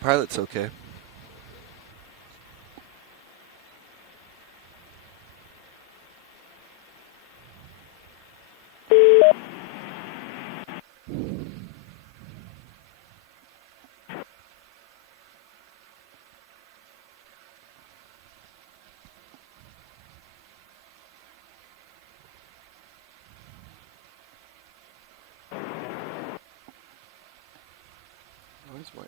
Pilot's okay. Where's my...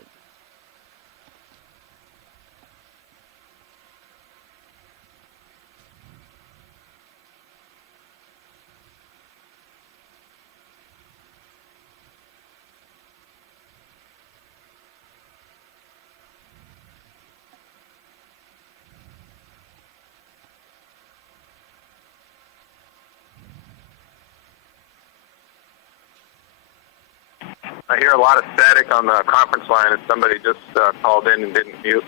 I hear a lot of static on the conference line if somebody just called in and didn't mute.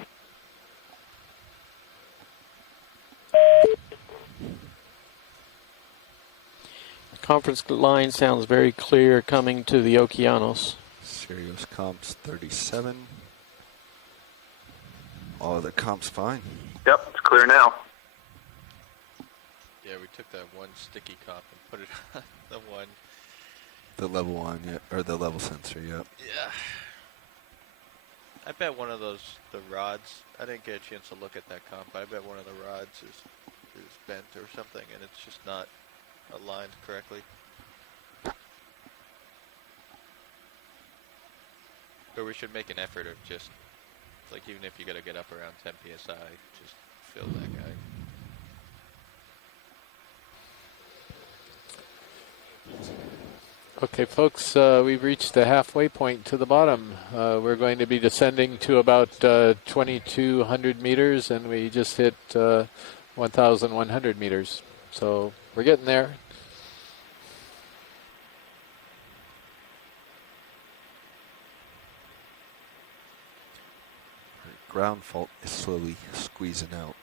Conference line sounds very clear coming to the Okeanos. Sirius comps 37. All other comps fine. Yep, it's clear now. Yeah, we took that one sticky comp and put it on the one. The level one, yeah, or the level sensor, yep. Yeah. I bet one of those, the rods, I didn't get a chance to look at that comp, but I bet one of the rods is bent or something and it's just not aligned correctly. But we should make an effort of just, like, even if you gotta get up around 10 psi, just fill that guy. Okay, folks, we've reached the halfway point to the bottom. We're going to be descending to about 2,200 meters, and we just hit 1,100 meters. So we're getting there. Ground fault is slowly squeezing out.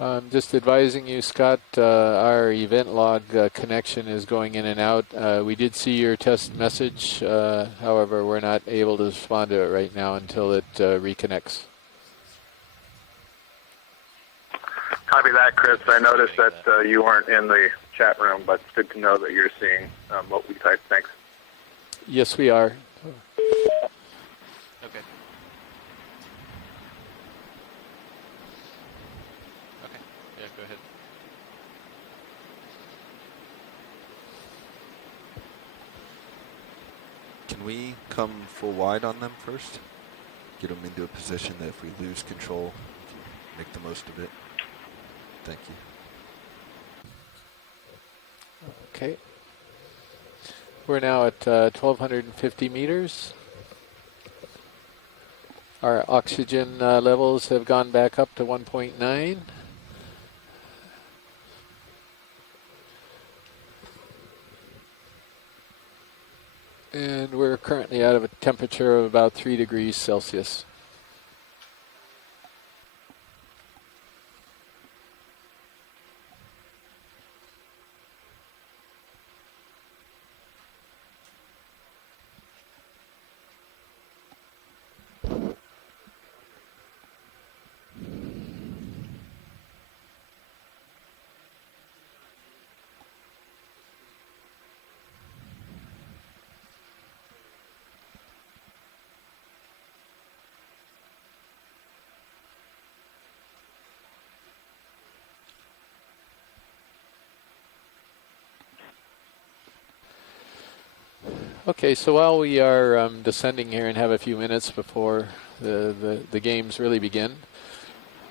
I'm just advising you, Scott, our event log connection is going in and out. We did see your test message. However, we're not able to respond to it right now until it reconnects. Copy that, Chris. I noticed that you weren't in the chat room, but it's good to know that you're seeing what we typed. Thanks. Yes, we are. Okay. Okay. Yeah, go ahead. Can we come full wide on them first? Get them into a position that if we lose control, we can make the most of it. Thank you. Okay. We're now at 1,250 meters. Our oxygen levels have gone back up to 1.9. And we're currently at a temperature of about 3 degrees Celsius. Okay, so while we are descending here and have a few minutes before the games really begin,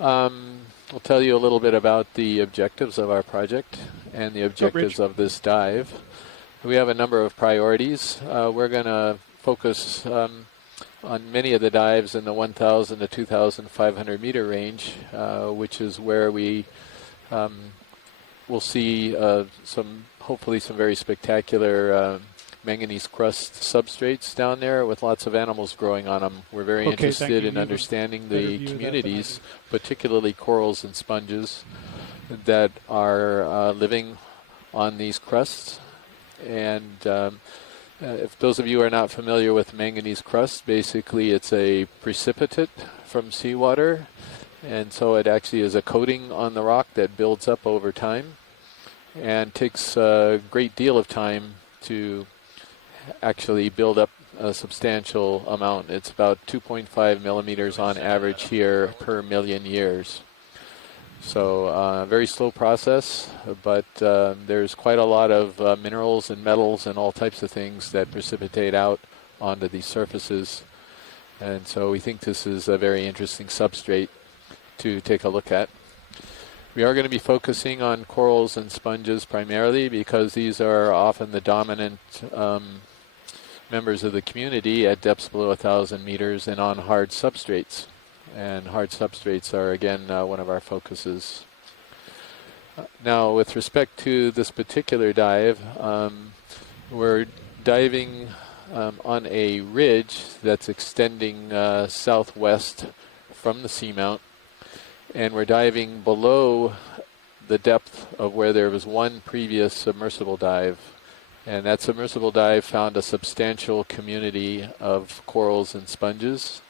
I'll tell you a little bit about the objectives of our project and the objectives of this dive. We have a number of priorities. We're going to focus on many of the dives in the 1,000 to 2,500 meter range, which is where we will see hopefully some very spectacular manganese crust substrates down there with lots of animals growing on them. We're very interested in understanding the communities, particularly corals and sponges, that are living on these crusts. And if those of you are not familiar with manganese crust, basically it's a precipitate from seawater, and so it actually is a coating on the rock that builds up over time and takes a great deal of time to actually build up a substantial amount. It's about 2.5 millimeters on average here per million years. So very slow process, but there's quite a lot of minerals and metals and all types of things that precipitate out onto these surfaces. And so we think this is a very interesting substrate to take a look at. We are going to be focusing on corals and sponges primarily because these are often the dominant members of the community at depths below 1,000 meters and on hard substrates. And hard substrates are, again, one of our focuses. Now, with respect to this particular dive, we're diving on a ridge that's extending southwest from the seamount, and we're diving below the depth of where there was one previous submersible dive. And that submersible dive found a substantial community of corals and sponges.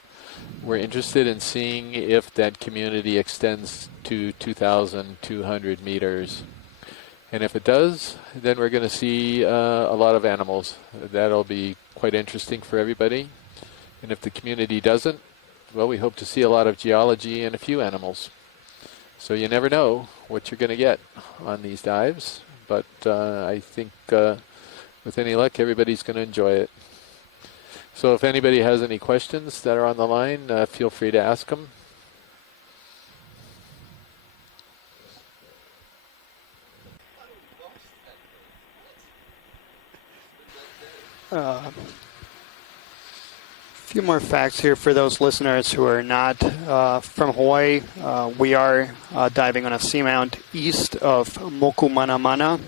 We're interested in seeing if that community extends to 2,200 meters. And if it does, then we're going to see a lot of animals. That'll be quite interesting for everybody. And if the community doesn't, well, we hope to see a lot of geology and a few animals. So you never know what you're going to get on these dives, but I think with any luck, everybody's going to enjoy it. So if anybody has any questions that are on the line, feel free to ask them. A few more facts here for those listeners who are not from Hawaii. We are diving on a seamount east of Mokumanamana,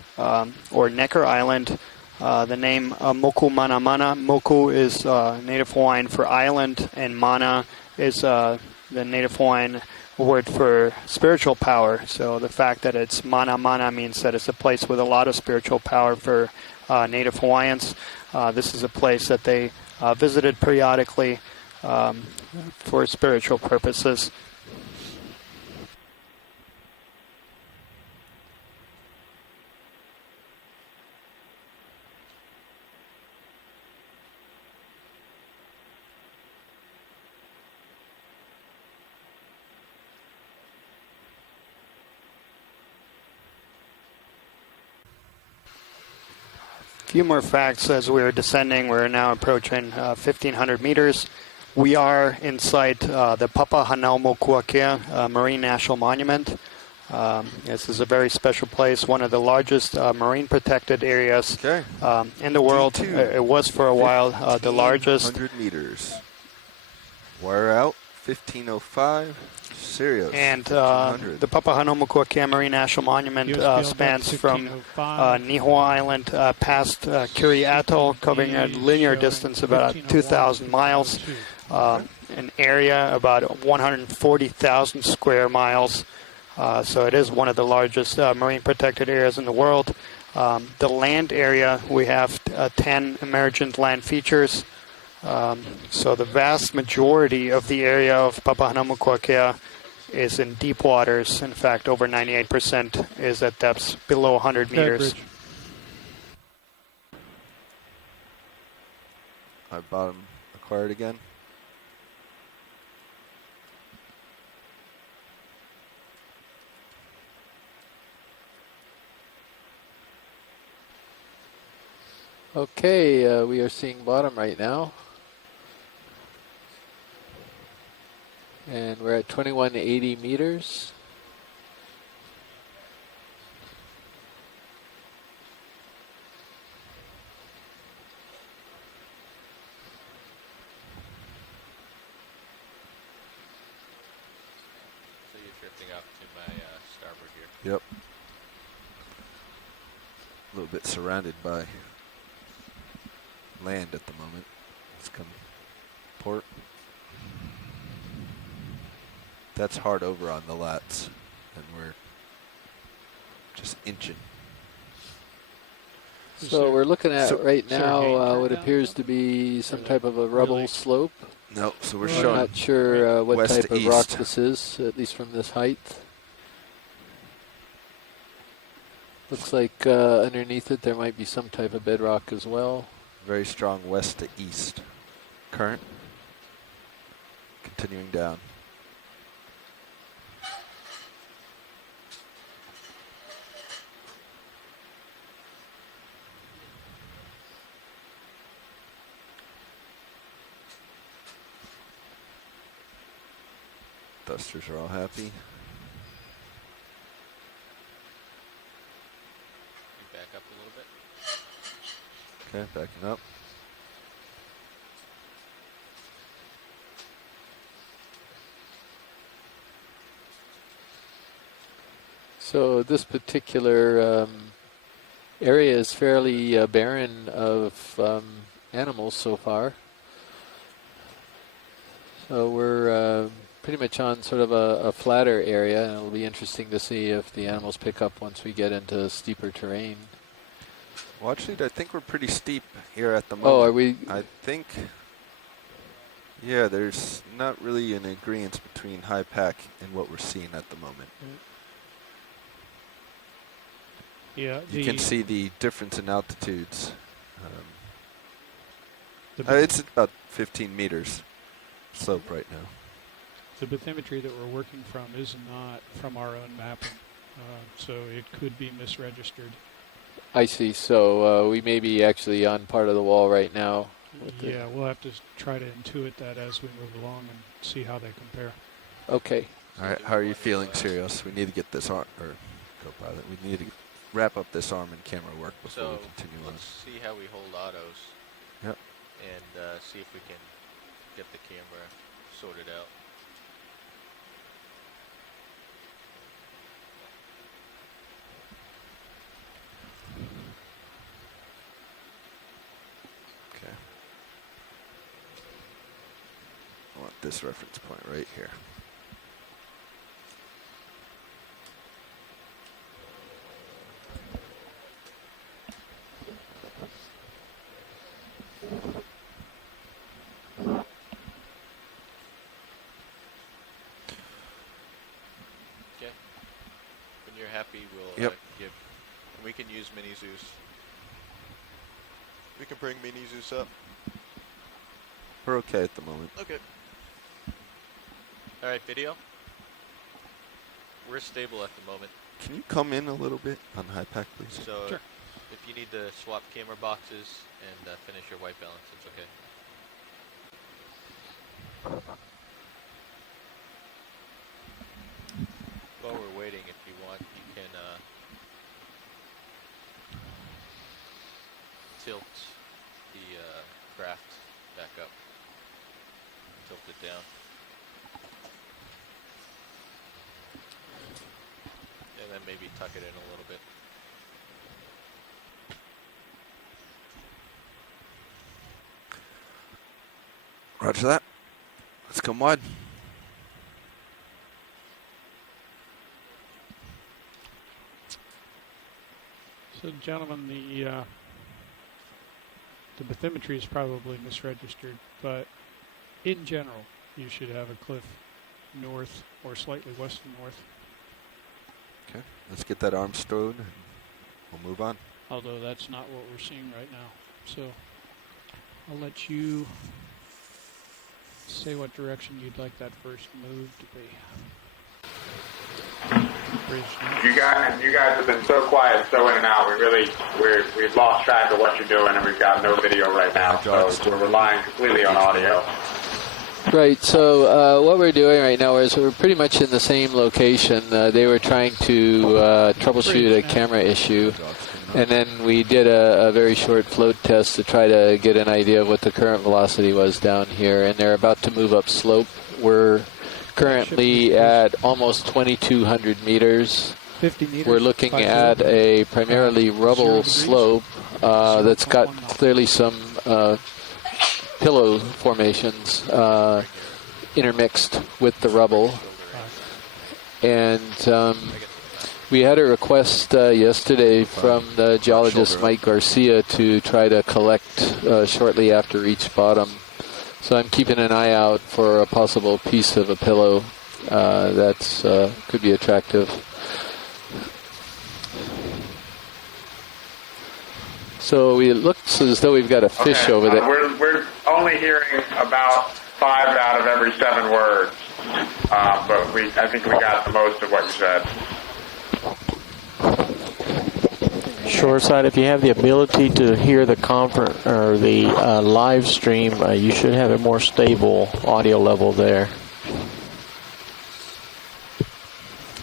or Necker Island. The name Mokumanamana, Moku is Native Hawaiian for island, and mana is the Native Hawaiian word for spiritual power. So the fact that it's mana means that it's a place with a lot of spiritual power for Native Hawaiians. This is a place that they visited periodically for spiritual purposes. Few more facts as we're descending. We're now approaching 1,500 meters. We are inside the Papahanaumokuakea Marine National Monument. This is a very special place, one of the largest marine protected areas in the world. It was for a while the largest. 100 meters. Wire out, 1505. Serious. And the Papahanaumokuakea Marine National Monument spans from Nihoa Island past Keoea Atoll, covering a linear distance about 2,000 miles, an area about 140,000 square miles. So it is one of the largest marine protected areas in the world. The land area, we have 10 emergent land features. So the vast majority of the area of Papahanaumokuakea is in deep waters. In fact, over 98% is at depths below 100 meters. Bottom acquired again. Okay, we are seeing bottom right now. And we're at 2180 meters. So you're drifting up to my starboard here. Yep. A little bit surrounded by land at the moment. Let's come port. That's hard over on the lats, and we're just inching. So we're looking at right now what down appears to be some type of a rubble slope. No, so we're I'm showing not sure what west type to of rock east. this is, at least from this height. Looks like underneath it there might be some type of bedrock as well. very strong west to east current. Continuing down. Dusters are all happy. You back up a little bit. Okay, backing up. So this particular area is fairly barren of animals so far. So we're pretty much on sort of a flatter area, and it'll be interesting to see if the animals pick up once we get into steeper terrain. Well, actually, I think we're pretty steep here at the moment. Oh, are we? I think, yeah, there's not really an agreement between high pack and what we're seeing at the moment. Yeah, You can see the difference in altitudes. the It's about 15 meters slope right now. the bathymetry that we're working from is not from our own mapping, so it could be misregistered. I see. So we may be actually on part of the wall right now. Yeah, we'll have to try to intuit that as we move along and see how they compare. Okay. All right, how are you feeling, Sirius? We need to get this arm, or co-pilot, we need to wrap up this arm and camera work before So we continue on. let's see how we hold autos. Yep. And see if we can get the camera sorted out. Okay. I want this reference point right here. Okay. When you're happy, we'll Yep. give. We can use Mini Zeus. We can bring Mini Zeus up. We're okay at the moment. Okay. All right, video. We're stable at the moment. Can you come in a little bit on high pack, please? So Sure. if you need to swap camera boxes and finish your white balance, it's okay. While we're waiting, if you want, you can tilt the craft back up. Tilt it down. And then maybe tuck it in a little bit. Roger that. Let's come wide. So, gentlemen, the bathymetry is probably misregistered, but in general, you should have a cliff north or slightly west of north. Okay, let's get that arm stowed and we'll move on. Although that's not what we're seeing right now. So I'll let you say what direction you'd like that first move to be. bridge now. You guys have been so quiet, so in and out. We've lost track of what you're doing, and we've got no video right now. So we're relying completely on audio. Right, so what we're doing right now is we're pretty much in the same location. They were trying to troubleshoot a camera issue, and then we did a very short float test to try to get an idea of what the current velocity was down here, and they're about to move up slope. We're currently at almost 2,200 meters. 50 meters. We're looking at a primarily rubble slope that's got clearly some pillow formations intermixed with the rubble. And we had a request yesterday from the geologist Mike Garcia to try to collect shortly after each bottom. So I'm keeping an eye out for a possible piece of a pillow that's could be attractive. So it looks as though we've got a fish over there. We're only hearing about 5 out of every 7 words, but I think we got the most of what you said. Shoreside, if you have the ability to hear the conference or the live stream, you should have a more stable audio level there.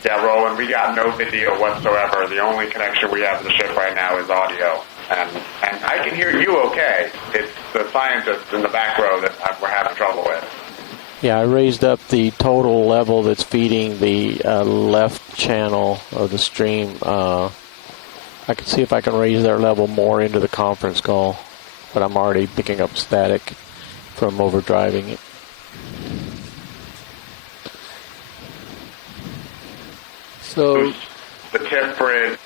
Yeah, Roland, we got no video whatsoever. The only connection we have to the ship right now is audio. And I can hear you okay. It's the scientists in the back row that we're having trouble with. Yeah, I raised up the total level that's feeding the left channel of the stream. I can see if I can raise their level more into the conference call, but I'm already picking up static from overdriving it. So the tip bridge.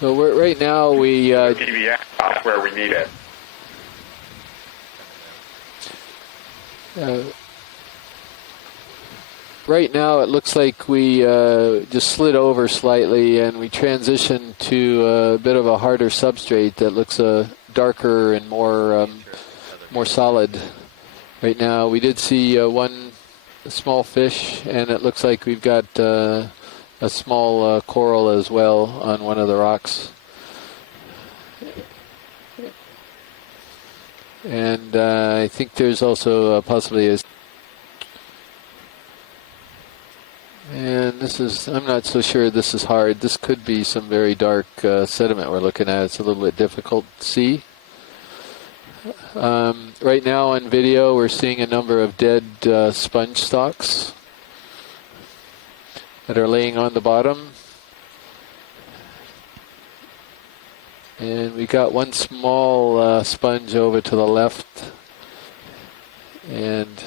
So we're, right now we PBS, that's where we need it. Right now it looks like we just slid over slightly and we transitioned to a bit of a harder substrate that looks darker and more solid. Right now we did see one small fish, and it looks like we've got a small coral as well on one of the rocks. And I think there's also possibly a... And this is, I'm not so sure this is hard. This could be some very dark sediment we're looking at. It's a little bit difficult to see. Right now on video we're seeing a number of dead sponge stalks that are laying on the bottom. And we got one small sponge over to the left. And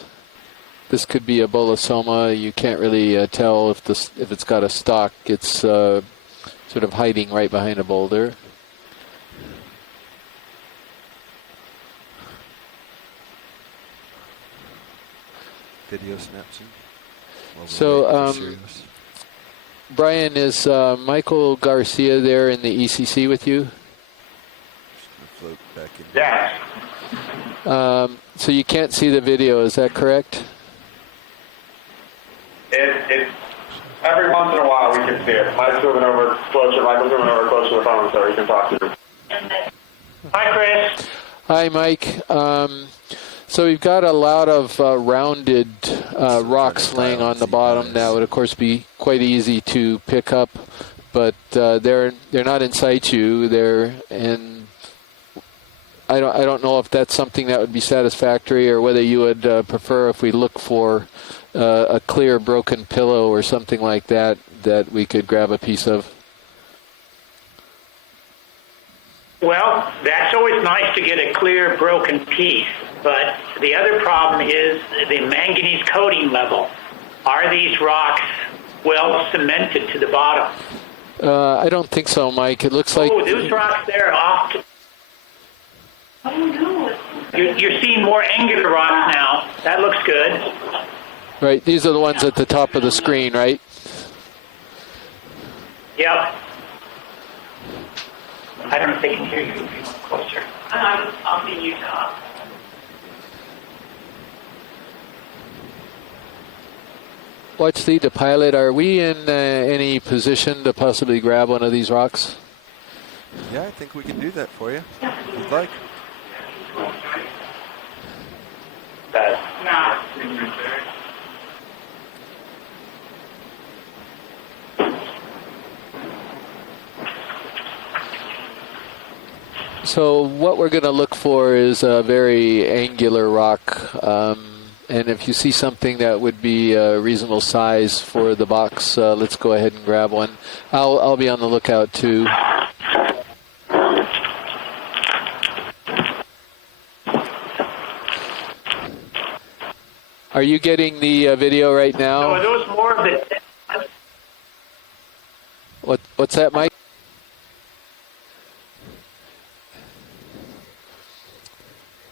this could be a bolosoma. You can't really tell if it's got a stalk. It's sort of hiding right behind a boulder. Video snaps in. So, Brian, is Michael Garcia there in the ECC with you? Just gonna float back in. Yes. So you can't see the video, is that correct? It's every once in a while we can see it. Mike's moving over closer. Michael's moving over closer to the phone so he can talk to you. Hi, Chris. Hi, Mike. So we've got a lot of rounded rocks laying on the bottom that would, of course, be quite easy to pick up, but they're not in situ. And I don't know if that's something that would be satisfactory, or whether you would prefer if we look for a clear broken pillow or something like that we could grab a piece of. Well, that's always nice to get a clear broken piece, but the other problem is the manganese coating level. Are these rocks well cemented to the bottom? I don't think so, Mike. It looks like... Oh, those rocks there are off. Oh, no. You're seeing more angular rocks now. That looks good. Right, these are the ones at the top of the screen, right? Yep. I don't know if they can hear you if you want closer. I'll be you top. Watch the pilot. Are we in any position to possibly grab one of these rocks? Yeah, I think we can do that for you, if you'd like. So what we're going to look for is a very angular rock. And if you see something that would be a reasonable size for the box, let's go ahead and grab one. I'll be on the lookout too. Are you getting the video right now? So are those more of the... What's that, Mike?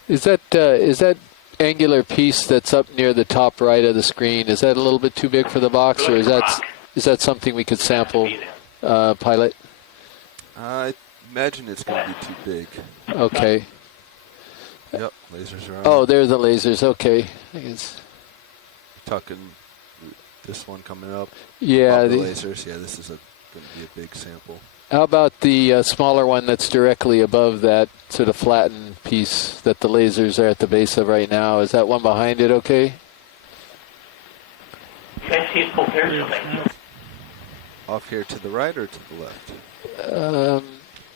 Is that angular piece that's up near the top right of the screen, is that a little bit too big for the box, or is that something we could sample, pilot? I imagine it's going to be too big. Okay. Yep, lasers are on. Oh, there are the lasers. Okay. I guess. Talking this one coming up. Yeah. The lasers. Yeah, this is going to be a big sample. How about the smaller one that's directly above that sort of flattened piece that the lasers are at the base of right now? Is that one behind it okay? Off here to the right or to the left?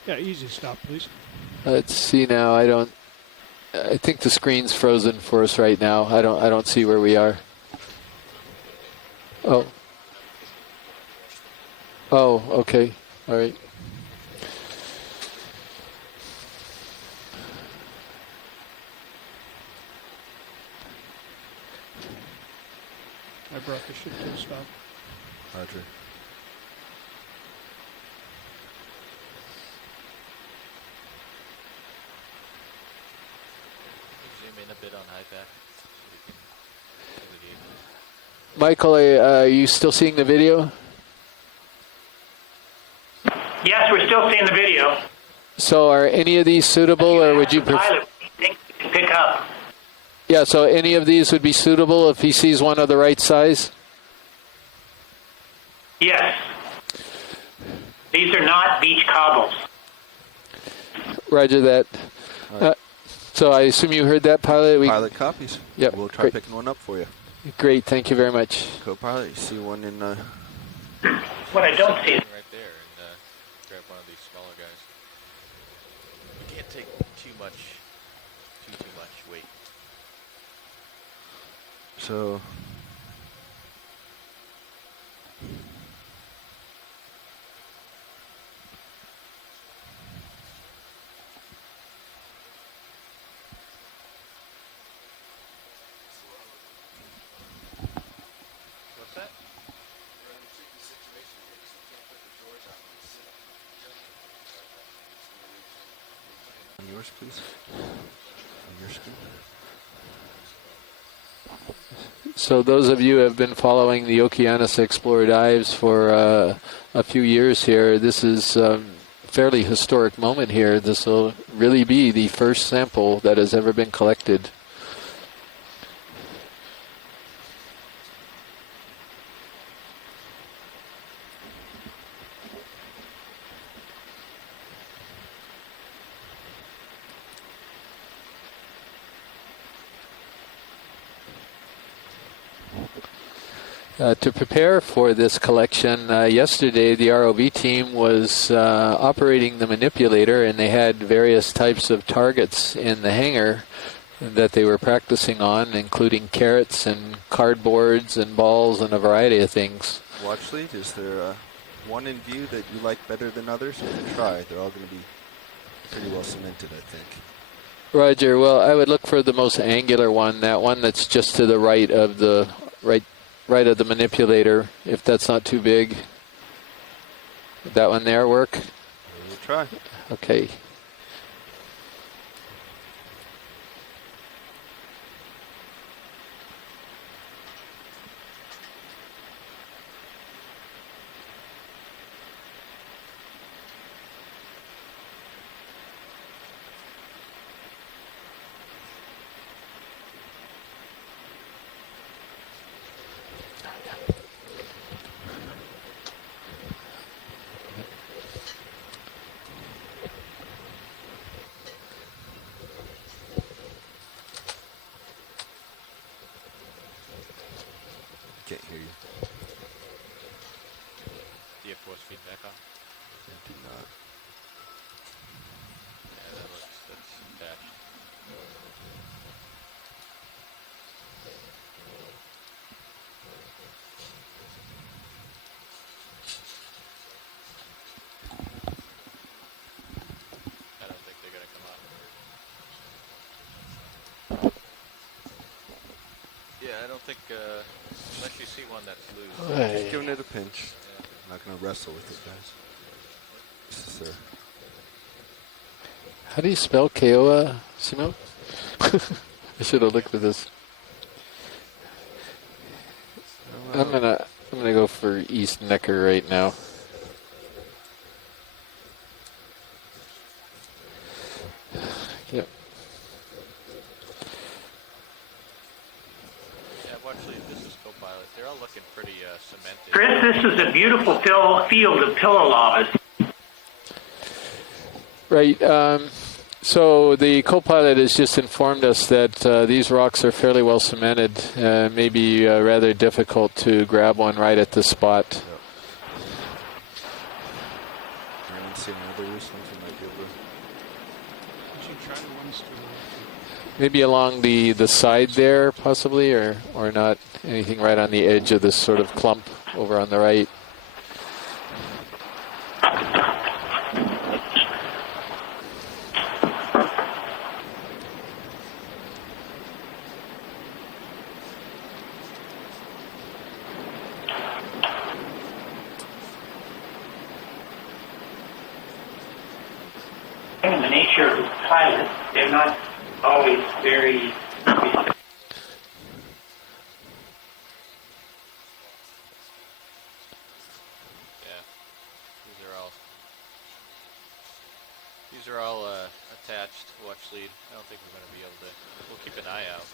Yeah, easy stop, please. Let's see now. I think the screen's frozen for us right now. I don't see where we are. Oh. Oh, okay. All right. I brought the ship to a stop. Roger. Zoom in a bit on IPAC. Michael, are you still seeing the video? Yes, we're still seeing the video. So are any of these suitable, or would you prefer? Pick up. Yeah, so any of these would be suitable if he sees one of the right size? Yes. These are not beach cobbles. Roger that. So I assume you heard that, pilot? Pilot copies. Yep. We'll try picking one up for you. Great, thank you very much. Co-pilot, you see one in... What I don't see is... Right there and grab one of these smaller guys. You can't take too much weight. So... What's that? On yours, please. On your screen. So those of you who have been following the Okeanos Explorer dives for a few years here, this is a fairly historic moment here. This will really be the first sample that has ever been collected. To prepare for this collection, yesterday the ROV team was operating the manipulator, and they had various types of targets in the hangar that they were practicing on, including carrots and cardboards and balls and a variety of things. Watch lead, is there one in view that you like better than others? You can try. They're all going to be pretty well cemented, I think. Roger. Well, I would look for the most angular one, that one that's just to the right of the right of the manipulator, if that's not too big. Would that one there work? We'll try. Okay. Do you have force feedback on? I do not. Yeah, that's attached. I don't think they're gonna come out. Yeah, I don't think, unless you see one that's loose. Just giving it a pinch. I'm not going to wrestle with it, guys. This is How do you spell Keoea, Seamount? I should have looked at this. I'm gonna go for East Necker right now. Yep. Yeah, actually, this is co-pilot. They're all looking pretty cemented. Chris, this is a beautiful field of pillow lavas. Right. So the co-pilot has just informed us that these rocks are fairly well cemented. Maybe rather difficult to grab one right at the spot. Anyone see any other loose ones we might be able to? You should try the ones to Maybe along the side there, possibly, or not anything right on the edge of this sort of clump over on the right. In the nature of pilots, they're not always very. Yeah. These are all attached watch lead. I don't think we're going to be able to. We'll keep an eye out.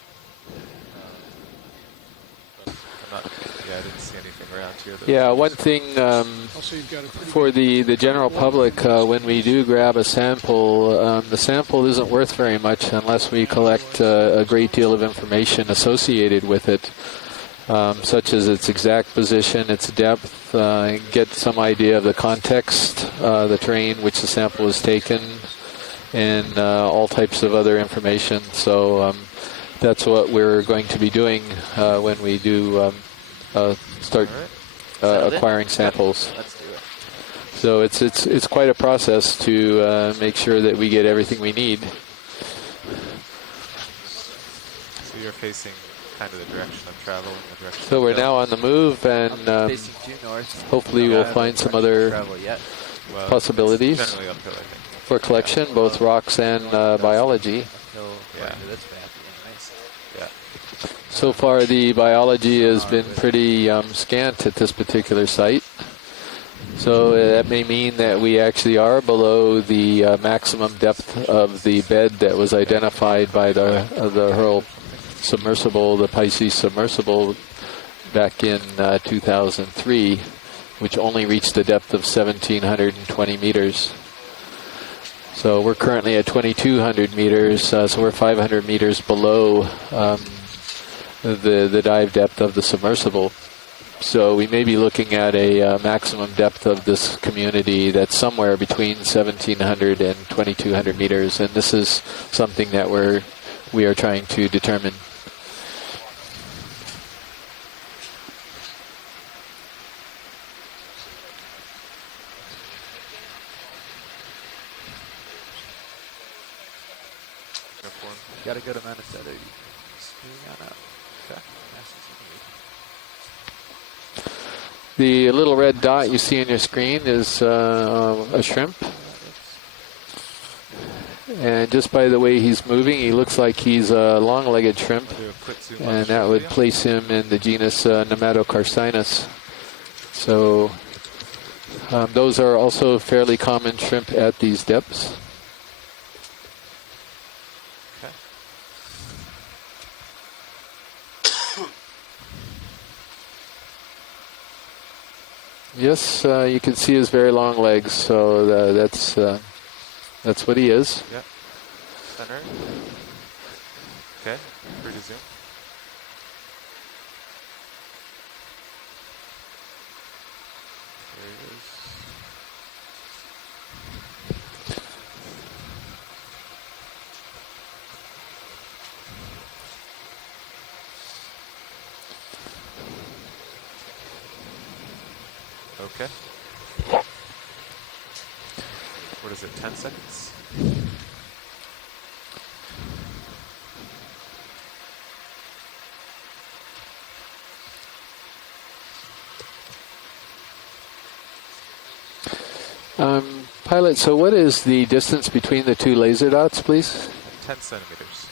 But I'm not. Yeah, I didn't see anything around here. Yeah, one thing also you've got a pretty for the general public, when we do grab a sample, the sample isn't worth very much unless we collect a great deal of information associated with it, such as its exact position, its depth, get some idea of the context, the terrain which the sample was taken, and all types of other information. So that's what we're going to be doing when we do start acquiring samples. Let's do it. So it's quite a process to make sure that we get everything we need. So you're facing kind of the direction of travel and the direction. So we're now on the move, and facing due north. hopefully we'll find some other possibilities Generally uphill, I think. for collection, both rocks and biology. Uphill to this map. Nice. Yeah. So far the biology has been pretty scant at this particular site. So that may mean that we actually are below the maximum depth of the bed that was identified by the Hurl submersible, the Pisces submersible, back in 2003, which only reached a depth of 1,720 meters. So we're currently at 2,200 meters, so we're 500 meters below the dive depth of the submersible. So we may be looking at a maximum depth of this community that's somewhere between 1,700 and 2,200 meters, and this is something that we are trying to determine. Got a good amount of steady. Moving on up. Okay. The little red dot you see on your screen is a shrimp. And just by the way he's moving, he looks like he's a long-legged shrimp. And that would place him in the genus Nematocarcinus. So those are also fairly common shrimp at these depths. Yes, you can see his very long legs, so that's what he is. Yeah. Center. Okay. Free to zoom. There he is. Okay. What is it, 10 seconds? Pilot, so what is the distance between the two laser dots, please? 10 centimeters.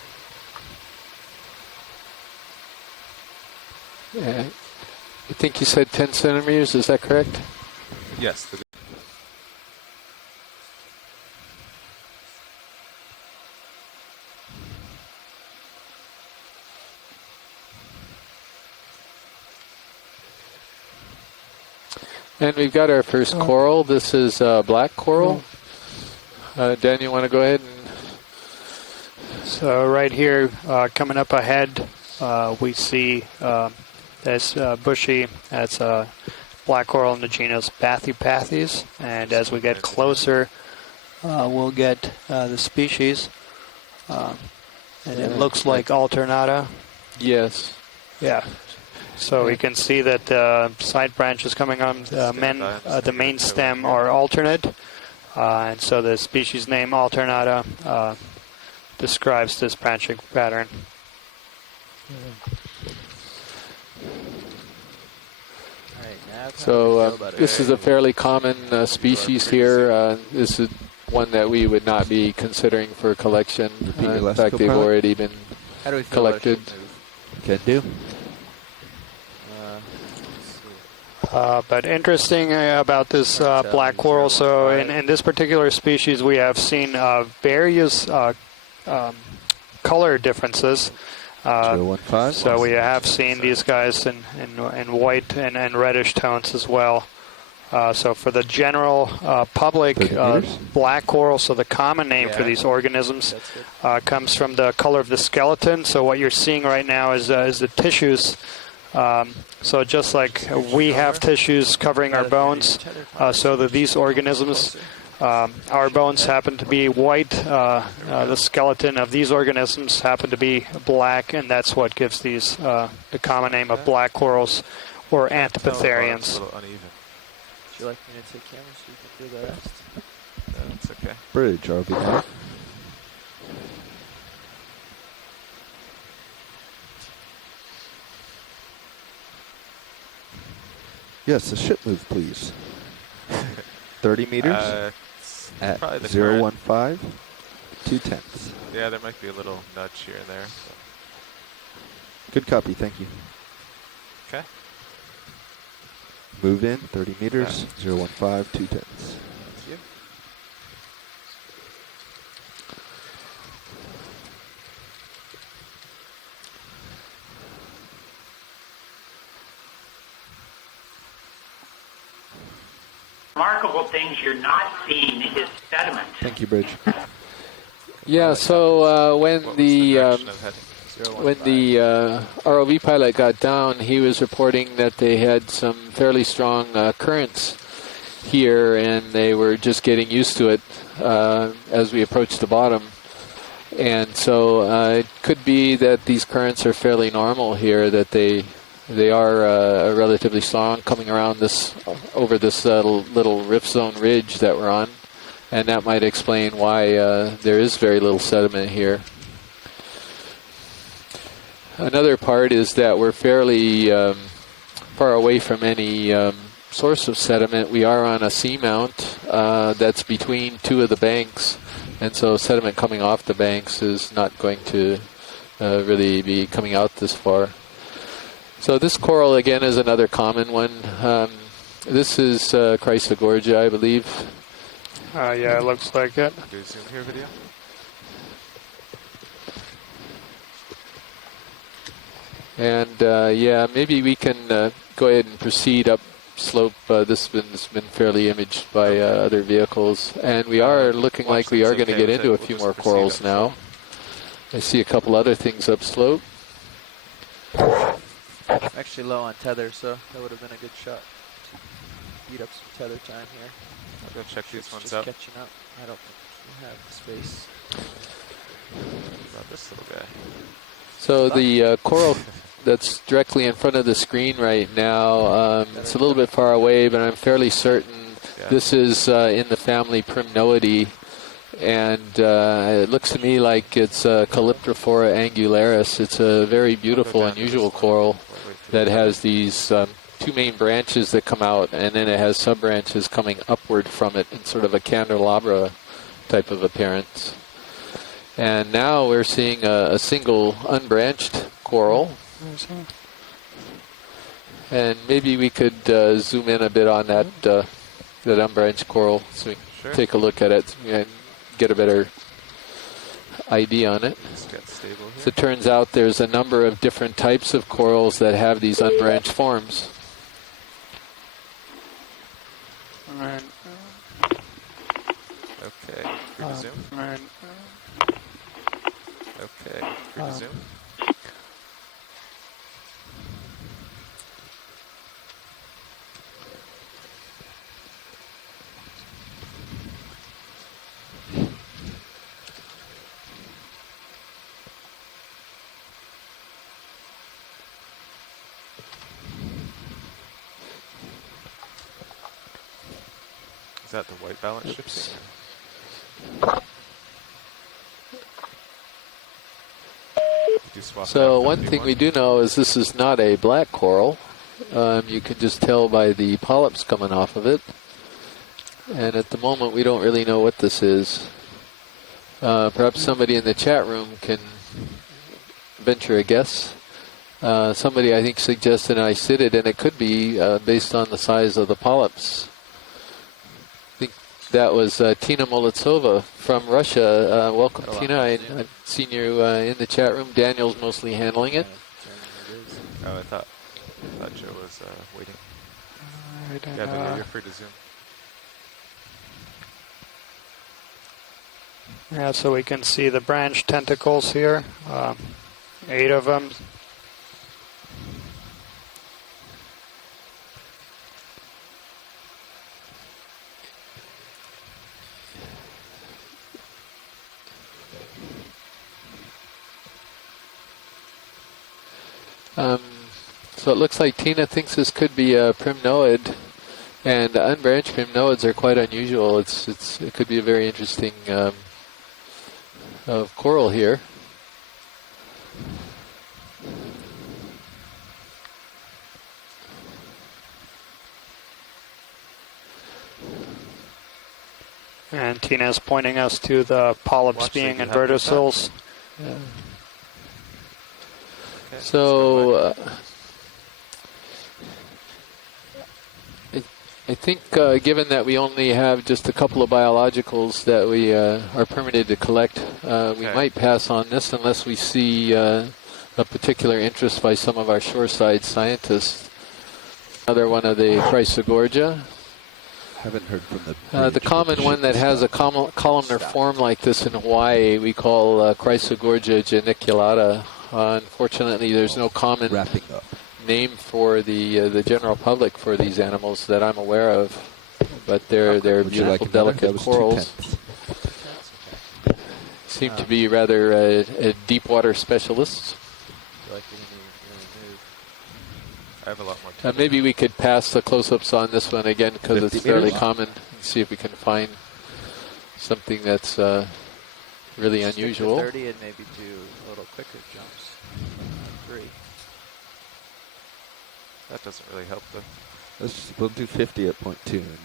I think you said 10 centimeters, is that correct? Yes. And we've got our first coral. This is black coral. Dan, you want to go ahead and... So right here, coming up ahead, we see this bushy, that's black coral in the genus Bathypathes. And as we get closer, we'll get the species. And it looks like alternata. Yes. Yeah. So we can see that the side branches coming on the main stem are alternate. And so the species name alternata describes this branching pattern. So this is a fairly common species here. This is one that we would not be considering for collection. In fact, they've already been collected. Can do. But interesting about this black coral, so in this particular species we have seen various color differences. 015. So we have seen these guys in white and reddish tones as well. So for the general public, black coral, so the common name for these organisms, comes from the color of the skeleton. So what you're seeing right now is the tissues. So just like we have tissues covering our bones, so that these organisms, our bones happen to be white, the skeleton of these organisms happen to be black, and that's what gives these the common name of black corals or Anthopitherians. Would you like me to take cameras so you can do the rest? No, that's okay. Bridge, RV. Yes, a ship move, please. 30 meters at 015, 2/10. Yeah, there might be a little nudge here and there. So. Good copy, thank you. Okay. Move in, 30 meters, 015, 2/10. Thank you. Remarkable things you're not seeing is sediment. Thank you, Bridge. Yeah, so when the ROV pilot got down, he was reporting that they had some fairly strong currents here, and they were just getting used to it as we approached the bottom. And so it could be that these currents are fairly normal here, that they are relatively strong coming around this over this little rift zone ridge that we're on, and that might explain why there is very little sediment here. Another part is that we're fairly far away from any source of sediment. We are on a seamount that's between two of the banks, and so sediment coming off the banks is not going to really be coming out this far. So this coral, again, is another common one. This is Chrysogorgia, I believe. Yeah, it looks like it. Do a zoom here video. And yeah, maybe we can go ahead and proceed up slope. This has been fairly imaged by other vehicles. And we are looking like we are going to get into a few more corals now. I see a couple other things up slope. I'm actually low on tether, so that would have been a good shot. Beat up some tether time here. I'll go check these ones just out. Catching up. I don't think we have the space. What about this little guy? So the coral that's directly in front of the screen right now, it's a little bit far away, but I'm fairly certain this is in the family Primnoideae, and it looks to me like it's Calyptrophora angularis. It's a very beautiful, unusual coral that has these two main branches that come out, and then it has sub-branches coming upward from it in sort of a candelabra type of appearance. And now we're seeing a single unbranched coral. And maybe we could zoom in a bit on that that unbranched coral so we can take a look at it and get a better idea on it. So it turns out there's a number of different types of corals that have these unbranched forms. Okay, free to zoom. Okay, free to zoom. Is that the white balance shifting? So one thing we do know is this is not a black coral. You can just tell by the polyps coming off of it. And at the moment we don't really know what this is. Perhaps somebody in the chat room can venture a guess. Somebody I think suggested I sit it, and it could be based on the size of the polyps. That was Tina Molitsova from Russia. Welcome, Tina. I've seen you in the chat room. Daniel's mostly handling it. Oh, I thought Joe was waiting. Yeah, but you're free to zoom. Yeah, so we can see the branch tentacles here, 8 of them. So it looks like Tina thinks this could be a primnoid, and unbranched primnoids are quite unusual. It could be a very interesting coral here. And Tina's pointing us to the polyps being in verticils. Yeah. So I think given that we only have just a couple of biologicals that we are permitted to collect, we might pass on this unless we see a particular interest by some of our shoreside scientists. Another one of the Chrysogorgia. Haven't heard from the common one that has a columnar form like this in Hawaii we call Chrysogorgia geniculata. Unfortunately, there's no common name for the general public for these animals that I'm aware of, but they're beautiful, delicate corals. Seem to be rather deep water specialists. I have a lot more. Maybe we could pass the close-ups on this one again because it's fairly common, and see if we can find something that's really unusual. Stick to 30 and maybe do a little quicker jumps. 3. That doesn't really help though. We'll do 50 at point 2 and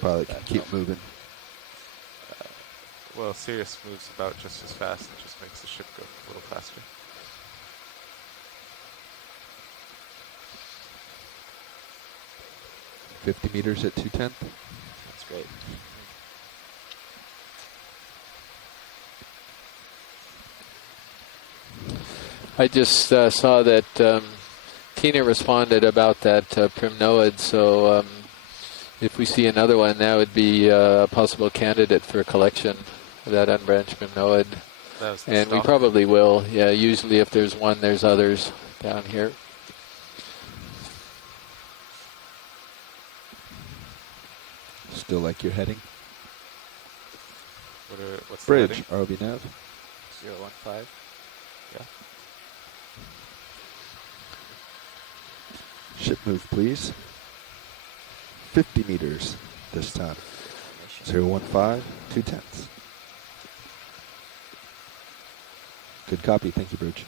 probably can keep moving. Well, Sirius moves about just as fast and just makes the ship go a little faster. $50 meters at 210. That's great. I just saw that Tina responded about that primnoid, so if we see another one, that would be a possible candidate for a collection of that unbranched primnoid. And we probably will. Yeah, usually if there's one, there's others down here. Still like your heading? What's Bridge, the heading? ROV nav. 015. Yeah. ship move, please. 50 meters this time. 015, 2/10. Good copy. Thank you, Bridge.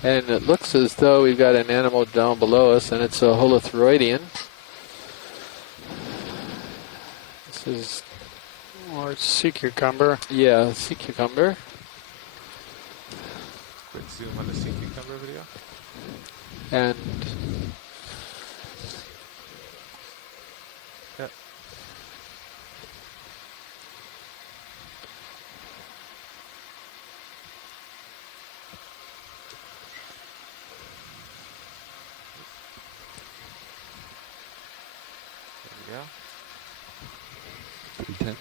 And it looks as though we've got an animal down below us, and it's a holothroidian. This is... Or sea cucumber. Yeah, sea cucumber. Quick zoom on the sea cucumber video. And... Yep. There we go. 3/10.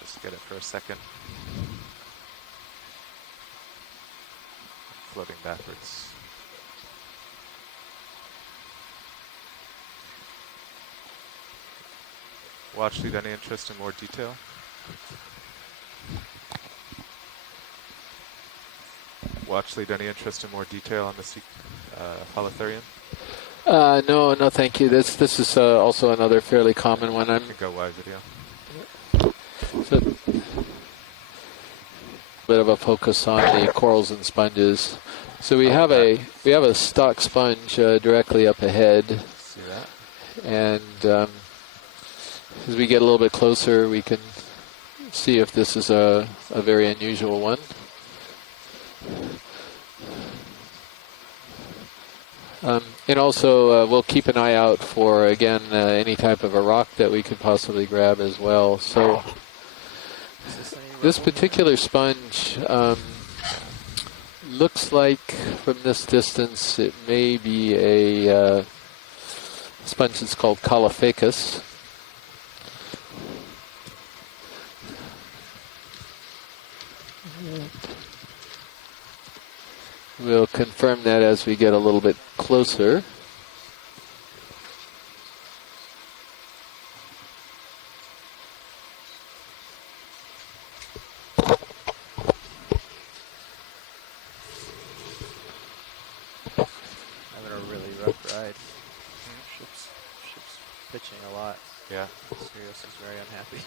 Just get it for a second. Floating backwards. Watch lead any interest in more detail? Watch lead any interest in more detail on the holothurian? No, thank you. This is also another fairly common one. You can go wide video. So, bit of a focus on the corals and sponges. So we have a stock sponge directly up ahead. See that? And as we get a little bit closer, we can see if this is a very unusual one. And also, we'll keep an eye out for, again, any type of a rock that we could possibly grab as well. So this particular sponge looks like, from this distance, it may be a sponge that's called Caulophacus. We'll confirm that as we get a little bit closer. Having a really rough ride. Ship's pitching a lot. Yeah. Sirius is very unhappy.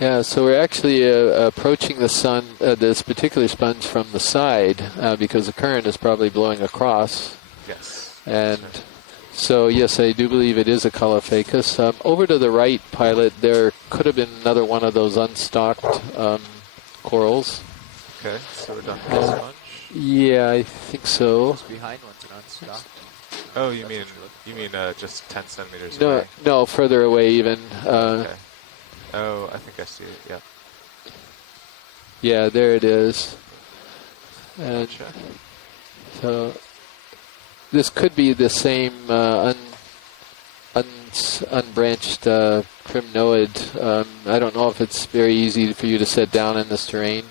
Yeah, so we're actually approaching the sun, this particular sponge from the side, because the current is probably blowing across. Yes. And so, yes, I do believe it is a Caulophacus. Over to the right, pilot, there could have been another one of those unstocked corals. Okay, so we're done with the sponge? Yeah, I think so. Those behind ones are unstocked. Oh, you mean just 10 centimeters No, away? no, further away even. Okay. Oh, I think I see it, yeah. Yeah, there it is. And Gotcha. so this could be the same unbranched primnoid. I don't know if it's very easy for you to set down in this terrain.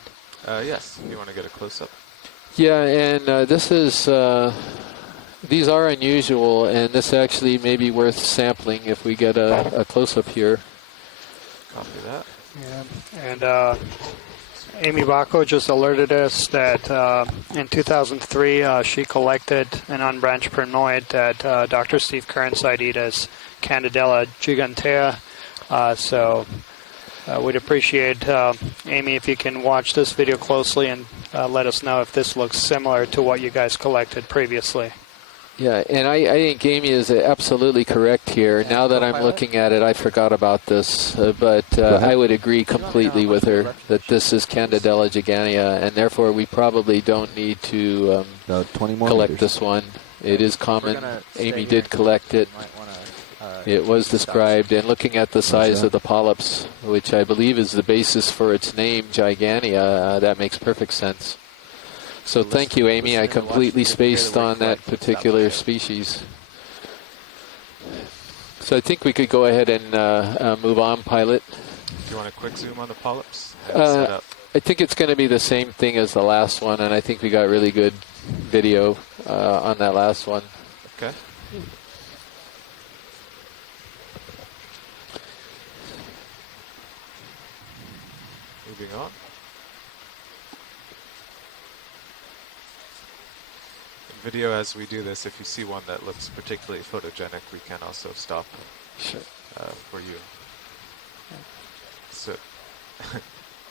Yes, you want to get a close-up. Yeah, and this is... these are unusual, and this actually may be worth sampling if we get a close-up here. Copy that. Yeah. And Amy Bacco just alerted us that in 2003 she collected an unbranched primnoid that Dr. Steve Kern cited as Candidella gigantea. So we'd appreciate, Amy, if you can watch this video closely and let us know if this looks similar to what you guys collected previously. Yeah, and I think Amy is absolutely correct here. Now that I'm looking at it, I forgot about this, but I would agree completely with her that this is Candidella gigantea, and therefore we probably don't need to 20 more collect meters. this one. It is common. Amy did collect it. You might want to It was described, and looking at the size of the polyps, which I believe is the basis for its name, Gigantea, that makes perfect sense. So thank you, Amy. I completely spaced on that particular species. So I think we could go ahead and move on, pilot. Do you want a quick zoom on the polyps? I think it's going to be the same thing as the last one, and I think we got really good video on that last one. Okay. Moving on. In video, as we do this, if you see one that looks particularly photogenic, we can also stop for you. So,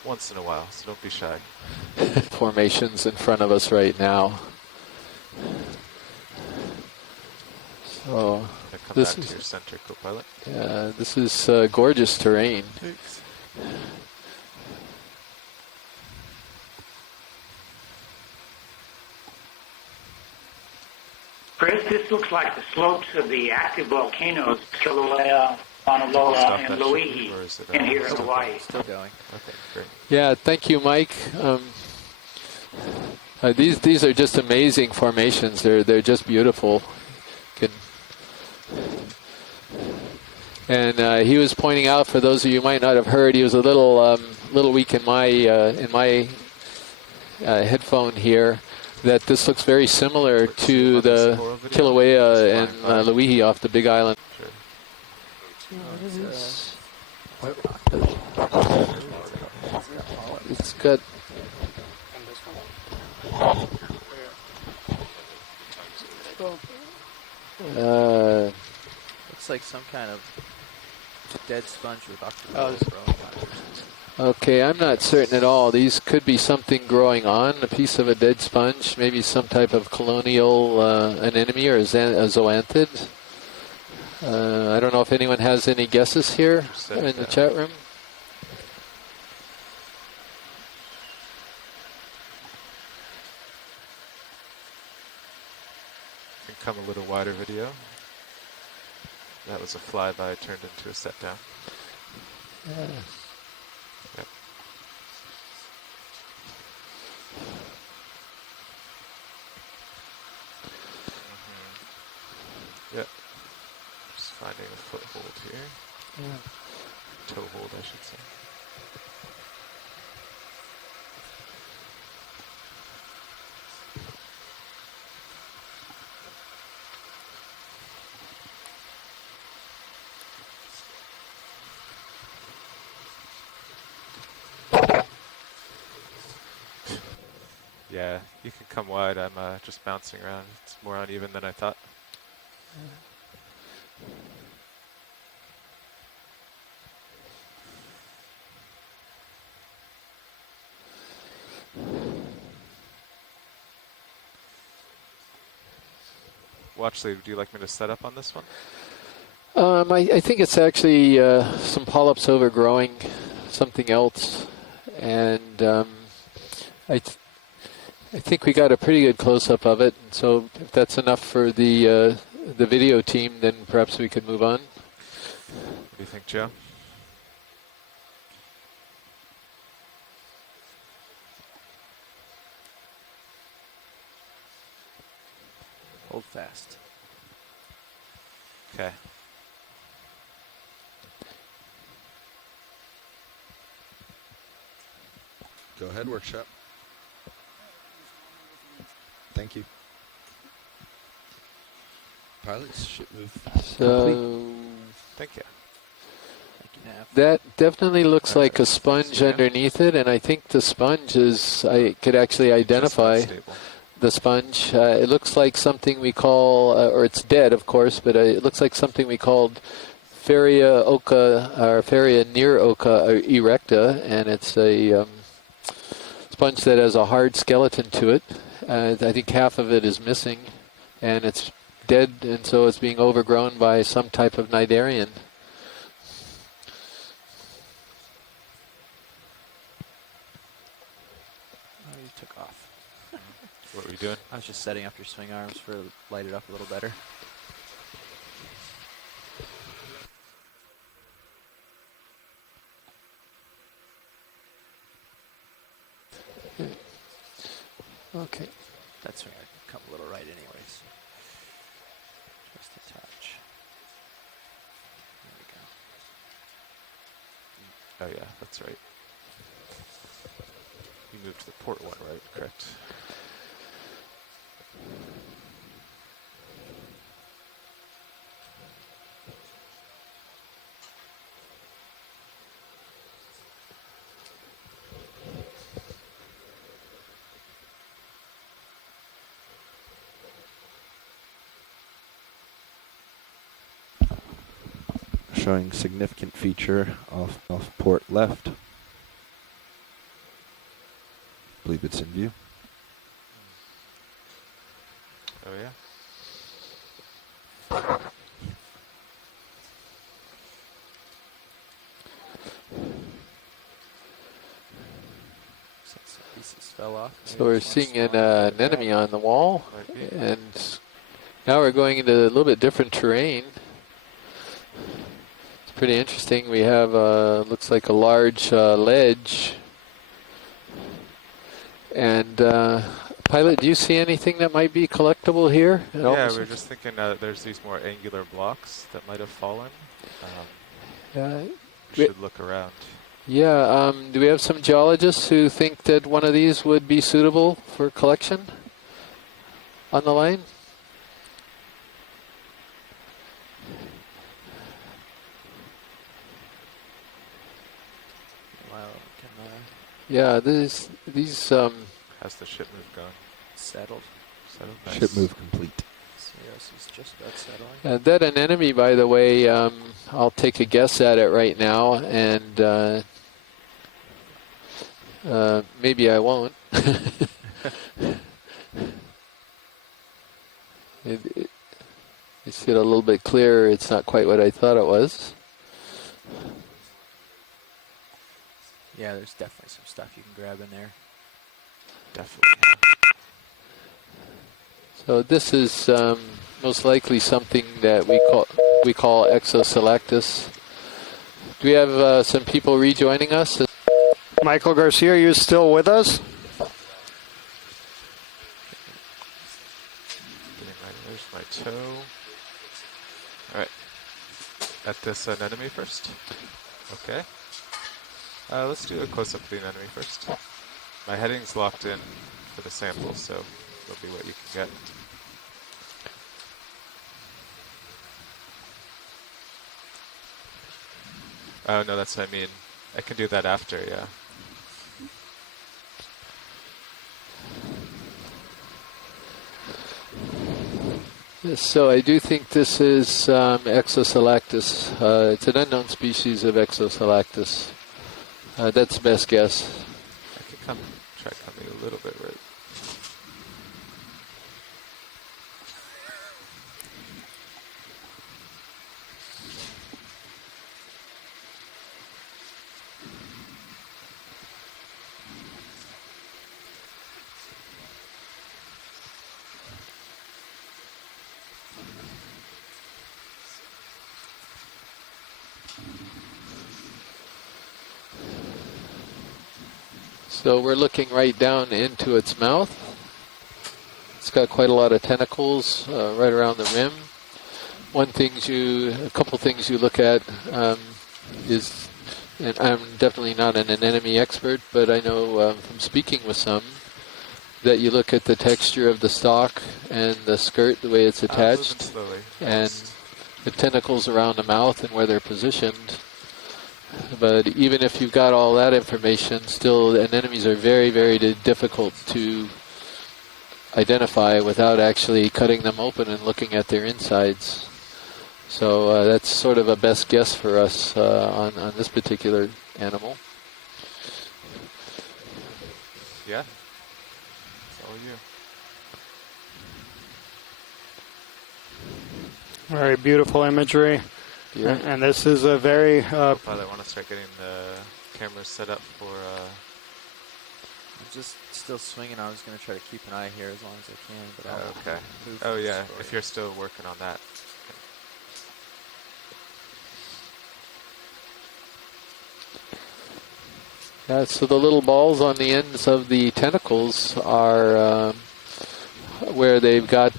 once in a while, so don't be shy. Formations in front of us right now. So Come this back is to your center, co-pilot. this is gorgeous terrain. Thanks. Chris, this looks like the slopes of the active volcanoes, Kilauea, Mauna Loa, and Loihi, in here in Hawaii. Still going. Okay, great. Yeah, thank you, Mike. These are just amazing formations. They're just beautiful. And he was pointing out, for those of you who might not have heard, he was a little weak in my headphone here, that this looks very similar to the Kilauea and Loihi off the Big Island. It's got Looks like some kind of dead sponge with octopus growing on it. okay, I'm not certain at all. These could be something growing on a piece of a dead sponge, maybe some type of colonial anemone or a zoanthid. I don't know if anyone has any guesses here in the chat room. Can come a little wider video. That was a flyby turned into a set down. Yep. Yep. Just finding a foothold here. Toehold, I should say. Yeah, you can come wide. I'm just bouncing around. It's more uneven than I thought. Watchley, would you like me to set up on this one? I think it's actually some polyps overgrowing something else, and I think we got a pretty good close-up of it. So if that's enough for the video team, then perhaps we could move on. What do you think, Joe? Hold fast. Okay. Go ahead, workshop. Thank you. Pilots should move. So Thank you. that definitely looks like a sponge underneath it, and I think the sponge is, I could actually identify the sponge. It looks like something we call, or it's dead, of course, but it looks like something we called Feria oca, or Feria near oca erecta, and it's a sponge that has a hard skeleton to it. I think half of it is missing, and it's dead, and so it's being overgrown by some type of cnidarian. Oh, you took off. What were you doing? I was just setting up your swing arms for light it up a little better. Okay. That's where I come a little right anyways. Just a touch. There we go. Oh yeah, that's right. You moved to the port one, right? Correct. Showing significant feature off port left. Believe it's in view. Oh yeah. Some pieces fell off. So we're seeing an enemy on the wall, Might be. and now we're going into a little bit different terrain. It's pretty interesting. We have looks like a large ledge. And pilot, do you see anything that might be collectible here? Yeah, we're just thinking there's these more angular blocks that might have fallen. We should look around. Yeah, do we have some geologists who think that one of these would be suitable for collection on the line? Wow, Yeah, these How's the ship move going? settled. Settled? Nice. Ship move complete. CRS is just about settling. that an enemy, by the way. I'll take a guess at it right now, and maybe I won't. It's get a little bit clearer. It's not quite what I thought it was. Yeah, there's definitely some stuff you can grab in there. Definitely. So this is most likely something that we call Exoselectus. Do we have some people rejoining us? Michael Garcia, are you still with us? There's my toe. Alright. At this enemy first. Okay. Let's do a close-up of the enemy first. My heading's locked in for the sample, so it'll be what you can get. Oh, no, that's what I mean. I can do that after, yeah. So I do think this is Exoselectus. It's an unknown species of Exoselectus. That's the best guess. I can try coming a little bit right. So we're looking right down into its mouth. It's got quite a lot of tentacles right around the rim. A couple things you look at is, and I'm definitely not an anemone expert, but I know from speaking with some that you look at the texture of the stalk and the skirt, the way it's attached, and the tentacles around the mouth and where they're positioned. But even if you've got all that information, still anemones are very, very difficult to identify without actually cutting them open and looking at their insides. So that's sort of a best guess for us on this particular animal. Yeah. It's all you. Very beautiful imagery. Yeah. And this is a very... Pilot, I want to start getting the cameras set up for... I'm just still swinging. I was going to try to keep an eye here as long as I can. But I'll okay. move Oh, this yeah, for if you. you're still working on that. So the little balls on the ends of the tentacles are where they've got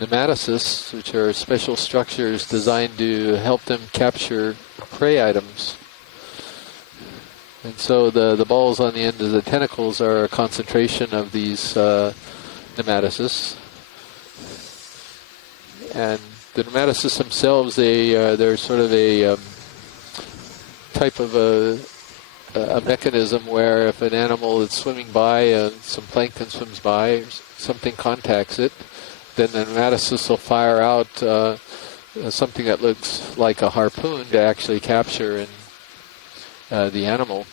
nematocysts, which are special structures designed to help them capture prey items. And so the balls on the end of the tentacles are a concentration of these nematocysts. And the nematocysts themselves, they're sort of a type of a mechanism where if an animal is swimming by, some plankton swims by, something contacts it, then the nematocysts will fire out something that looks like a harpoon to actually capture the animal.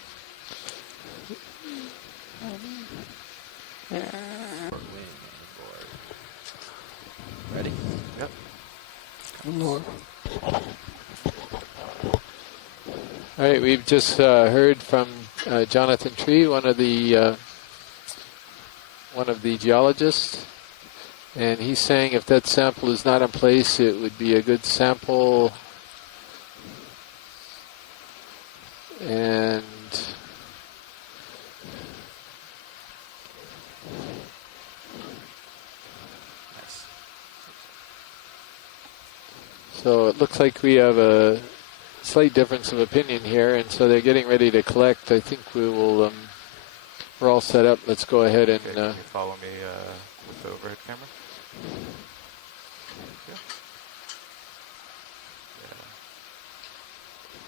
Ready? Yep. Lord. All right, we've just heard from Jonathan Tree, one of the geologists, and he's saying if that sample is not in place, it would be a good sample. And so it looks like we have a slight difference of opinion here, and so they're getting ready to collect. I think we will. We're all set up. Let's go ahead and. Okay, can you follow me with the overhead camera? Yeah.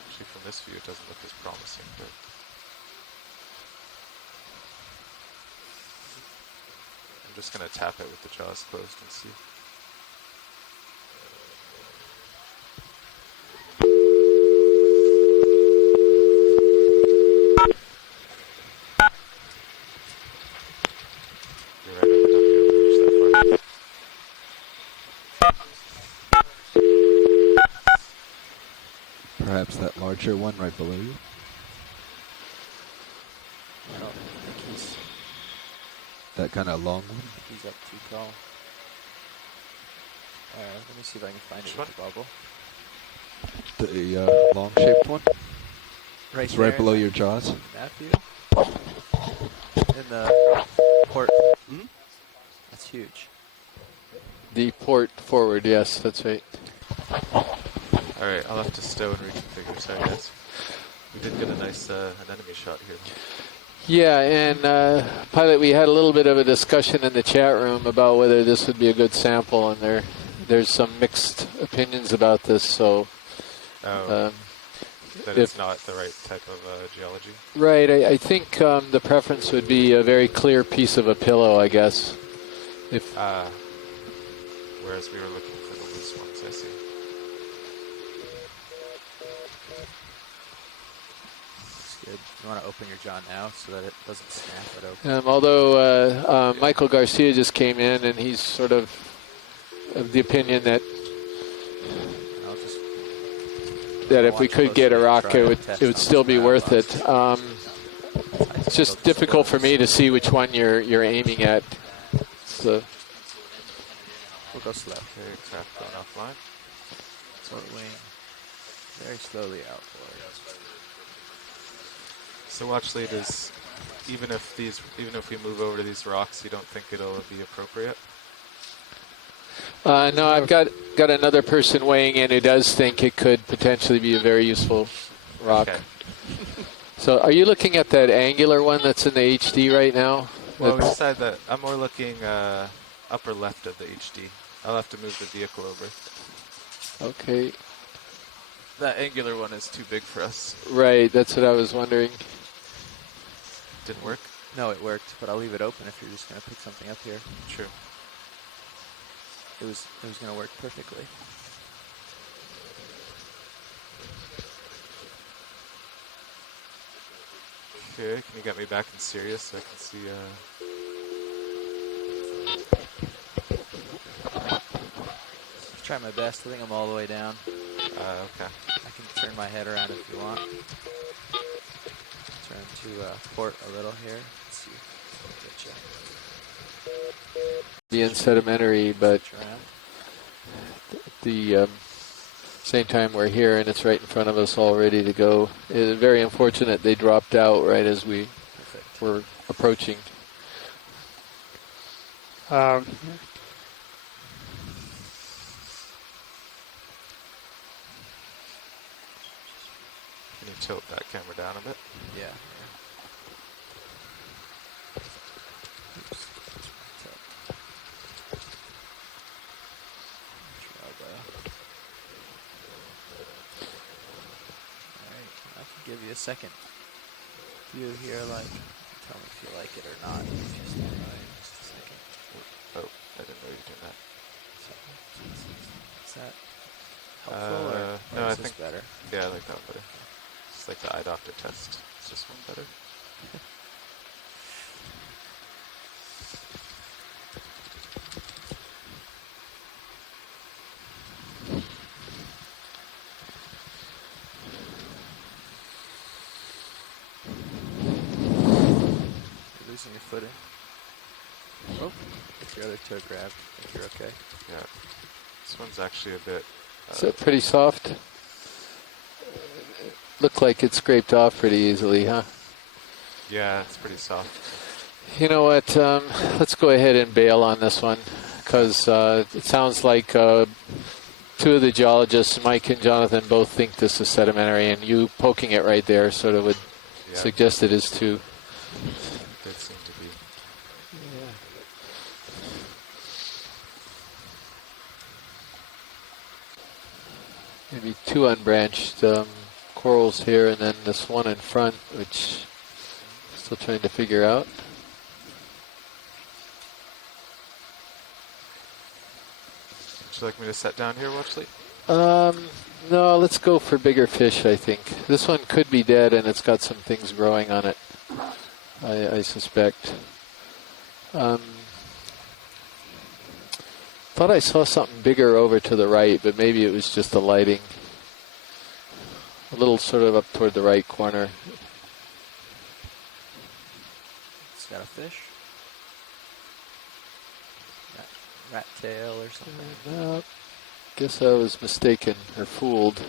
Actually, from this view, it doesn't look as promising, but. I'm just going to tap it with the jaws closed and see. You're right, I would not be able to reach that far. Perhaps that larger one right below you? I don't think he's That kind of long one? up too tall. Alright, let me see if I can find it with the bubble. The long-shaped one? Right It's there right below in your jaws? that view. In the port. Hmm? That's huge. The port forward, yes, that's right. Alright, I'll have to stow and reconfigure. Sorry, guys. We did get a nice anemone shot here. Yeah, and Pilot, we had a little bit of a discussion in the chat room about whether this would be a good sample, and there's some mixed opinions about this, so... that it's not the right type of geology? Right, I think the preference would be a very clear piece of a pillow, I guess. If whereas we were looking for the loose ones, I see. Good. You want to open your jaw now so that it doesn't snap it open. although Michael Garcia just came in, and he's sort of the opinion that if we could get a rock, it would still be worth it. It's just difficult for me to see which one you're aiming at. So We'll go slow. Okay, craft going offline. Port wing. Very slowly out forward. So watch leaders, even if we move over to these rocks, you don't think it'll be appropriate? No, I've got another person weighing in who does think it could potentially be a very useful rock. Okay. So are you looking at that angular one that's in the HD right now? Well, we decided that I'm more looking upper left of the HD. I'll have to move the vehicle over. Okay. That angular one is too big for us. Right, that's what I was wondering. Didn't work? No, it worked, but I'll leave it open if you're just going to pick something up here. True. It was going to work perfectly. Okay, can you get me back in Sirius so I can see... Try my best. I think I'm all the way down. Okay. I can turn my head around if you want. Turn to port a little here. Let's see. Get you. The unsedimentary, but Around. the Same time we're here, and it's right in front of us, all ready to go. It's very unfortunate they dropped out right as we were approaching. Um, Can you tilt that camera down a bit? Yeah. Alright, I can give you a second view here, like, tell me if you like it or not. Just a second. Oh, I didn't know you were doing that. Is that helpful or no, is I this think better? Yeah, I like that one better. It's like the eye doctor test. Is this one better? You're losing your footing. Oh, get your other toe grabbed. I think you're okay. Yeah. This one's actually a bit... Is it pretty soft? Looked like it scraped off pretty easily, huh? Yeah, it's pretty soft. You know what? Let's go ahead and bail on this one, because it sounds like two of the geologists, Mike and Jonathan, both think this is sedimentary, and you poking it right there sort of would suggest it is too. It did seem to be. Maybe two unbranched corals here, and then this one in front, which I'm still trying to figure out. Would you like me to set down here, Watchley? No, let's go for bigger fish, I think. This one could be dead, and it's got some things growing on it, I suspect. Thought I saw something bigger over to the right, but maybe it was just the lighting. A little sort of up toward the right corner. It's got a fish. Rat tail or something. No, guess I was mistaken or fooled.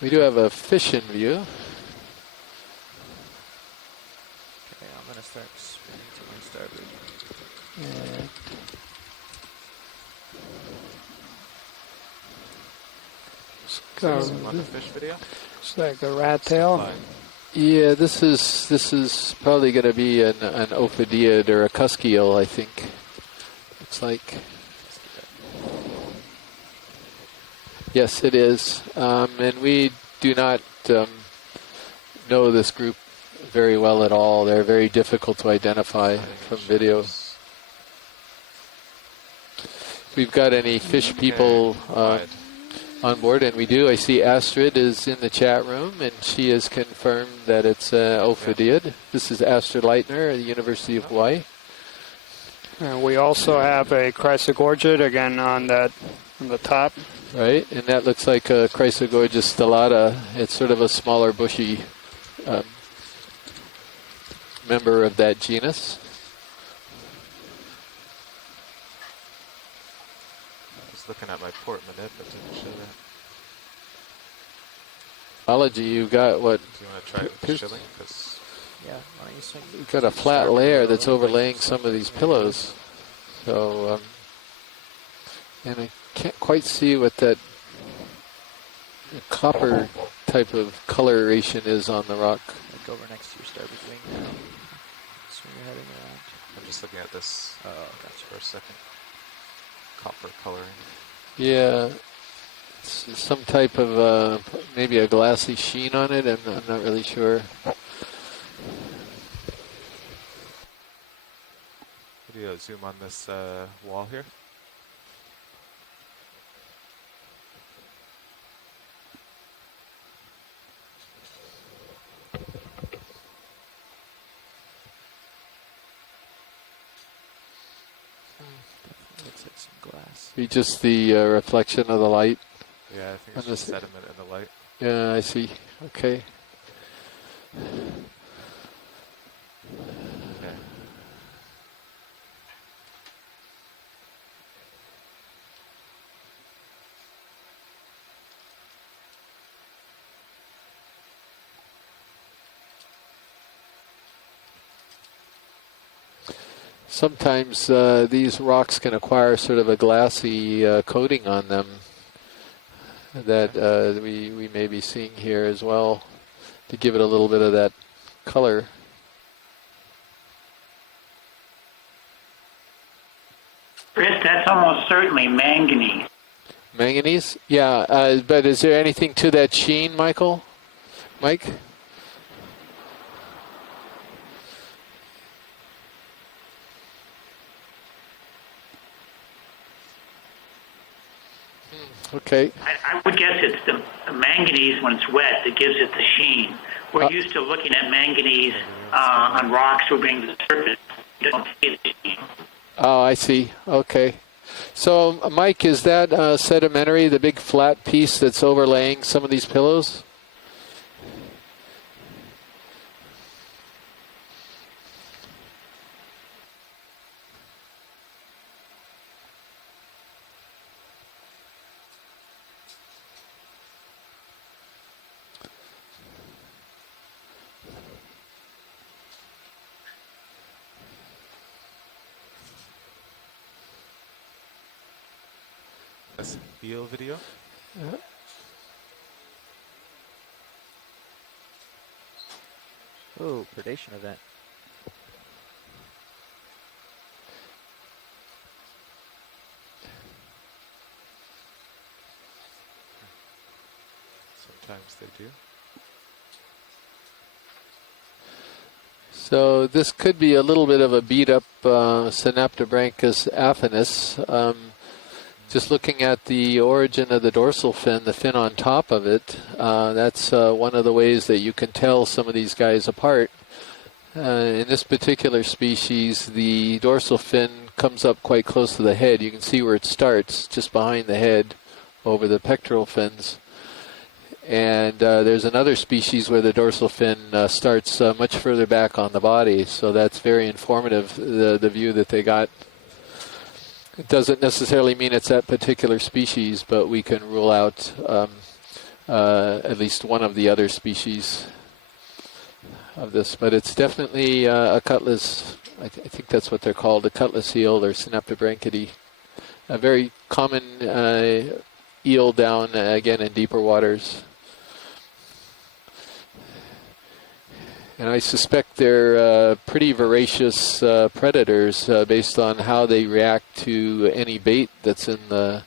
We do have a fish in view. Okay, I'm going to start spinning to my starboard. And On the fish video? It's like a rat tail. yeah, this is probably going to be an ophidiid or a cuskiel, I think. Looks like. Yes, it is. And we do not know this group very well at all. They're very difficult to identify from video. If we've got any fish people on board, and we do. I see Astrid is in the chat room, and she has confirmed that it's ophidiid. This is Astrid Leitner at the University of Hawaii. We also have a chrysogorgid again on the top. Right, and that looks like a Chrysogorgia stellata. It's sort of a smaller, bushy member of that genus. I was looking at my port minute, but didn't show that. Biology, you've got what? Do you want to try it with the shilling? Cause Yeah, why don't you swing? You've got a flat layer that's overlaying some of these pillows. So, and I can't quite see what that copper type of coloration is on the rock. Look over next to your starboard wing now. Swing your heading around. I'm just looking at this Gotcha. for a second. Copper coloring. Yeah, it's some type of maybe a glassy sheen on it. I'm not really sure. Video zoom on this wall here. Looks like some glass. Be just the reflection of the light. Yeah, I think it's just sediment in the light. Yeah, I see. Okay. Okay. sometimes these rocks can acquire sort of a glassy coating on them that we may be seeing here as well to give it a little bit of that color. Chris, that's almost certainly manganese. Manganese? Yeah, but is there anything to that sheen, Mike? Okay. I would guess it's the manganese when it's wet that gives it the sheen. We're used to looking at manganese on rocks who bring to the surface. You don't see the sheen. Oh, I see. Okay. So, Mike, is that sedimentary, the big flat piece that's overlaying some of these pillows? That's eel video. Oh, predation event. Sometimes they do. So this could be a little bit of a beat up Synaptobranchus affinis. Just looking at the origin of the dorsal fin, the fin on top of it, that's one of the ways that you can tell some of these guys apart. In this particular species, the dorsal fin comes up quite close to the head. You can see where it starts, just behind the head, over the pectoral fins. And there's another species where the dorsal fin starts much further back on the body, so that's very informative, the view that they got. It doesn't necessarily mean it's that particular species, but we can rule out at least one of the other species of this. But it's definitely a cutlass, I think that's what they're called, a cutlass eel or Synaptobranchidae. A very common eel down, again, in deeper waters. And I suspect they're pretty voracious predators based on how they react to any bait that's in the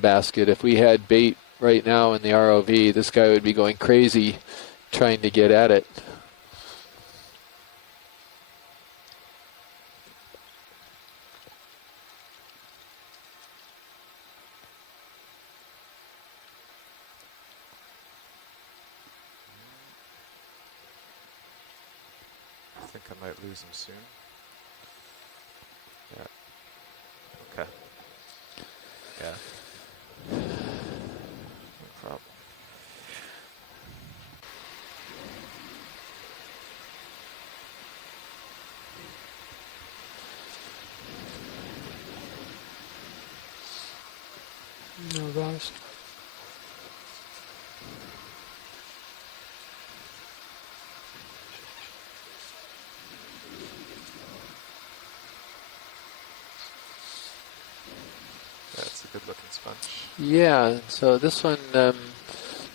basket. If we had bait right now in the ROV, this guy would be going crazy trying to get at it. I think I might lose him soon. Yeah. Okay. Yeah. No problem. No, guys. That's a good looking sponge. Yeah, so this one,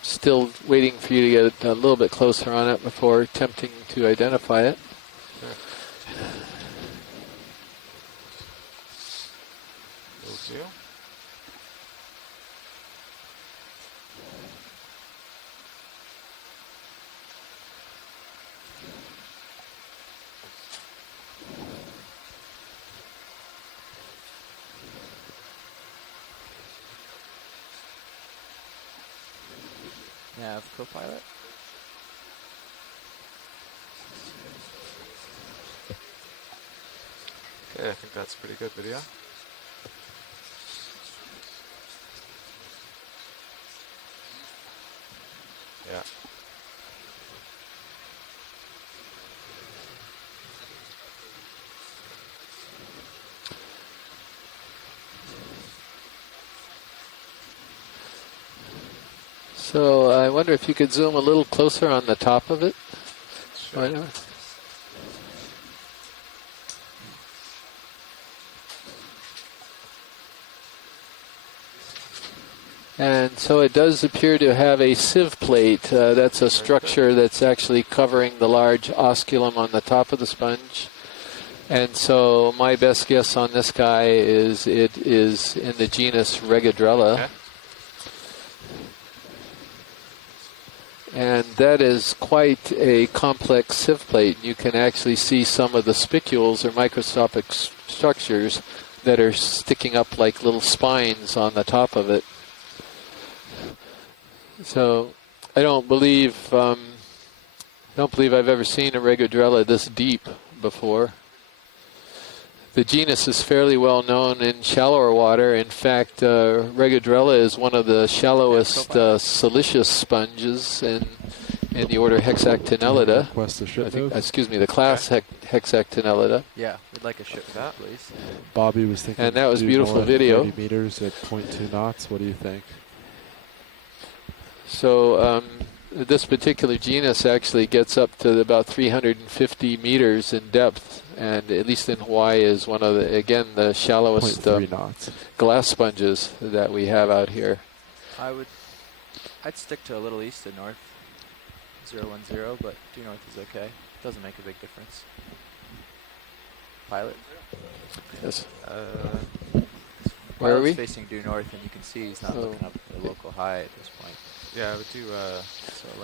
still waiting for you to get a little bit closer on it before attempting to identify it. Sure. Will do. Nav Copilot. Okay, I think that's pretty good video. Yeah. So I wonder if you could zoom a little closer on the top of it. Sure. And so it does appear to have a sieve plate. That's a structure that's actually covering the large osculum on the top of the sponge. And so my best guess on this guy is it is in the genus Regadrella. Okay. And that is quite a complex sieve plate. You can actually see some of the spicules or microscopic structures that are sticking up like little spines on the top of it. So I don't believe I've ever seen a Regadrella this deep before. The genus is fairly well known in shallower water. In fact, Regadrella is one of the shallowest siliceous sponges in the order Hexactinellida. The class Hexactinellida. Yeah, we'd like a ship that, please. Bobby was thinking. And that was do beautiful more than video. 30 meters at 0.2 knots. What do you think? So this particular genus actually gets up to about 350 meters in depth, and at least in Hawaii is one of the shallowest 0.3 knots. glass sponges that we have out here. I'd stick to a little east and north, 010, but due north is okay. Doesn't make a big difference. Pilot? Yes. Where are we? Pilot's facing due north, and you can see he's not looking up at the local high at this point. Yeah, I would do a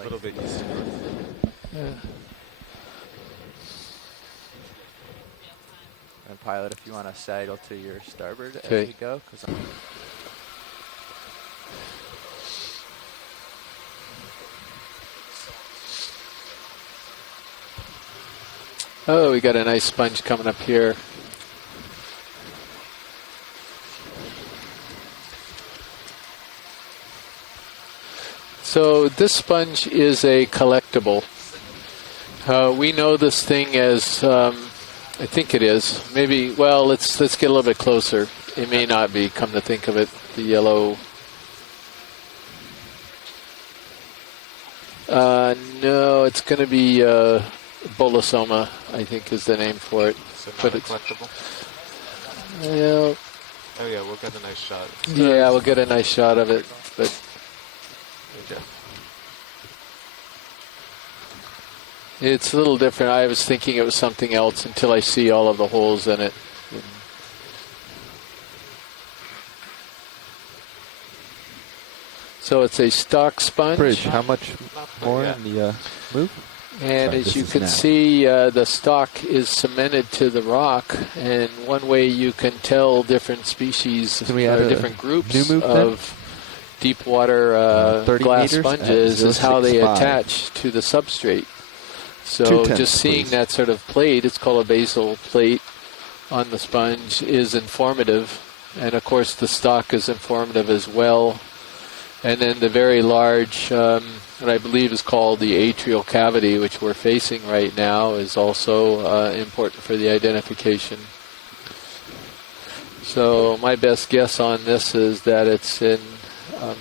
little bit east and north. Yeah. And pilot, if you want to sidle to your starboard as Okay. we go. Oh, we got a nice sponge coming up here. So this sponge is a collectible. We know this thing as, I think it is. Maybe, well, let's get a little bit closer. It may not be, come to think of it, the yellow. No, it's going to be Bolosoma, I think is the name for it. So not But a it's collectible? well, Oh yeah, we'll get a nice shot. yeah, we'll get a nice shot of it, but Okay. it's a little different. I was thinking it was something else until I see all of the holes in it. So it's a stock sponge. Bridge, how much more in the move? And Sorry, as this you is can now. see, the stock is cemented to the rock. And one way you can tell different species Can we or add a different groups new move then? of deep water 30 glass meters at sponges is how they 0.65. attach to the substrate. So 2/10, just seeing please. that sort of plate, it's called a basal plate on the sponge, is informative. And of course the stock is informative as well. And then the very large, what I believe is called the atrial cavity, which we're facing right now, is also important for the identification. So my best guess on this is that it's in the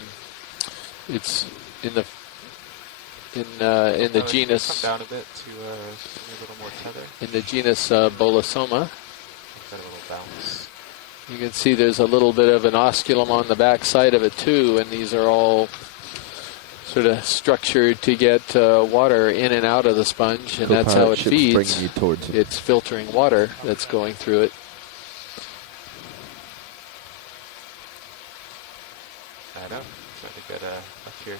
genus. Come down a bit to give me a little more tether. In the genus Bolosoma. Get a little bounce. You can see there's a little bit of an osculum on the back side of it too, and these are all sort of structured to get water in and out of the sponge, and that's how it ship's feeds. bringing you towards it. It's filtering water that's going through it. I know. Trying to get up here.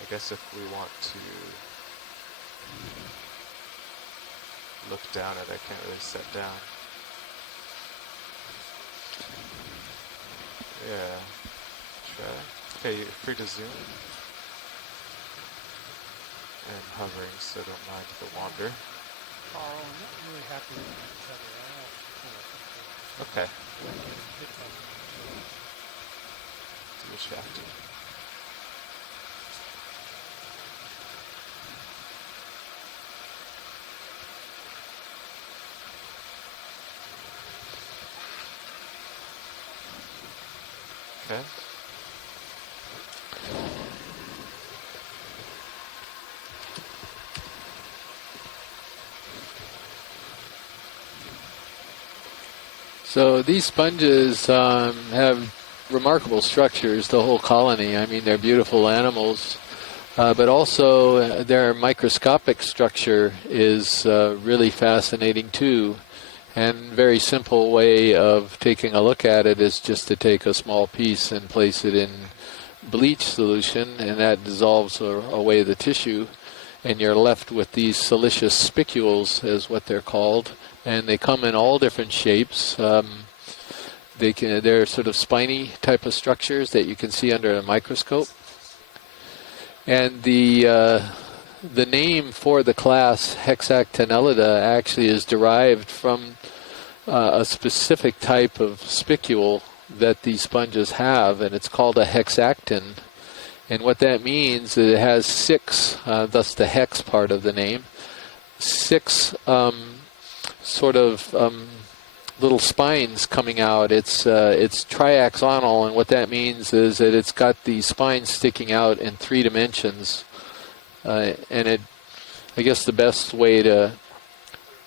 I guess if we want to look down at it, I can't really set down. Yeah. Try. Okay, you're free to zoom. And hovering, so don't mind the wander. Oh, I'm not really happy with each other. Okay. Do what you have to. Okay. So these sponges have remarkable structures, the whole colony. I mean, they're beautiful animals, but also their microscopic structure is really fascinating too. And very simple way of taking a look at it is just to take a small piece and place it in bleach solution, and that dissolves away the tissue, and you're left with these siliceous spicules, is what they're called, and they come in all different shapes. They're sort of spiny type of structures that you can see under a microscope. And the name for the class Hexactinellida actually is derived from a specific type of spicule that these sponges have, and it's called a hexactin. And what that means is it has 6, thus the hex part of the name, 6 sort of little spines coming out. It's triaxonal, and what that means is that it's got these spines sticking out in 3 dimensions. And I guess the best way to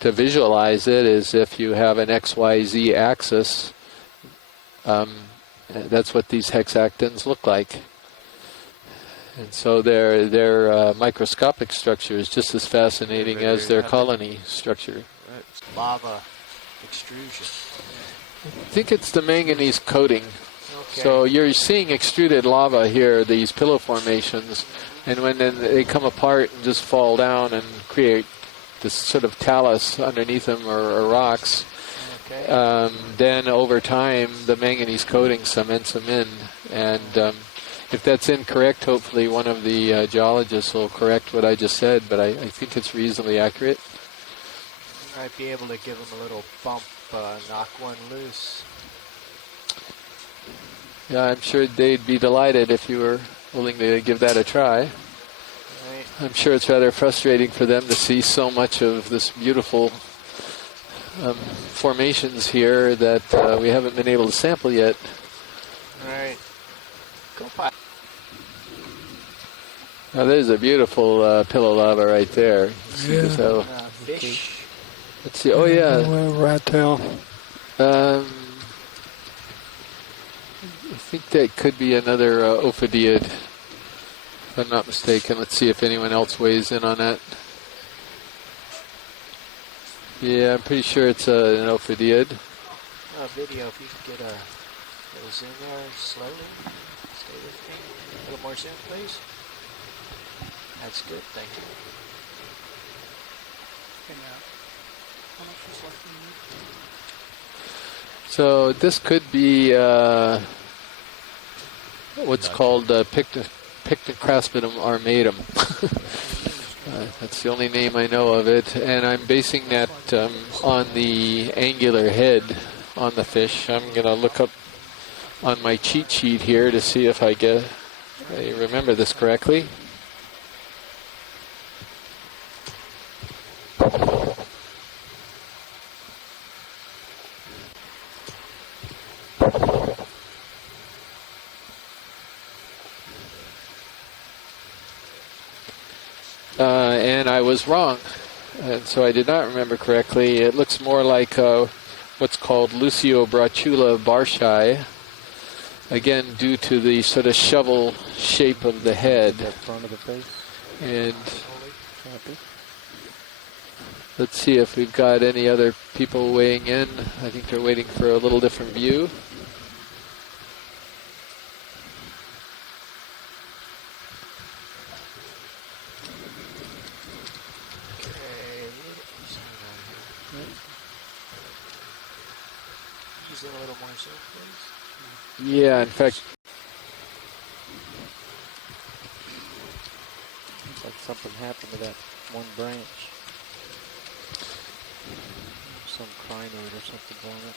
visualize it is if you have an XYZ axis. That's what these hexactins look like. And so their microscopic structure is just as fascinating as their colony structure. Lava extrusion. I think it's the manganese coating. Okay. So you're seeing extruded lava here, these pillow formations, and when then they come apart and just fall down and create this sort of talus underneath them or rocks, Okay. then over time the manganese coating cements them in. And if that's incorrect, hopefully one of the geologists will correct what I just said, but I think it's reasonably accurate. You might be able to give them a little bump, knock one loose. Yeah, I'm sure they'd be delighted if you were willing to give that a try. Right. I'm sure it's rather frustrating for them to see so much of this beautiful formations here that we haven't been able to sample yet. Right. Go by. Now there's a beautiful pillow lava right there. Yeah. Just how, Fish. let's see. Oh yeah. Rat tail. I think that could be another ophidiid, if I'm not mistaken. Let's see if anyone else weighs in on that. Yeah, I'm pretty sure it's an ophidiid. Video, if you could get a little zoom there slowly. Stay with me. A little more zoom, please. That's good, thank you. So this could be what's called Pictocraspidum armatum. That's the only name I know of it, and I'm basing that on the angular head on the fish. I'm going to look up on my cheat sheet here to see if I remember this correctly. And I was wrong, and so I did not remember correctly. It looks more like what's called Luciobrachula barshai, again due to the sort of shovel shape of the head. Front of the face. And let's see if we've got any other people weighing in. I think they're waiting for a little different view. A little more zoom, please. Yeah, in fact, Looks like something happened to that one branch. Some crinoid or something on it.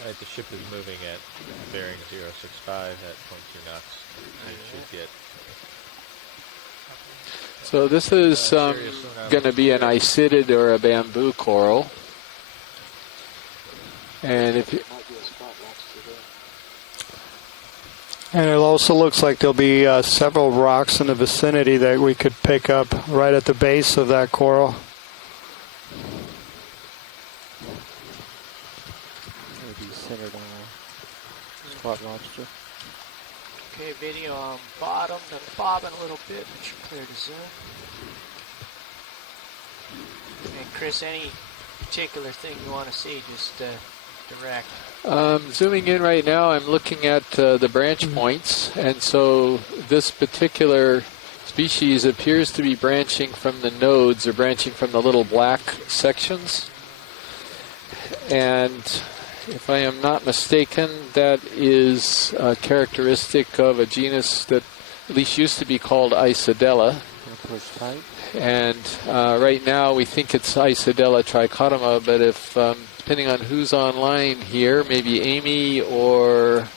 Alright, the ship is moving at bearing 065 at 0.2 knots. It should get... so this is going to be an isidid or a bamboo coral. And if you, And it also looks like there'll be several rocks in the vicinity that we could pick up right at the base of that coral. be centered on a squat lobster. Okay, video on bottom, then bobbing a little bit, but you're clear to zoom. And Chris, any particular thing you want to see, just direct. Zooming in right now, I'm looking at the branch points, and so this particular species appears to be branching from the nodes, or branching from the little black sections. And if I am not mistaken, that is characteristic of a genus that at least used to be called Isidella. Push tight. And right now we think it's Isidella trichotoma, but if depending on who's online here, maybe Amy or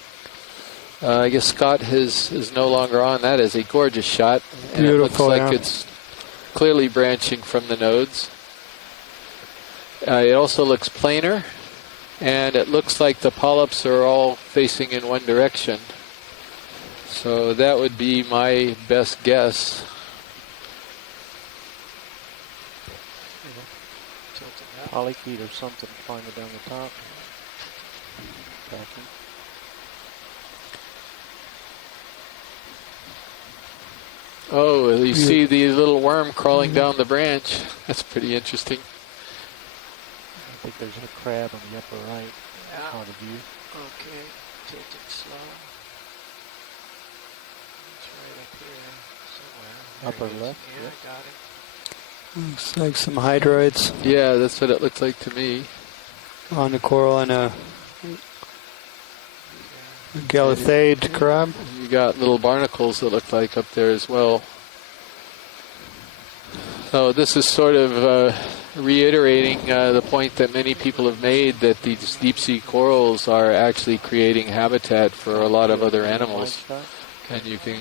I guess Scott is no longer on. That is a gorgeous shot. And Beautiful, it looks like it's clearly branching from the nodes. It also looks planar, and it looks like the polyps are all facing in one direction. So that would be my best guess. Polychaete or something climbing down the top. Tracking. Oh, you see the little worm crawling down the branch. That's pretty interesting. I think there's a crab on the upper right point of view. Okay, take it slow. It's right up here somewhere. Upper left? Yeah, I got it. Looks like some hydroids Yeah, that's what it looks like to me. on the coral and a galathade crab. You got little barnacles that look like up there as well. So this is sort of reiterating the point that many people have made, that these deep sea corals are actually creating habitat for a lot of other animals. And you can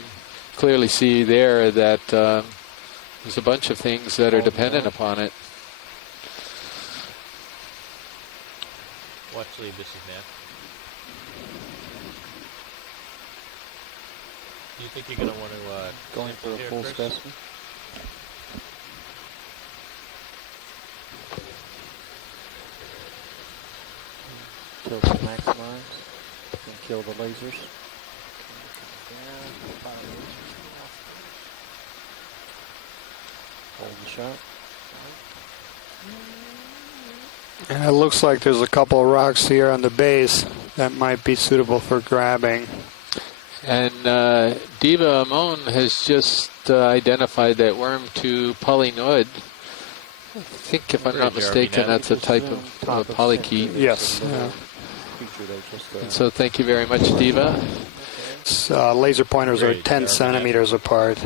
clearly see there that there's a bunch of things that are dependent upon it. Watch leave, this is Matt. Do you think you're going to want to... Going for a here, full Chris? specimen. Tilt to maximize. And kill the lasers. Hold the shot. And it looks like there's a couple of rocks here on the base that might be suitable for grabbing. And Diva Amon has just identified that worm to polynoid. I think, if I'm not mistaken, that's a type of polychaete. Yes. And so thank you very much, Diva. Laser pointers are 10 centimeters apart.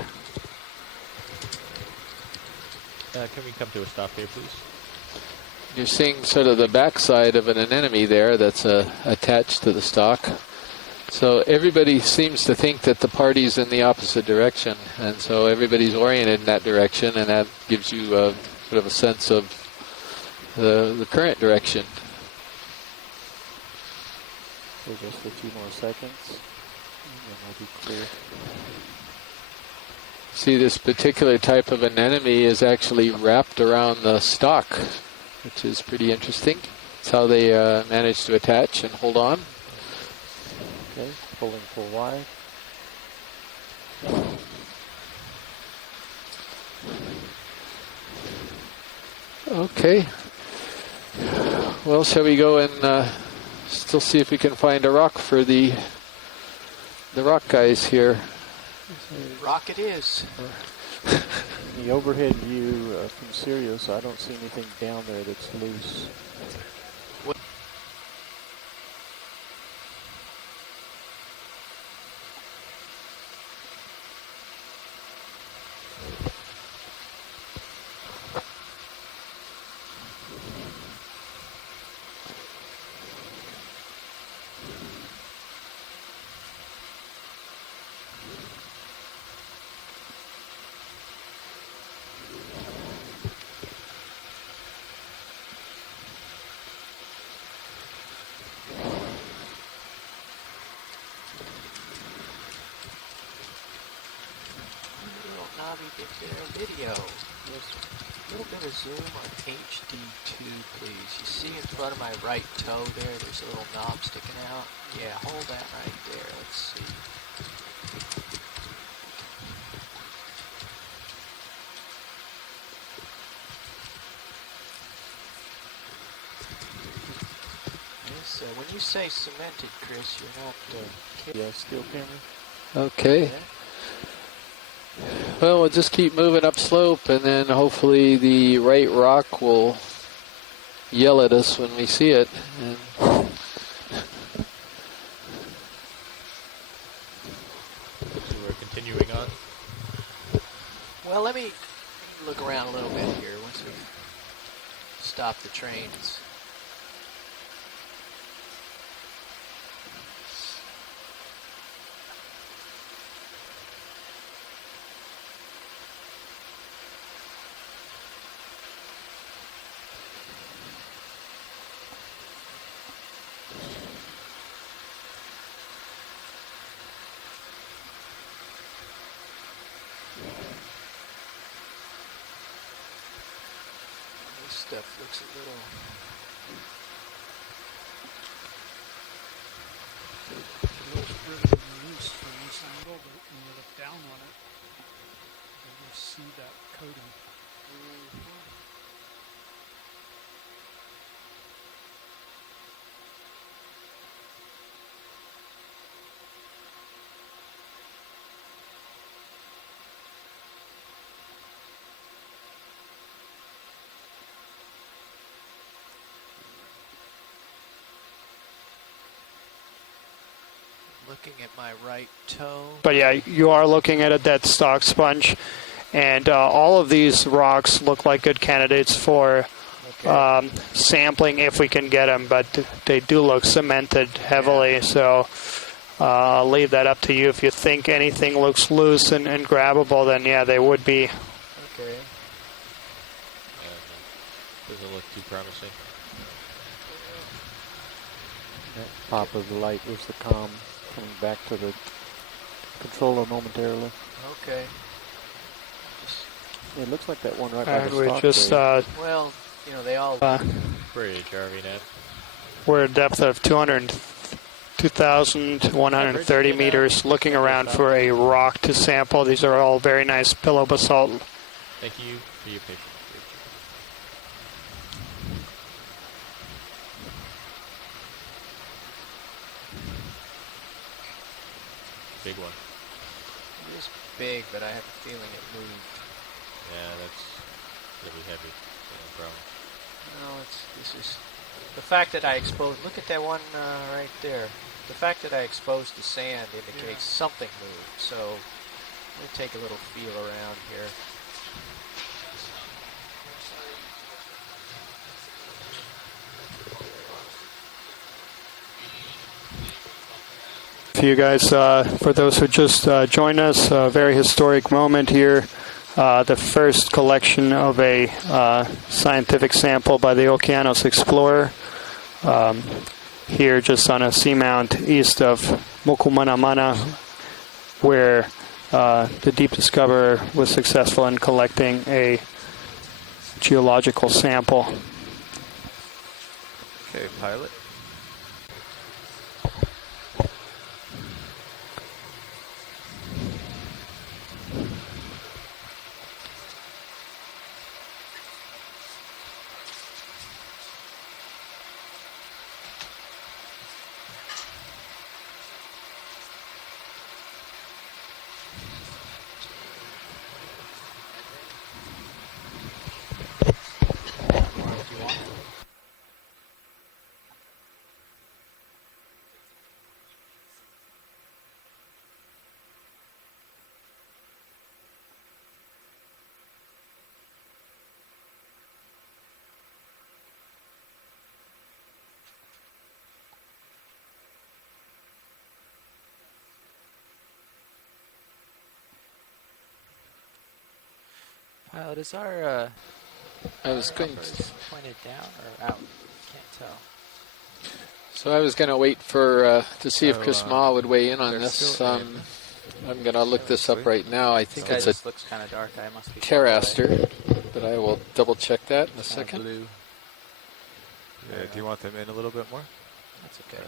Can we come to a stop here, please? You're seeing sort of the backside of an anemone there that's attached to the stalk. So everybody seems to think that the party's in the opposite direction, and so everybody's oriented in that direction, and that gives you sort of a sense of the current direction. So just a few more seconds, and then we'll be clear. See, this particular type of anemone is actually wrapped around the stalk, which is pretty interesting. It's how they manage to attach and hold on. Okay, pulling full wide. Okay. Well, shall we go and still see if we can find a rock for the rock guys here? Rock it is. The overhead view from Sirius, I don't see anything down there that's loose. Little knobby bit there, video. little bit of zoom on HD2, please. You see in front of my right toe there, there's a little knob sticking out? Yeah, hold that right there. Let's see. This, when you say cemented, Chris, you're not Yeah, steel camera. Okay. Yeah. Well, we'll just keep moving up slope, and then hopefully the right rock will yell at us when we see it. And So we're continuing on. Well, let me look around a little bit here once we stop the trains. This stuff looks a little... It looks pretty loose from this angle, but when you look down on it, you see that coating. Looking at my right toe. But yeah, you are looking at a dead stock sponge, and all of these rocks look like good candidates for sampling if we can get them, but they do look cemented heavily, so I'll leave that up to you. If you think anything looks loose and grabbable, then yeah, they would be. Okay. Doesn't look too promising. That pop of the light was the comm coming back to the controller momentarily. Okay. It looks like that one right by And the we stock just there. Well, you know, they all... Bridge, RV-net. we're at a depth of 2,130 meters, looking around for a rock to sample. These are all very nice pillow basalt. Thank you for your patience. Big one. It is big, but I have a feeling it moved. Yeah, that's really heavy. No problem. No, this is... The fact that I exposed... Look at that one right there. The fact that I exposed the sand indicates something moved. So, let me take a little feel around here. For you guys, for those who just joined us, a very historic moment here. The first collection of a scientific sample by the Okeanos explorer. Here just on a seamount east of Mokumanamana, where the deep discoverer was successful in collecting a geological sample. Okay, pilot. Pilot, is our I was going pointed down or out? Can't tell. So I was going to wait for to see if So, Chris Ma would weigh in on there's this. still I'm going to look this up right now. I think This it's guy a just looks kind of dark. I must be Caraster. but I will double check that in a second. Blue. Yeah, do you want them in a little bit more? That's okay.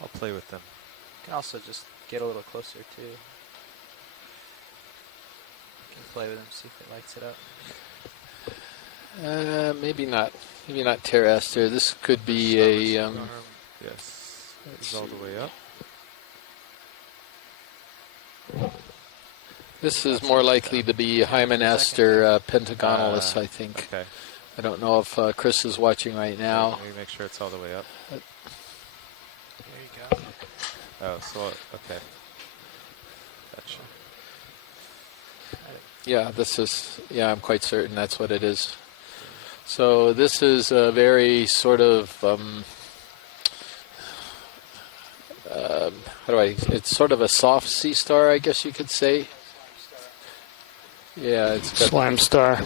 I'll play with them. You can also just get a little closer too. You can play with them, see if it lights it up. Maybe not. Maybe not Terraster. This could be a. Yes, it's all the way up. This is more likely to be Hymenaster pentagonalis, I think. Okay. I don't know if Chris is watching right now. Maybe make sure it's all the way up. There you go. Oh, so okay. Gotcha. Yeah, this is. Yeah, I'm quite certain that's what it is. So this is a very sort of. It's sort of a soft sea star, I guess you could say. Yeah, it's got Slime star.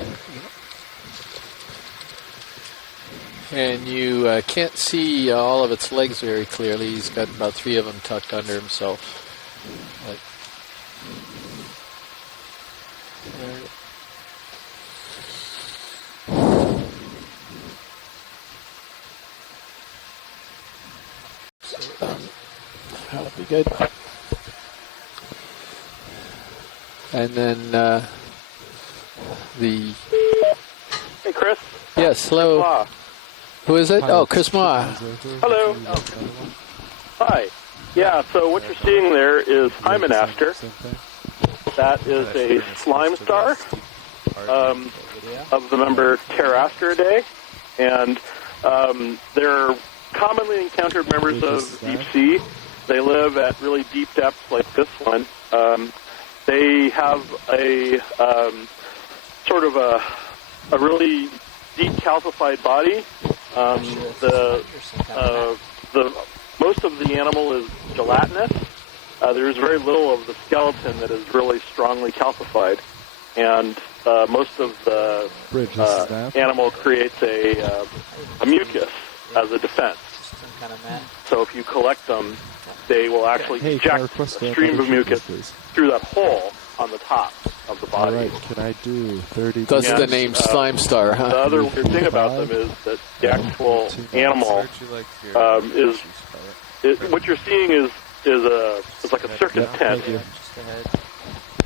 And you can't see all of its legs very clearly. He's got about 3 of them tucked under himself. But, that'll be good. And then the... Hey, Chris. Yes, hello. Ma. Who is it? Oh, Chris Ma. Hello. Hi. Yeah, so what you're seeing there is Hymenaster. That is a slime star of the member Terrastaridae. And they're commonly encountered members of deep sea. They live at really deep depths like this one. They have a sort of a really deep calcified body. Most of the animal is gelatinous. There's very little of the skeleton that is really strongly calcified, and most of the animal creates a mucus as a defense. So if you collect them, they will actually eject a stream of mucus through that hole on the top of the body. All right, can I do 30? That's the name Slime Star, huh? The other weird thing about them is that the actual animal what you're seeing is like a circus tent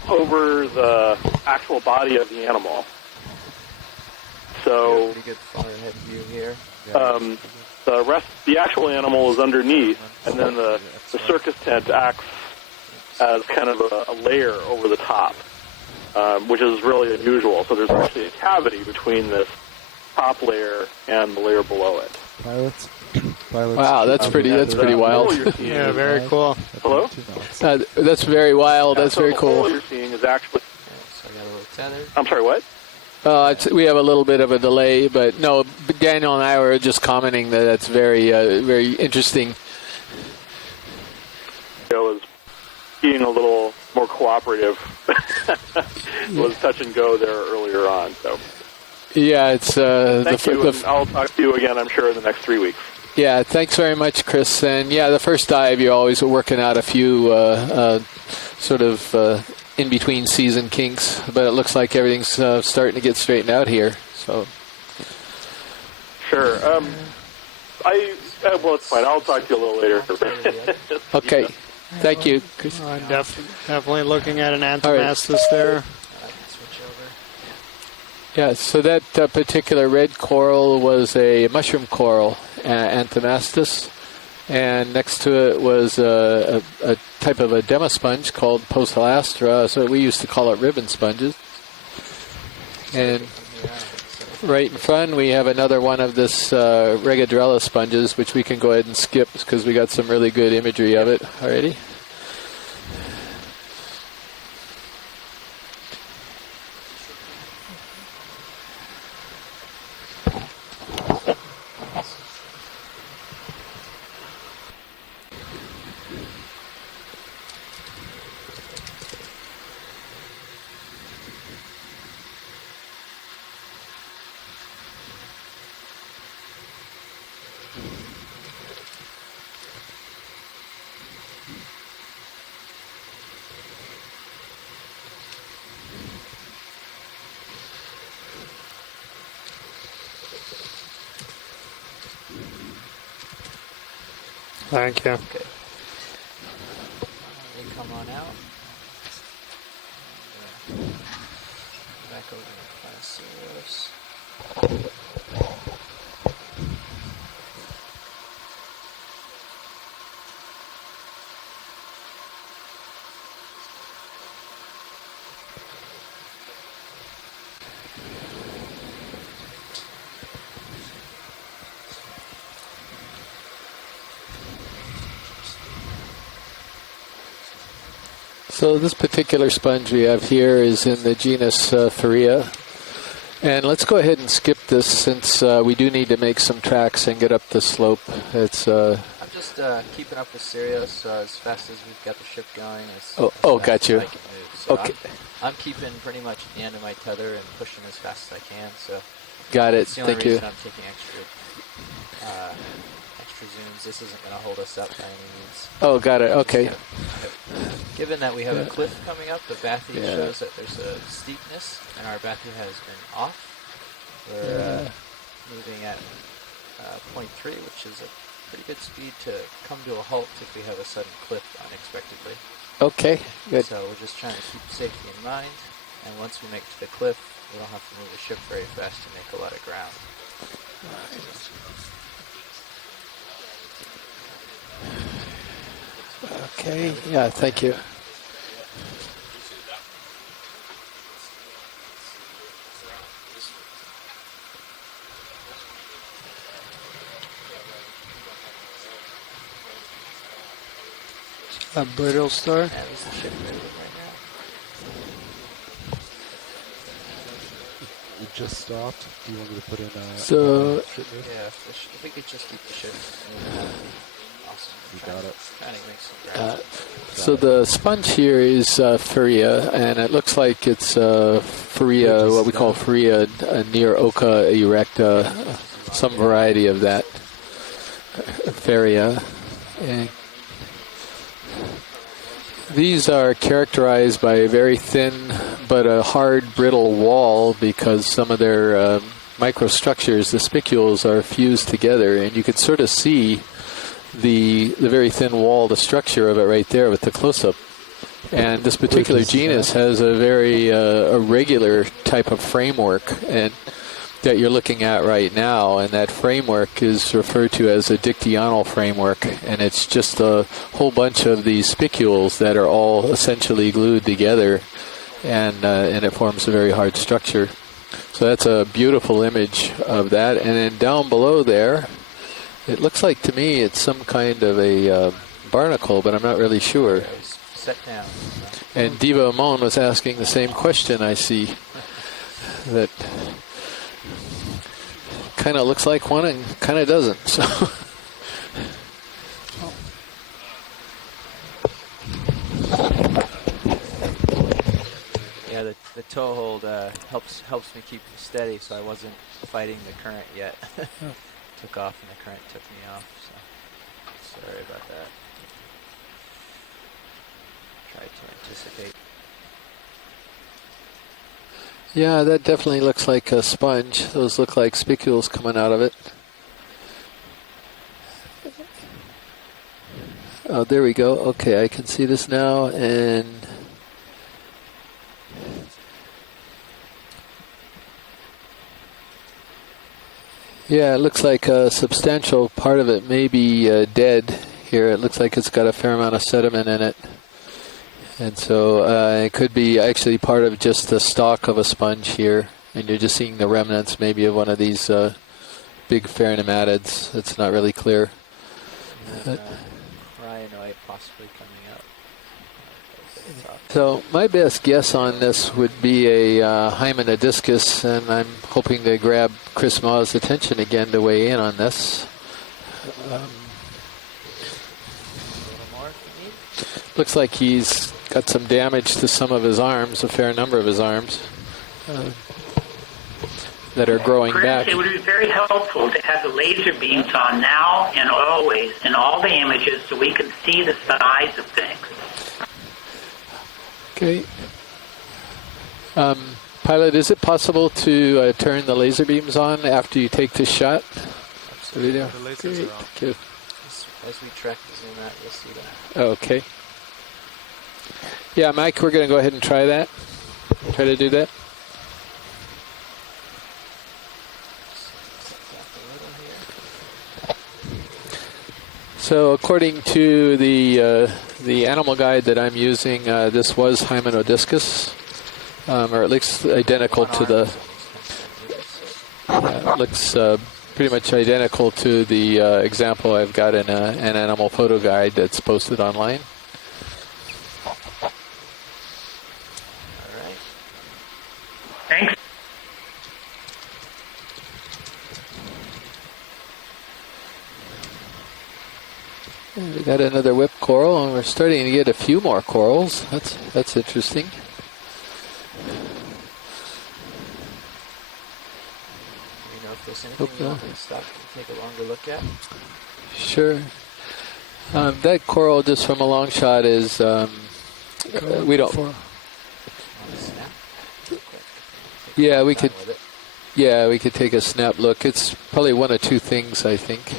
over the actual body of the animal. So the actual animal is underneath, and then the circus tent acts as kind of a layer over the top, which is really unusual. So there's actually a cavity between this top layer and the layer below it. Pilots. Wow, that's pretty wild. Yeah, very cool. Hello? That's very wild. That's very cool. What you're seeing is actually... I'm sorry, what? We have a little bit of a delay, but no, Daniel and I were just commenting that that's very, very interesting. I was being a little more cooperative. Was touch and go there earlier on. So. Yeah, it's Thank you, and I'll talk to you again, I'm sure, in the next 3 weeks. Yeah, thanks very much, Chris. And yeah, the first dive, you're always working out a few sort of in-between season kinks, but it looks like everything's starting to get straightened out here. So. Sure. Well, it's fine. I'll talk to you a little later. Okay. Thank you. I'm definitely looking at an Antimastis there. Yeah, so that particular red coral was a mushroom coral, Antimastis, and next to it was a type of a demosponge called Postolastra, so we used to call it ribbon sponges. And right in front we have another one of this Regadrella sponges, which we can go ahead and skip because we got some really good imagery of it already. Thank you. Okay. They come on out. Back over to Class Sirius. So this particular sponge we have here is in the genus Keoea. And let's go ahead and skip this since we do need to make some tracks and get up the slope. It's I'm just keeping up with Sirius as fast as we've got the ship going. Got you. I can move. So Okay. I'm keeping pretty much at the end of my tether and pushing as fast as I can. So got it. that's the only Thank reason you. I'm taking extra zooms. This isn't going to hold us up by any means. Oh, got it. Okay. Given that we have a cliff coming up, the bathy shows that there's a steepness, and our bathy has been off. We're moving at 0.3, which is a pretty good speed to come to a halt if we have a sudden cliff unexpectedly. Okay, good. So we're just trying to keep safety in mind, and once we make it to the cliff, we don't have to move the ship very fast to make a lot of ground. Okay, yeah, thank you. A brittle star. That was the ship right now. We just stopped. Do you want me to put in a So, ship move? Yeah, if we could just keep the ship moving, that would be awesome. You got it. Trying to make some ground. so the sponge here is Keoea, and it looks like it's Keoea, what we call Keoea near Oka erecta, some variety of that Keoea. And these are characterized by a very thin but a hard, brittle wall because some of their microstructures, the spicules, are fused together, and you can sort of see the very thin wall, the structure of it right there with the close-up. And this particular genus has a very irregular type of framework and that you're looking at right now, and that framework is referred to as a dictyonal framework, and it's just a whole bunch of these spicules that are all essentially glued together, and it forms a very hard structure. So that's a beautiful image of that. And then down below there, it looks like to me it's some kind of a barnacle, but I'm not really sure. Set down. And Diva Amon was asking the same question, I see. That kind of looks like one and kind of doesn't. So yeah, the tow hold helps me keep steady, so I wasn't fighting the current yet. Took off and the current took me off. So sorry about that. Tried to anticipate. yeah, that definitely looks like a sponge. Those look like spicules coming out of it. Oh, there we go. Okay, I can see this now, and yeah, it looks like a substantial part of it may be dead here. It looks like it's got a fair amount of sediment in it. And so it could be actually part of just the stalk of a sponge here. And you're just seeing the remnants maybe of one of these big pheronematids. It's not really clear. Rhinoid possibly coming out. So my best guess on this would be a hymenodiscus, and I'm hoping to grab Chris Maw's attention again to weigh in on this. Looks like he's got some damage to some of his arms, a fair number of his arms that are growing Chris, back. it would be very helpful to have the laser beams on now and always in all the images so we can see the size of things. Okay. Pilot, is it possible to turn the laser beams on after you take this shot? The lasers are on. Thank you. As we track the zoom out, you'll see that. Okay. Yeah, Mike, we're going to go ahead and try that. Try to do that. So according to the animal guide that I'm using, this was Hymenodiscus, or it looks identical to the. Looks pretty much identical to the example I've got in an animal photo guide that's posted online. Thanks. We got another whip coral, and we're starting to get a few more corals. That's interesting. You know if there's anything you want to stop and take a longer look at? Sure. That coral, just from a long shot, is we don't. Yeah, we could. Yeah, we could take a snap look. It's probably one of two things, I think.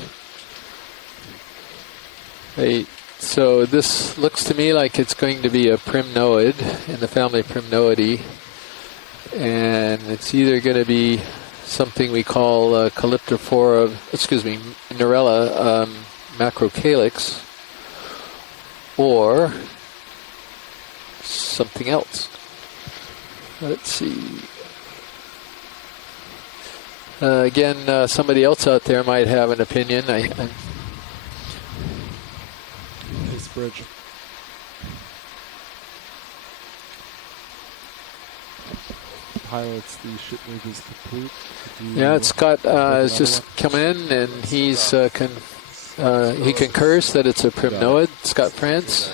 Right. So this looks to me like it's going to be a primnoid in the family Primnoidae, and it's either going to be something we call Calyptrophora, Narella macrocalyx, or something else. Let's see. Again, somebody else out there might have an opinion. This bridge. Pilots, the ship move is complete. Yeah, Scott has just come in, and he's he concurs that it's a primnoid, Scott France.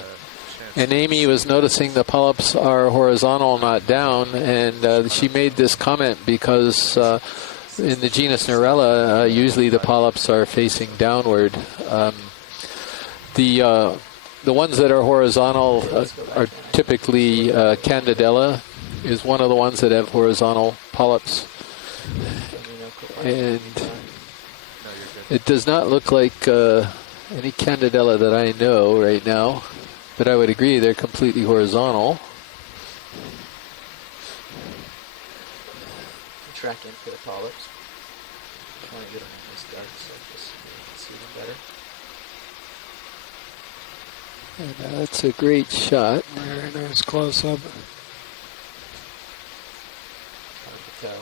And Amy was noticing the polyps are horizontal, not down, and she made this comment because in the genus Narella, usually the polyps are facing downward. The ones that are horizontal are typically Candidella is one of the ones that have horizontal polyps. And it does not look like any Candidella that I know right now, but I would agree they're completely horizontal. Track in for the polyps. I want to get them in this dark surface so you can see them better. And that's a great shot. Very nice close up. Hard to tell.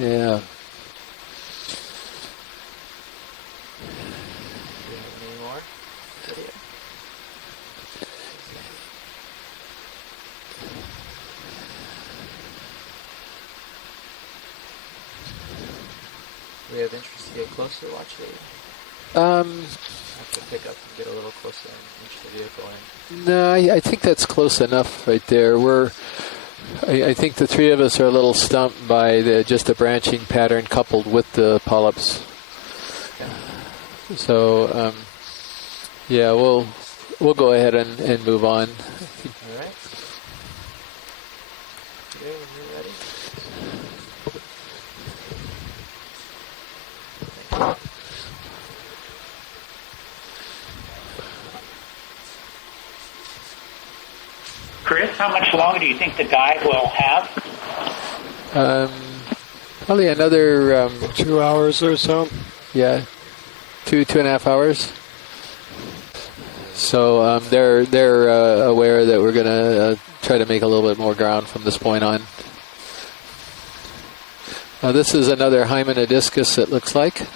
Yeah. Do you have any more video? Do we have interest to get closer? Watch it. Have to pick up and get a little closer and inch the vehicle in. No, I think that's close enough right there. I think the three of us are a little stumped by just the branching pattern coupled with the polyps. Okay. So, yeah, we'll go ahead and move on. All right. Okay, when you're ready. Chris, how much longer do you think the dive will have? Probably another 2 hours or so. Yeah, 2.5 hours. So they're aware that we're gonna try to make a little bit more ground from this point on. This is another Hymenodiscus, it looks like.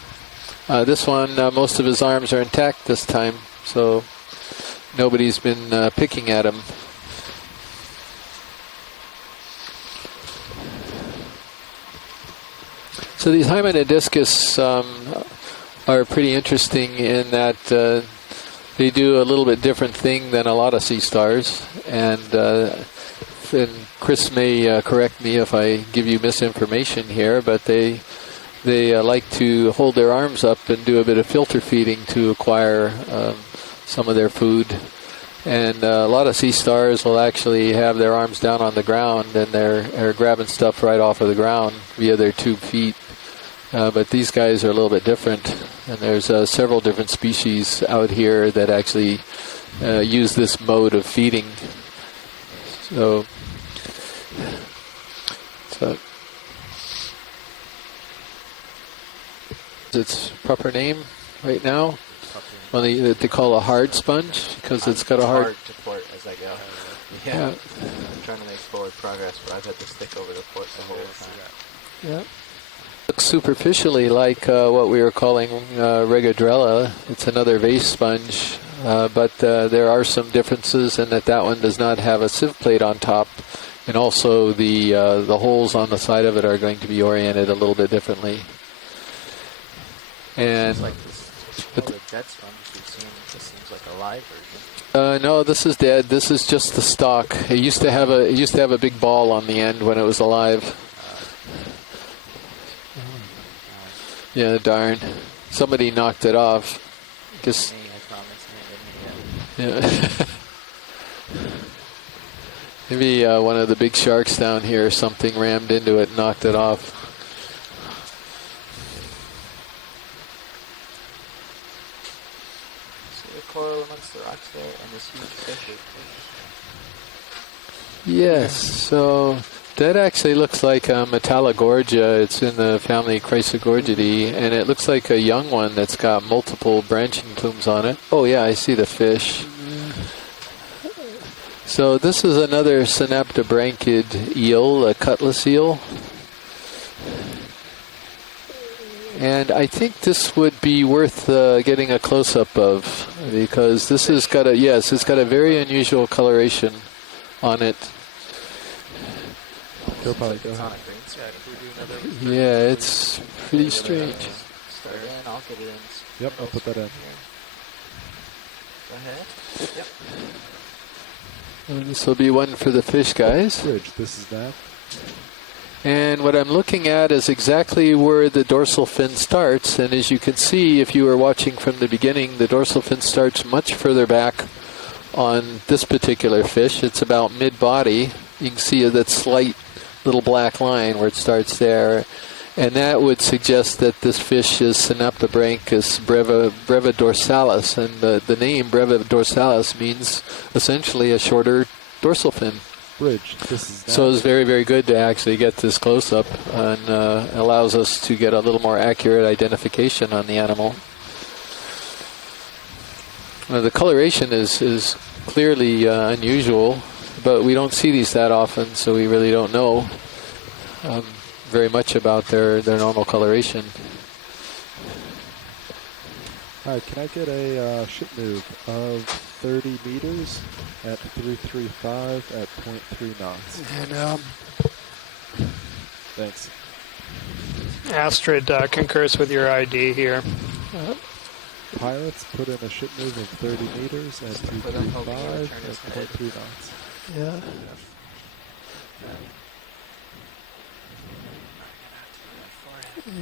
This one, most of his arms are intact this time, so nobody's been picking at him. So these Hymenodiscus are pretty interesting in that they do a little bit different thing than a lot of sea stars, and Chris may correct me if I give you misinformation here, but they like to hold their arms up and do a bit of filter feeding to acquire some of their food. And a lot of sea stars will actually have their arms down on the ground, and they're grabbing stuff right off of the ground via their tube feet. but these guys are a little bit different. And there's several different species out here that actually use this mode of feeding. So its proper name right now? Well, they call a hard sponge because it's got a hard to port as I go. Yeah. I'm trying to make forward progress, but I've had to stick over the port the whole time. Yeah. Looks superficially like what we were calling Regadrella. It's another vase sponge, but there are some differences in that one does not have a sieve plate on top, and also the holes on the side of it are going to be oriented a little bit differently. And like the dead sponge we've seen. This seems like a live version. No, this is dead. This is just the stock. It used to have a big ball on the end when it was alive. Yeah, darn. Somebody knocked it off. Just. Yeah. Maybe one of the big sharks down here or something rammed into it and knocked it off. See the coral amongst the rocks there and this huge fish. Yes, so that actually looks like a Metallogorgia. It's in the family Chrysogorgidae, and it looks like a young one that's got multiple branching plumes on it. Oh yeah, I see the fish. So this is another synaptobranchid eel, a cutlass eel. And I think this would be worth getting a close-up of, because this has got it's got a very unusual coloration on it. Yeah, it's pretty strange. Start in, I'll get it in. Yep, I'll put that in. Go ahead. Yep. And this will be one for the fish guys. Bridge, this is that. And what I'm looking at is exactly where the dorsal fin starts. And as you can see, if you were watching from the beginning, the dorsal fin starts much further back on this particular fish. It's about mid-body. You can see that slight little black line where it starts there. And that would suggest that this fish is Synaptobranchus breva dorsalis. And the name breva dorsalis means essentially a shorter dorsal fin. Bridge, this is that. So it's very, very good to actually get this close-up and allows us to get a little more accurate identification on the animal. The coloration is clearly unusual, but we don't see these that often, so we really don't know very much about their normal coloration. Hi, can I get a ship move of 30 meters at 335 at 0.3 knots? And Thanks. Astrid concurs with your ID here. Pilots put in a ship move of 30 meters at 335 at 0.3 knots. Yeah.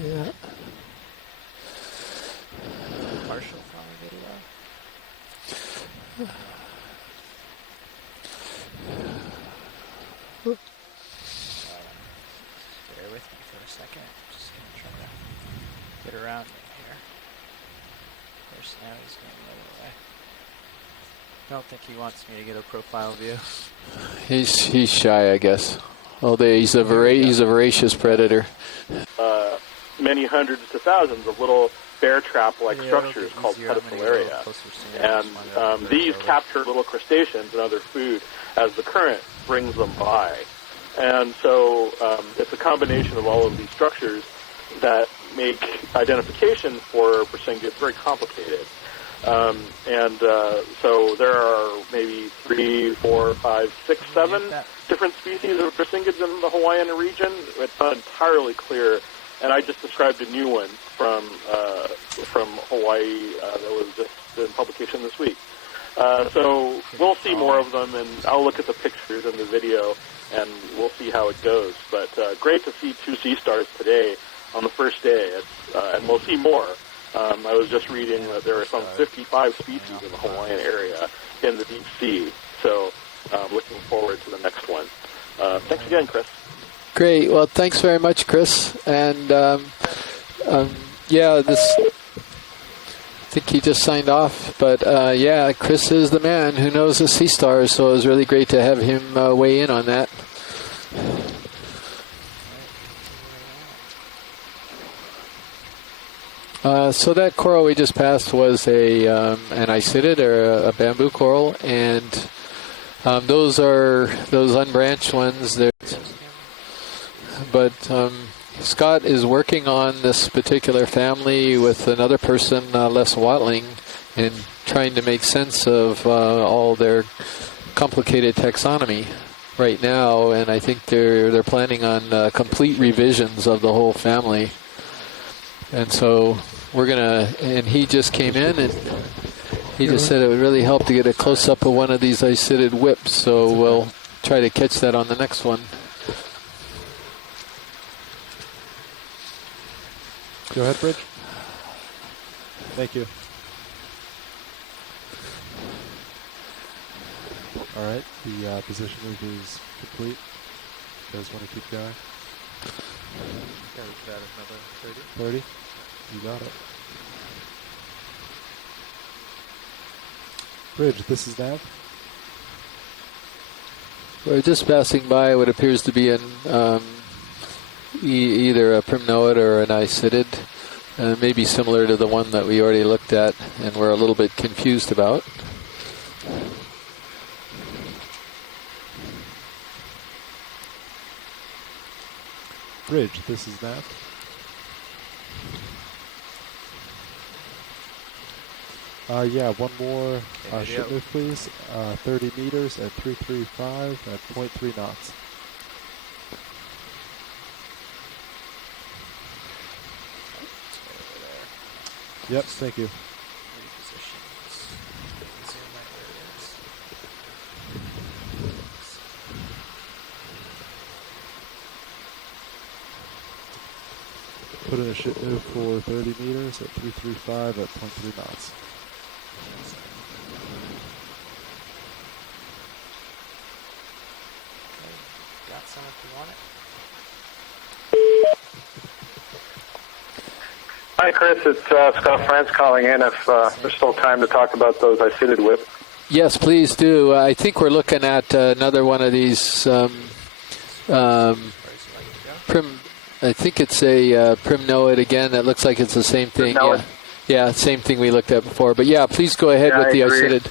Yeah. Partial follow video. Bear with me for a second. I'm just going to try to get around it here. Of course, now he's going the other way. Don't think he wants me to get a profile view. He's shy, I guess. Although he's a voracious predator. Many hundreds to thousands of little bear trap-like structures called pedicularia. And these capture little crustaceans and other food as the current brings them by. And so it's a combination of all of these structures that make identification for Brisingid very complicated. So there are maybe 3, 4, 5, 6, 7 different species of Brisingids in the Hawaiian region. It's not entirely clear, and I just described a new one from Hawaii that was just in publication this week. So we'll see more of them, and I'll look at the pictures and the video, and we'll see how it goes. But great to see 2 sea stars today on the first day, and we'll see more. I was just reading that there are some 55 species in the Hawaiian area in the deep sea. So looking forward to the next one. Thanks again, Chris. Great. Well, thanks very much, Chris. And Yeah, this. I think he just signed off, but yeah, Chris is the man who knows the sea stars, so it was really great to have him weigh in on that. So that coral we just passed was an isidid, or a bamboo coral, and those are those unbranched ones there. But Scott is working on this particular family with another person, Les Watling, and trying to make sense of all their complicated taxonomy right now, and I think they're planning on complete revisions of the whole family. And so we're and he just came in and he just said it would really help to get a close-up of one of these isidid whips, so we'll try to catch that on the next one. Go ahead, Bridge. Thank you. All right, the position move is complete. You guys want to keep going? Yeah, we could add another 30? 30. You got it. Bridge, this is Nav. We're just passing by what appears to be an either a primnoid or an isidid, maybe similar to the one that we already looked at and we're a little bit confused about. Bridge, this is Nav. Yeah, one more ship move, please. 30 meters at 335 at 0.3 knots. Yep, thank you. Put in a ship move for 30 meters at 335 at 0.3 knots. Got some if you want it. Hi, Chris. It's Scott France calling in. If there's still time to talk about those isidid whips. Yes, please do. I think we're looking at another one of these I think it's a primnoid again. That looks like it's the same thing. Primnoid. Yeah, same thing we looked at before. But yeah, please go ahead with the isidid.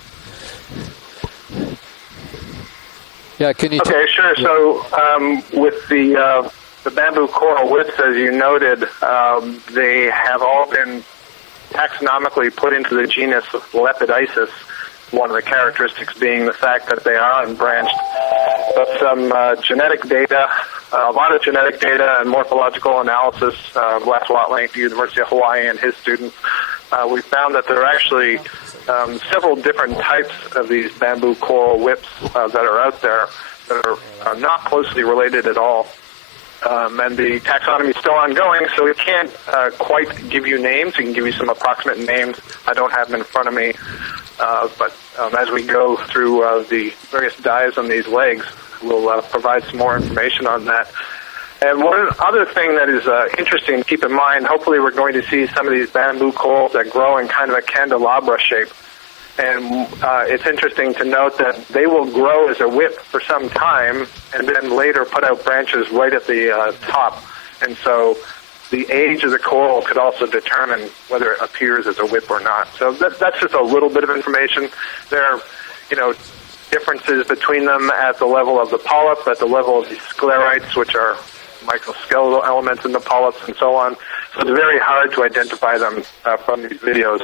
Yeah, can you? Okay, sure. So with the bamboo coral whips, as you noted, they have all been taxonomically put into the genus Lepidisis, one of the characteristics being the fact that they are unbranched. But some genetic data, a lot of genetic data and morphological analysis, Les Watling at the University of Hawaii and his students, we found that there are actually several different types of these bamboo coral whips that are out there that are not closely related at all. And the taxonomy is still ongoing, so we can't quite give you names. We can give you some approximate names. I don't have them in front of me. But as we go through the various dives on these legs, we'll provide some more information on that. And one other thing that is interesting to keep in mind, hopefully we're going to see some of these bamboo corals that grow in kind of a candelabra shape. And it's interesting to note that they will grow as a whip for some time and then later put out branches right at the top. And so the age of the coral could also determine whether it appears as a whip or not. So that's just a little bit of information. There are, differences between them at the level of the polyp, at the level of the sclerites, which are microskeletal elements in the polyps, and so on. So it's very hard to identify them from these videos.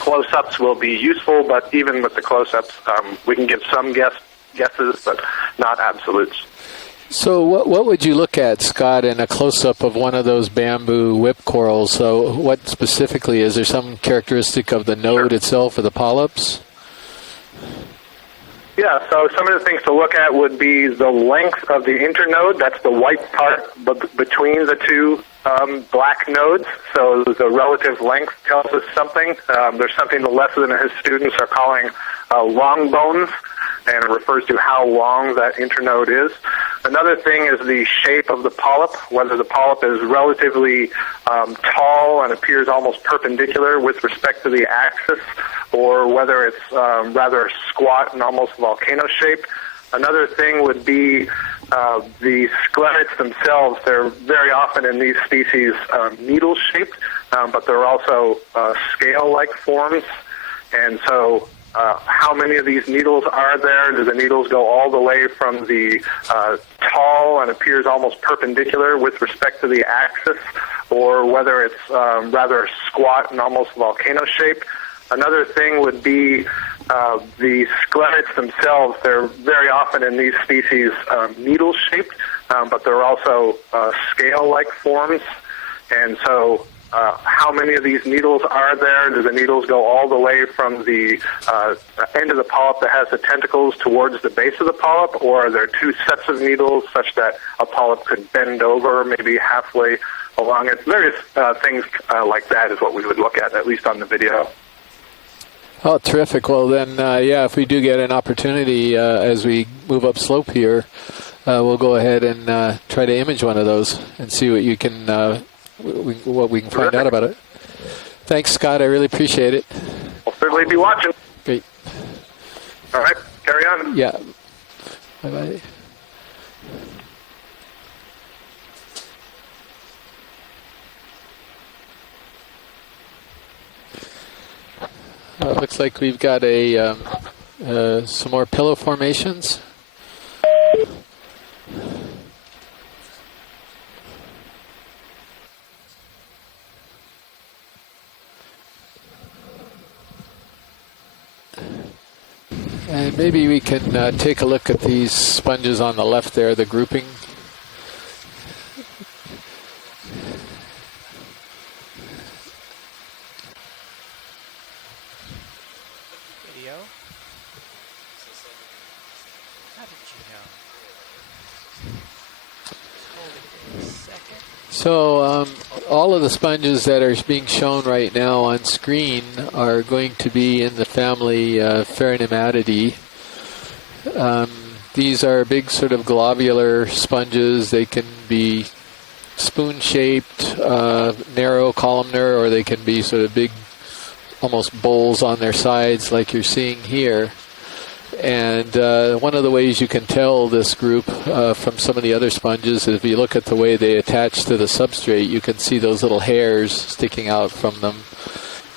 Close-ups will be useful, but even with the close-ups, we can give some guesses, but not absolutes. So what would you look at, Scott, in a close-up of one of those bamboo whip corals? So what specifically? Is there some characteristic of the node itself or the polyps? Yeah, so some of the things to look at would be the length of the internode. That's the white part between the two black nodes. So the relative length tells us something. There's something the lesson and his students are calling long bones, and it refers to how long that internode is. Another thing is the shape of the polyp, whether the polyp is relatively tall and appears almost perpendicular with respect to the axis, or whether it's rather squat and almost volcano shape. Another thing would be the sclerites themselves. They're very often in these species needle-shaped, but they're also scale-like forms. And so how many of these needles are there? Do the needles go all the way from the tall and appears almost perpendicular with respect to the axis, or whether it's rather squat and almost volcano shape? Another thing would be the sclerites themselves. They're very often in these species needle-shaped, but they're also scale-like forms. And so how many of these needles are there? Do the needles go all the way from the end of the polyp that has the tentacles towards the base of the polyp, or are there two sets of needles such that a polyp could bend over maybe halfway along it? Various things like that is what we would look at least on the video. Oh, terrific. Well, then, yeah, if we do get an opportunity as we move up slope here, we'll go ahead and try to image one of those and see what you can, what we can find out about it. Thanks, Scott. I really appreciate it. I'll certainly be watching. Great. All right, carry on. Yeah. Bye-bye. It looks like we've got some more pillow formations. And maybe we can take a look at these sponges on the left there, the grouping. So all of the sponges that are being shown right now on screen are going to be in the family Pheronematidae. These are big sort of globular sponges. They can be spoon-shaped, narrow, columnar, or they can be sort of big, almost bowls on their sides like you're seeing here. And one of the ways you can tell this group from some of the other sponges is if you look at the way they attach to the substrate, you can see those little hairs sticking out from them.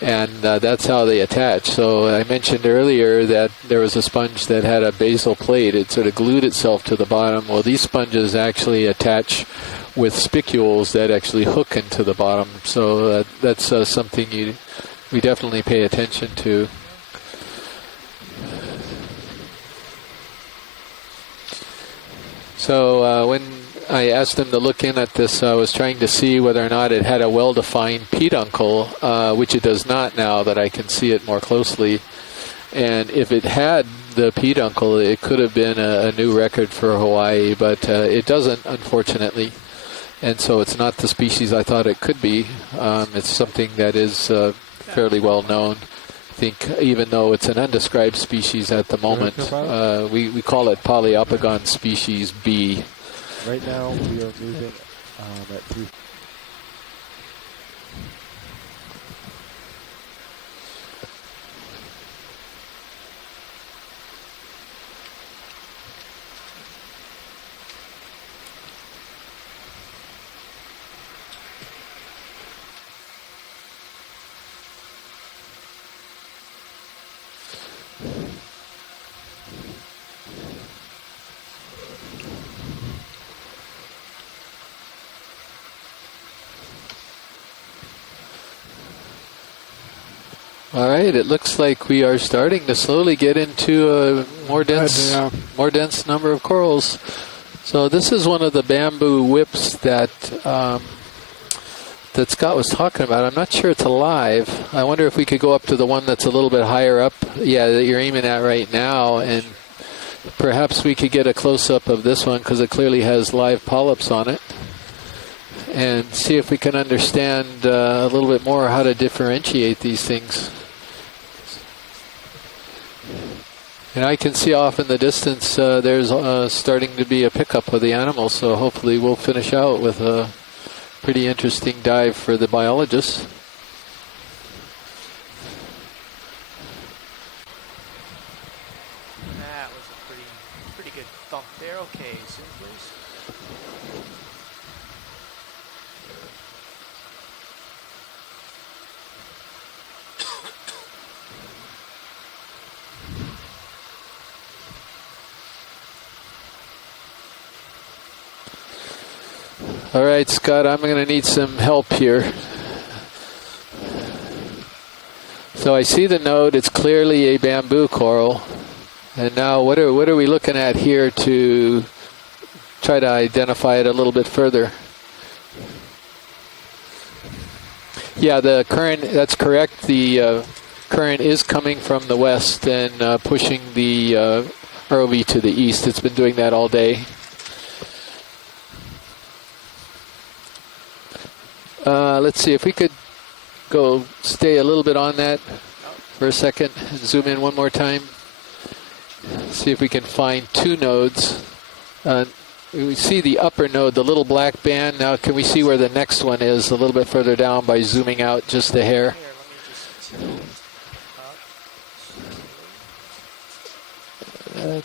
And that's how they attach. So I mentioned earlier that there was a sponge that had a basal plate. It sort of glued itself to the bottom. Well, these sponges actually attach with spicules that actually hook into the bottom. So that's something we definitely pay attention to. So when I asked them to look in at this, I was trying to see whether or not it had a well-defined peduncle, which it does not now that I can see it more closely. And if it had the peduncle, it could have been a new record for Hawaii, but it doesn't, unfortunately. And so it's not the species I thought it could be. It's something that is fairly well known. I think even though it's an undescribed species at the moment, we call it Poliopogon species B. Right now we are moving at 3. All right, it looks like we are starting to slowly get into a more dense number of corals. So this is one of the bamboo whips that that Scott was talking about. I'm not sure it's alive. I wonder if we could go up to the one that's a little bit higher up. Yeah, that you're aiming at right now, and perhaps we could get a close-up of this one because it clearly has live polyps on it. And see if we can understand a little bit more how to differentiate these things. And I can see off in the distance there's starting to be a pickup of the animals, so hopefully we'll finish out with a pretty interesting dive for the biologists. That was a pretty good thump there. Okay, zoom please. All right, Scott, I'm going to need some help here. So I see the node. It's clearly a bamboo coral. And now what are we looking at here to try to identify it a little bit further? Yeah, the current, that's correct. The current is coming from the west and pushing the ROV to the east. It's been doing that all day. Let's see if we could go stay a little bit on that for a second and zoom in one more time. See if we can find two nodes. We see the upper node, the little black band. Now can we see where the next one is a little bit further down by zooming out just a hair?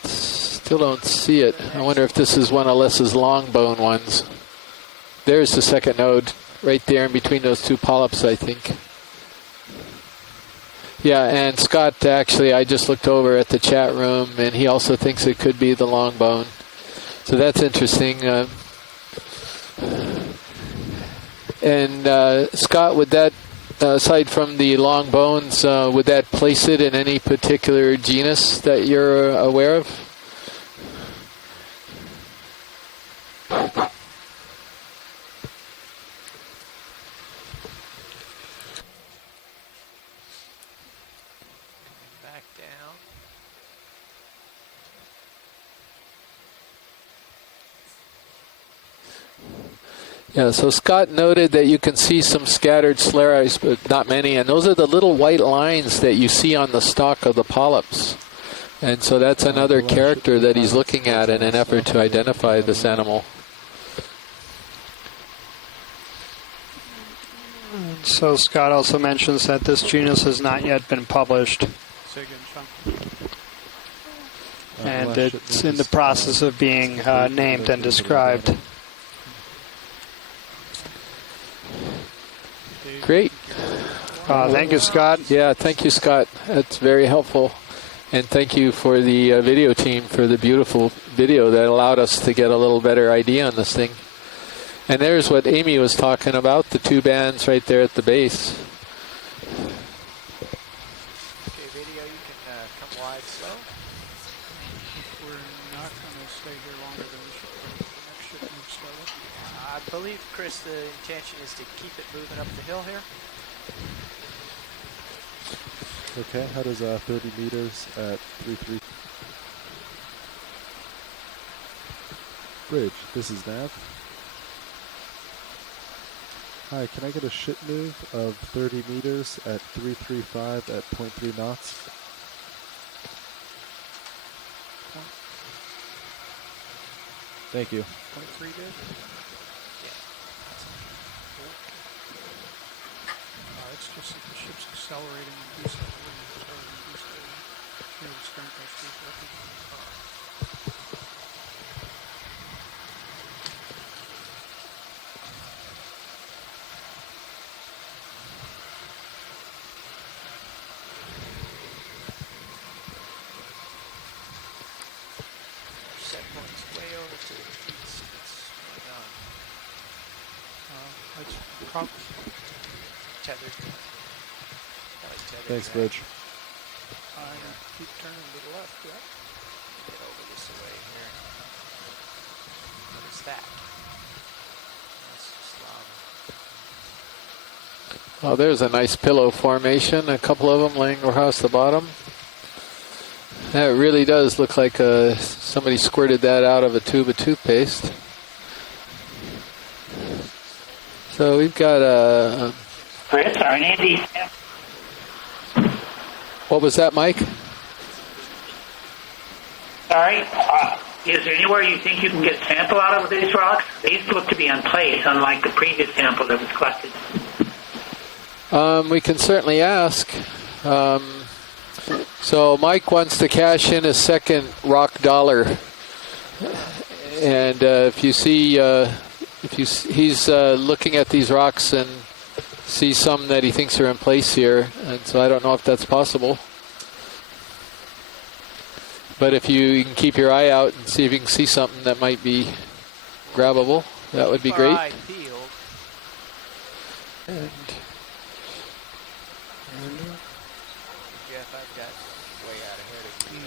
Still don't see it. I wonder if this is one of Les's long bone ones. There's the second node right there in between those two polyps, I think. Yeah, and Scott, actually, I just looked over at the chat room, and he also thinks it could be the long bone. So that's interesting. Scott, would that, aside from the long bones, would that place it in any particular genus that you're aware of? Yeah, so Scott noted that you can see some scattered sclerites, but not many, and those are the little white lines that you see on the stalk of the polyps. And so that's another character that he's looking at in an effort to identify this animal. So Scott also mentions that this genus has not yet been published. And it's in the process of being named and described. Great. Thank you, Scott. Yeah, thank you, Scott. That's very helpful. And thank you for the video team for the beautiful video that allowed us to get a little better idea on this thing. And there's what Amy was talking about, the two bands right there at the base. Okay, video, you can come wide slow. We're not going to stay here longer than the next ship moves slowly. I believe, Chris, the intention is to keep it moving up the hill here. Okay, how does 30 meters at 3-3? Bridge, this is Nav. Hi, can I get a ship move of 30 meters at 335 at 0.3 knots? Thank you. 0.3 did? It's just that the ship's accelerating and decelerating and accelerating and decelerating. Here the strength has to be working. Set point's way over to the east. It's going on. It's probably tethered. Thanks, Bridge. Keep turning to the left, yeah. Get over this way here. What is that? That's just lava. Oh, there's a nice pillow formation, a couple of them laying across the bottom. That really does look like somebody squirted that out of a tube of toothpaste. So we've got a... Chris, are any of these... What was that, Mike? sorry. Is there anywhere you think you can get sample out of these rocks? These look to be in place, unlike the previous sample that was collected. We can certainly ask. So Mike wants to cash in a second rock dollar, and if you see, he's looking at these rocks and sees some that he thinks are in place here, and so I don't know if that's possible. But if you can keep your eye out and see if you can see something that might be grabbable, that would be great. And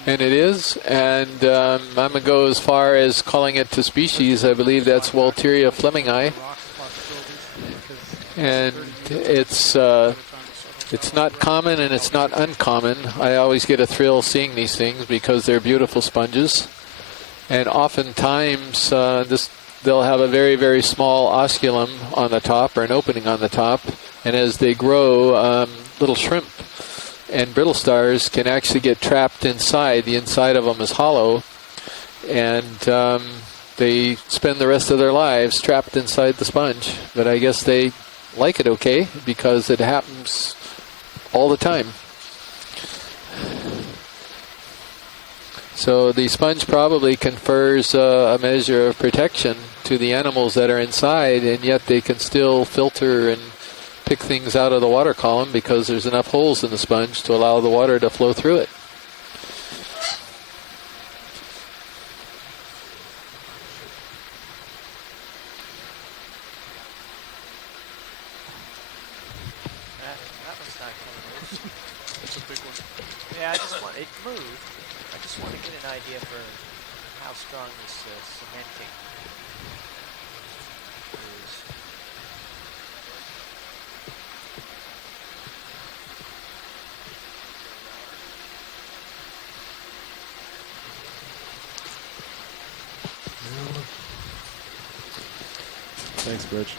And it is, and I'm going to go as far as calling it to species. I believe that's Walteria flemingi. And it's not common and it's not uncommon. I always get a thrill seeing these things because they're beautiful sponges. And oftentimes they'll have a very, very small osculum on the top, or an opening on the top. And as they grow, little shrimp and brittle stars can actually get trapped inside. The inside of them is hollow, and they spend the rest of their lives trapped inside the sponge. But I guess they like it okay because it happens all the time. So the sponge probably confers a measure of protection to the animals that are inside, and yet they can still filter and pick things out of the water column because there's enough holes in the sponge to allow the water to flow through it. That one's not coming loose. It's a big one. Yeah, it moved. I just want to get an idea for how strong this cementing is. Thanks, Bridge.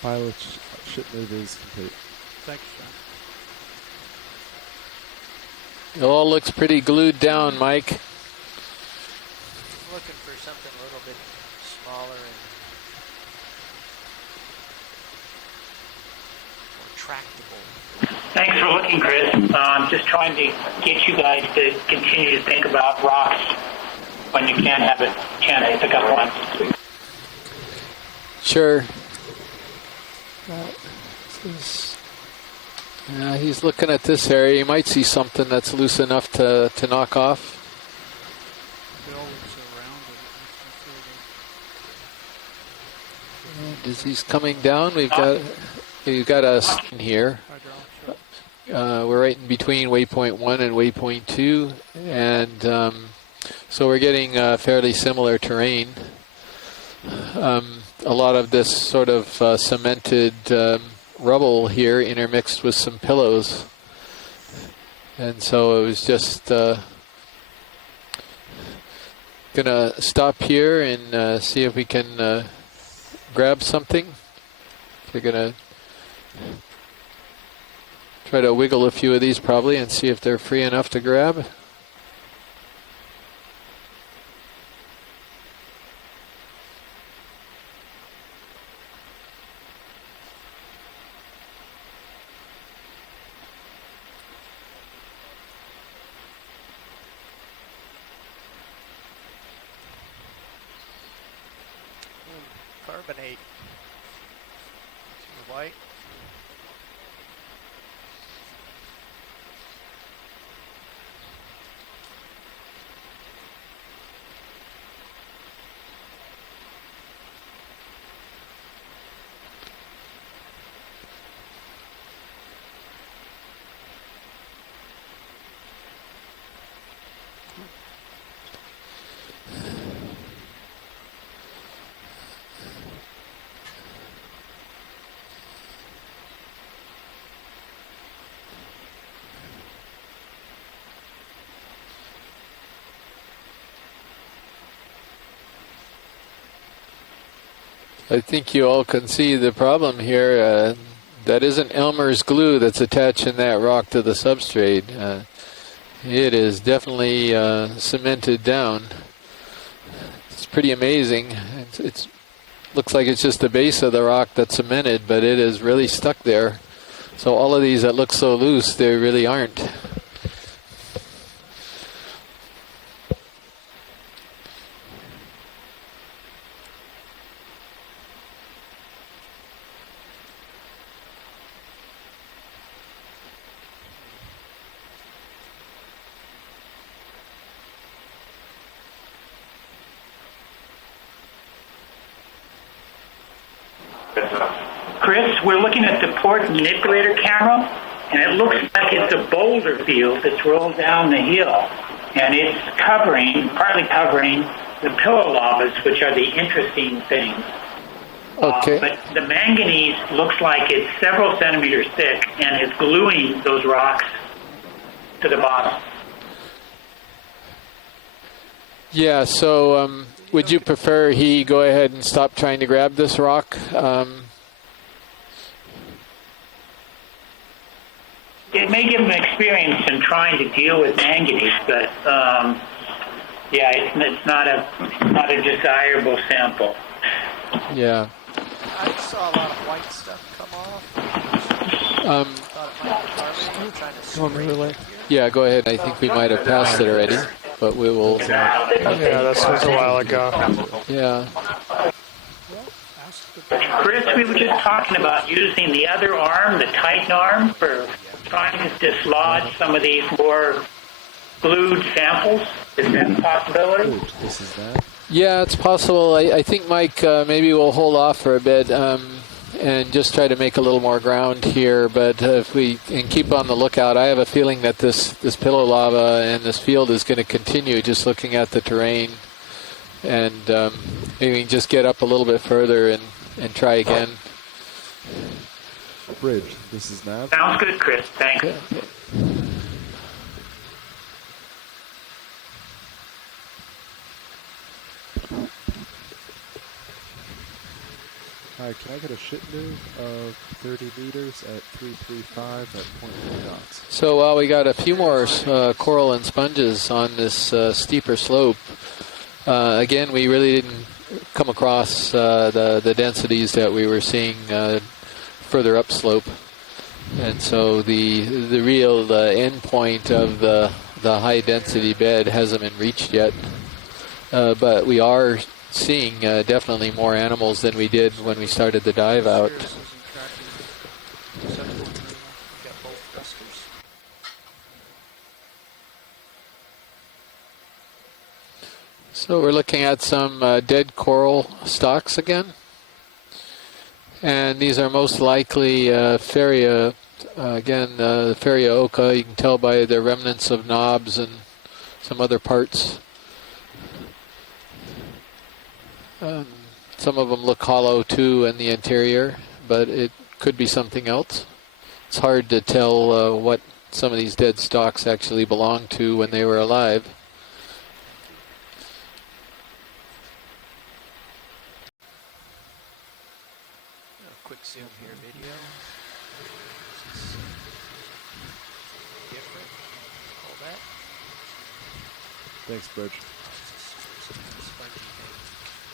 Pilot ship move is complete. Thanks, John. It all looks pretty glued down, Mike. I'm looking for something a little bit smaller and more tractable. Thanks for looking, Chris. I'm just trying to get you guys to continue to think about rocks when you can have a chance to pick up one. Sure. He's looking at this area. You might see something that's loose enough to knock off. And as he's coming down, we've got us in here. We're right in between waypoint 1 and waypoint 2, and so we're getting fairly similar terrain. A lot of this sort of cemented rubble here intermixed with some pillows, and so it was just gonna stop here and see if we can grab something. We're gonna try to wiggle a few of these probably and see if they're free enough to grab. Carbonate. The white. I think you all can see the problem here. that isn't Elmer's glue that's attaching that rock to the substrate. It is definitely cemented down. It's pretty amazing. It's looks like it's just the base of the rock that's cemented, but it is really stuck there. So all of these that look so loose, they really aren't. Chris, we're looking at the port manipulator camera, and it looks like it's a boulder field that's rolled down the hill, and it's partly covering the pillow lavas, which are the interesting things. Okay. But the manganese looks like it's several centimeters thick, and it's gluing those rocks to the bottom. Yeah, so would you prefer he go ahead and stop trying to grab this rock? It may give him experience in trying to deal with manganese, but it's not a desirable sample. Yeah. I saw a lot of white stuff come off. Thought it might be carbon. Trying to spray. Yeah, go ahead. I think we might have passed it already, but we will. Yeah, that was a while ago. Yeah. Chris, we were just talking about using the other arm, the Titan arm, for trying to dislodge some of these more glued samples. Is that a possibility? Yeah, it's possible. I think, Mike, maybe we'll hold off for a bit and just try to make a little more ground here. But if we can keep on the lookout, I have a feeling that this pillow lava and this field is going to continue, just looking at the terrain. And maybe we can just get up a little bit further and try again. Bridge, this is Nav. Sounds good, Chris. Thanks. Okay. Hi, can I get a ship move of 30 meters at 335 at 0.3 knots? So while we got a few more coral and sponges on this steeper slope, again, we really didn't come across the densities that we were seeing further upslope, and so the real end point of the high density bed hasn't been reached yet. But we are seeing definitely more animals than we did when we started the dive out. So we're looking at some dead coral stalks again. And these are most likely Feria, Feria oca. You can tell by the remnants of knobs and some other parts. Some of them look hollow too in the interior, but it could be something else. It's hard to tell what some of these dead stalks actually belonged to when they were alive. Quick zoom here, video. Different. All that. Thanks, Bridge.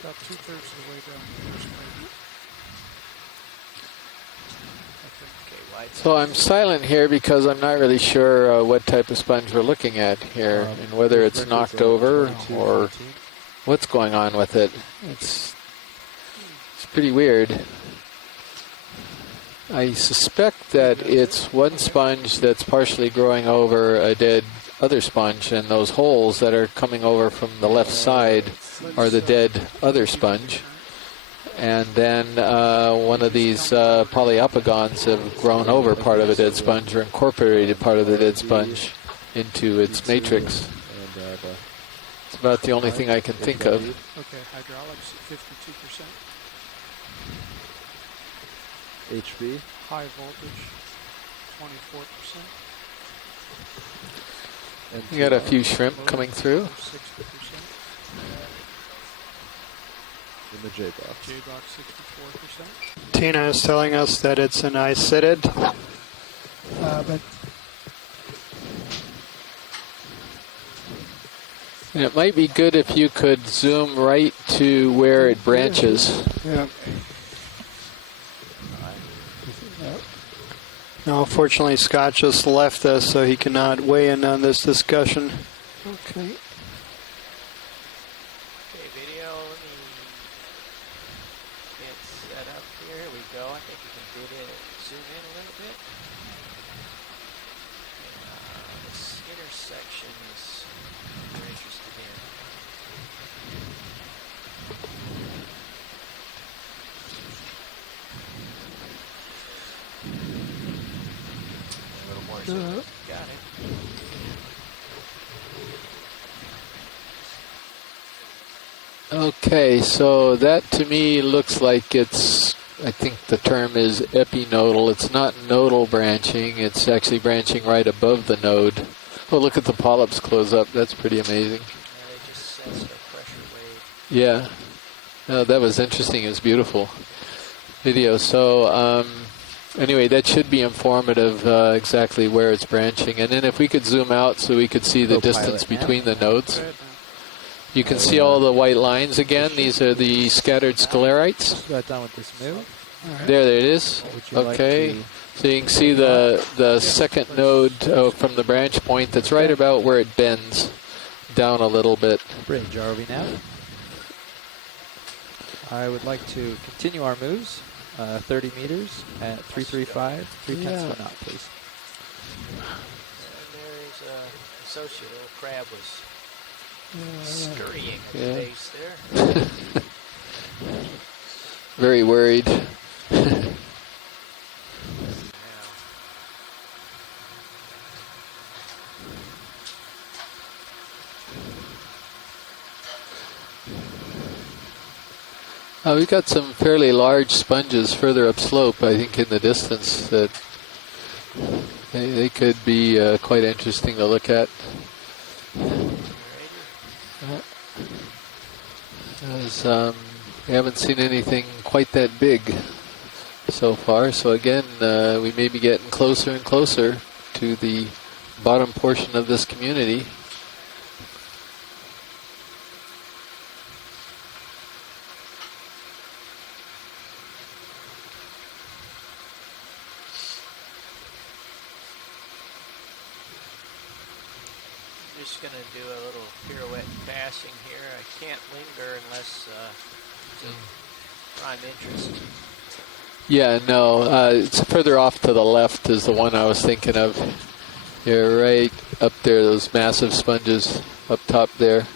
About 2/3 of the way down the first maybe. So I'm silent here because I'm not really sure what type of sponge we're looking at here and whether it's knocked over or what's going on with it. It's pretty weird. I suspect that it's one sponge that's partially growing over a dead other sponge, and those holes that are coming over from the left side are the dead other sponge. And then one of these polyopagons have grown over part of a dead sponge or incorporated part of the dead sponge into its matrix. It's about the only thing I can think of. Okay, hydraulics at 52%. HV. High voltage, 24%. You got a few shrimp coming through. 60%. in the J box. J box 64%. Tina is telling us that it's an icidid, but And it might be good if you could zoom right to where it branches. yeah. No, unfortunately, Scott just left us, so he cannot weigh in on this discussion. Okay. Okay, video, let me get set up here. Here we go. I think we can zoom in a little bit. This intersection is we're interested in. A little more zoom. Got it. Okay, so that to me looks like it's, I think the term is epinodal. It's not nodal branching, it's actually branching right above the node. Oh, look at the polyps close up. That's pretty amazing. They just sense the pressure wave. Yeah. No, that was interesting. It was beautiful video. So anyway, that should be informative exactly where it's branching. And then if we could zoom out so we could see the distance between the nodes. You can see all the white lines again. These are the scattered sclerites. Got done with this move. There it is. Okay. So you can see the second node from the branch point that's right about where it bends down a little bit. Bridge ROV now. I would like to continue our moves, 30 meters at 335, 3/10 of a knot, please. And there's associate, little crab was scurrying at the base there. Very worried. We've got some fairly large sponges further upslope, I think, in the distance that they could be quite interesting to look at. As, we haven't seen anything quite that big so far, so again, we may be getting closer and closer to the bottom portion of this community. Just going to do a little pirouette passing here. I can't linger unless it's of prime interest. Yeah, no, it's further off to the left is the one I was thinking of. You're right up there, those massive sponges up top there.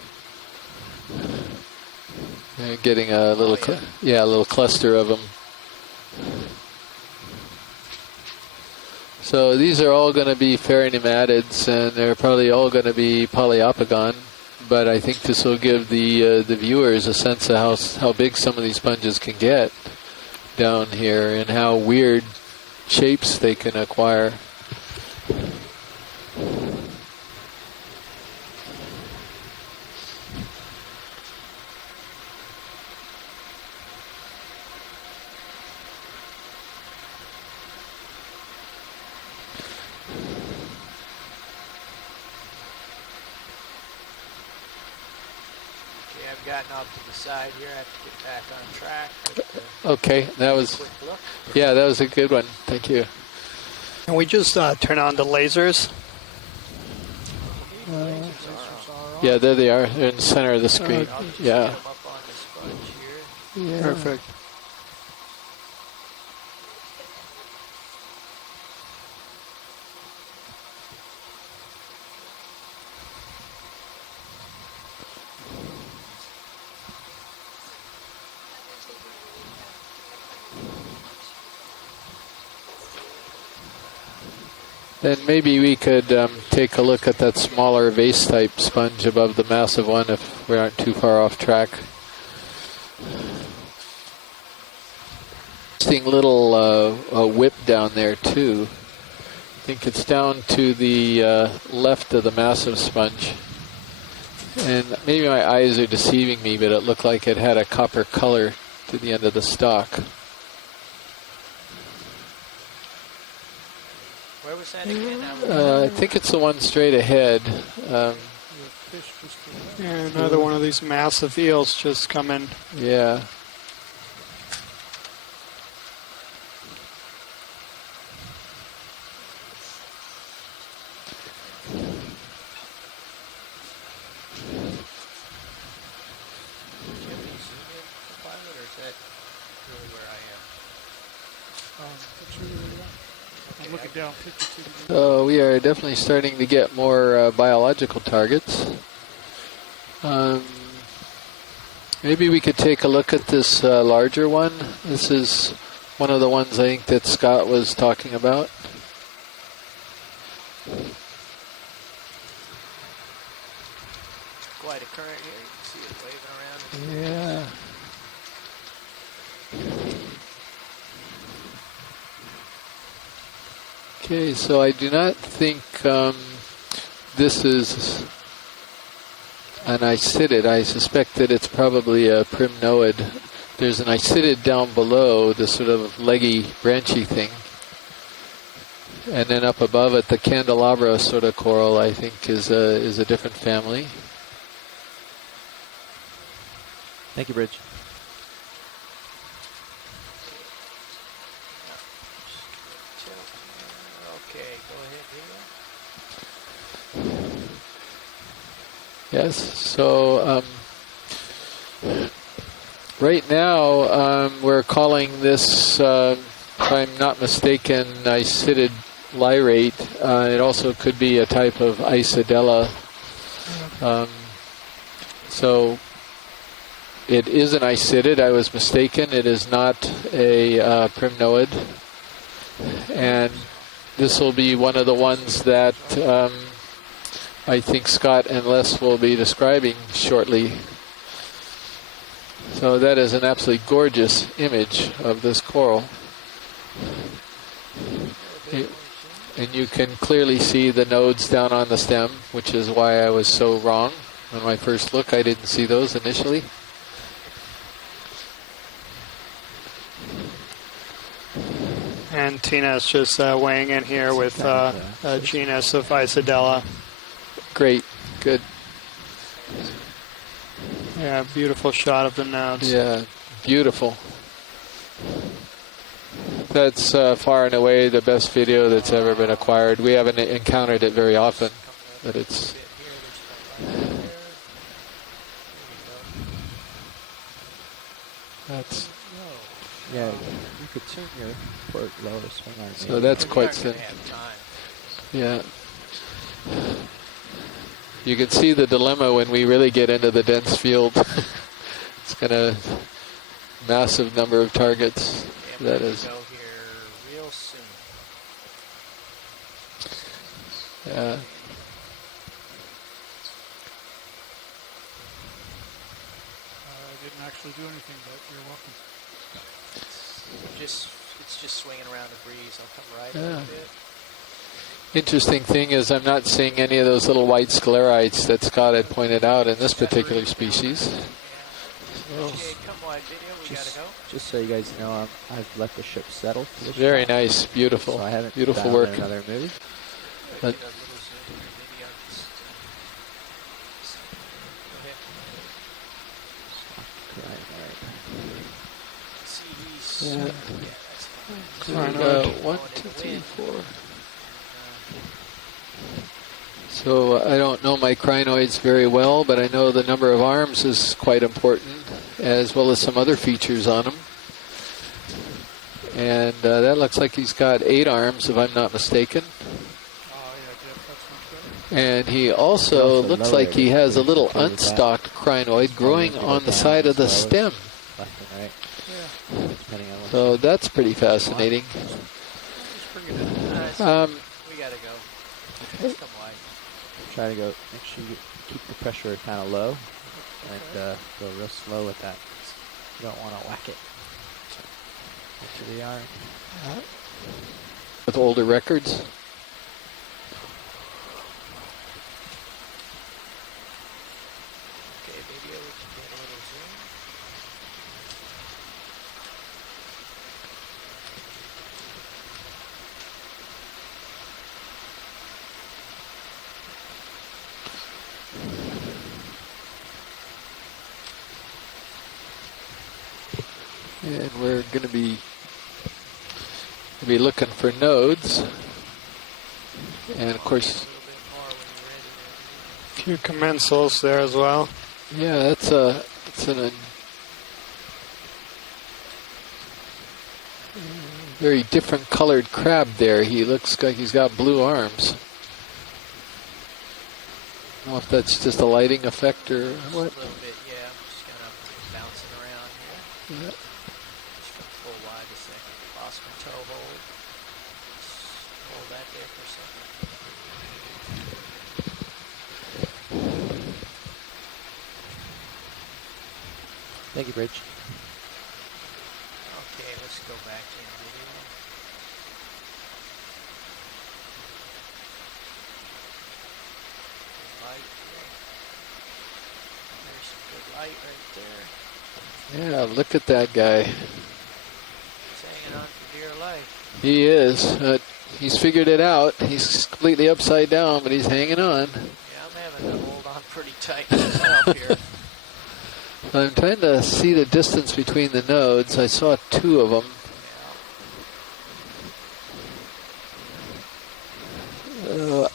You're getting a little, a little cluster of them. So these are all going to be pheronematids, and they're probably all going to be polyopogon. But I think this will give the viewers a sense of how big some of these sponges can get down here, and how weird shapes they can acquire. I've gotten off to the side here. I have to get back on track. But, okay, that was, that was a good one. Thank you. Can we just turn on the lasers? Yeah, there they are. They're in the center of the screen. Yeah. Perfect. Then maybe we could take a look at that smaller vase-type sponge above the massive one if we aren't too far off track. Interesting little whip down there too. I think it's down to the left of the massive sponge. And maybe my eyes are deceiving me, but it looked like it had a copper color to the end of the stalk. Where was that again? I think it's the one straight ahead. Yeah, another one of these massive eels just come in. Yeah. I'm looking down 52 degrees. So we are definitely starting to get more biological targets. Maybe we could take a look at this larger one. This is one of the ones I think that Scott was talking about. Quite a current here. You can see it waving around. Yeah. Okay, so I do not think this is an icidid. I suspect that it's probably a primnoid. There's an icidid down below, this sort of leggy, branchy thing. And then up above it, the candelabra sort of coral, I think, is a different family. Thank you, Bridge. Okay, go ahead, Rio. Yes, so right now we're calling this, if I'm not mistaken, icidid lyrate. It also could be a type of isidella. So it is an icidid. I was mistaken. It is not a primnoid. And this will be one of the ones that I think Scott and Les will be describing shortly. So that is an absolutely gorgeous image of this coral. And you can clearly see the nodes down on the stem, which is why I was so wrong. On my first look, I didn't see those initially. And Tina's just weighing in here with a genus of Isidella. Great, good. Yeah, beautiful shot of the nodes. Yeah, beautiful. That's far and away the best video that's ever been acquired. We haven't encountered it very often, but it's... That's... Yeah, you could turn your port lower swing arm. So that's quite thin. Yeah. You can see the dilemma when we really get into the dense field. It's going to massive number of targets. Yeah, that is. Go here real soon. Yeah. I didn't actually do anything, but you're welcome. It's just swinging around the breeze. I'll come right Yeah. up a bit. Interesting thing is I'm not seeing any of those little white sclerites that Scott had pointed out in this particular species. Okay, come wide video. We gotta go. Just so you guys know, I've let the ship settle. For this Very shot. nice, beautiful, So I haven't beautiful dialed work. in another move. But yeah. So we got 1, 2, 3, 4. So I don't know my crinoids very well, but I know the number of arms is quite important, as well as some other features on them. And that looks like he's got 8 arms, if I'm not mistaken. And he also looks like he has a little unstalked crinoid growing on the side of the stem. Left and right. So that's pretty fascinating. We gotta go. Come wide. Try to go, make sure you keep the pressure kind of low and go real slow with that. You don't want to whack it into the arm. With older records. And we're going to be looking for nodes. And of course, A few commensals there as well. yeah, it's an very different colored crab there. He looks like he's got blue arms. I don't know if that's just a lighting effect or what. Just a little bit, yeah. Just kind of bouncing around here. Yeah. Just gonna pull wide a second. Lost my toe hold. Just hold that there for a second. Thank you, Bridge. Okay, let's go back in video. Light there. There's some good light right there. Yeah, look at that guy. He's hanging on for dear life. He is. He's figured it out. He's completely upside down, but he's hanging on. Yeah, I'm having to hold on pretty tight myself here. I'm trying to see the distance between the nodes. I saw two of them.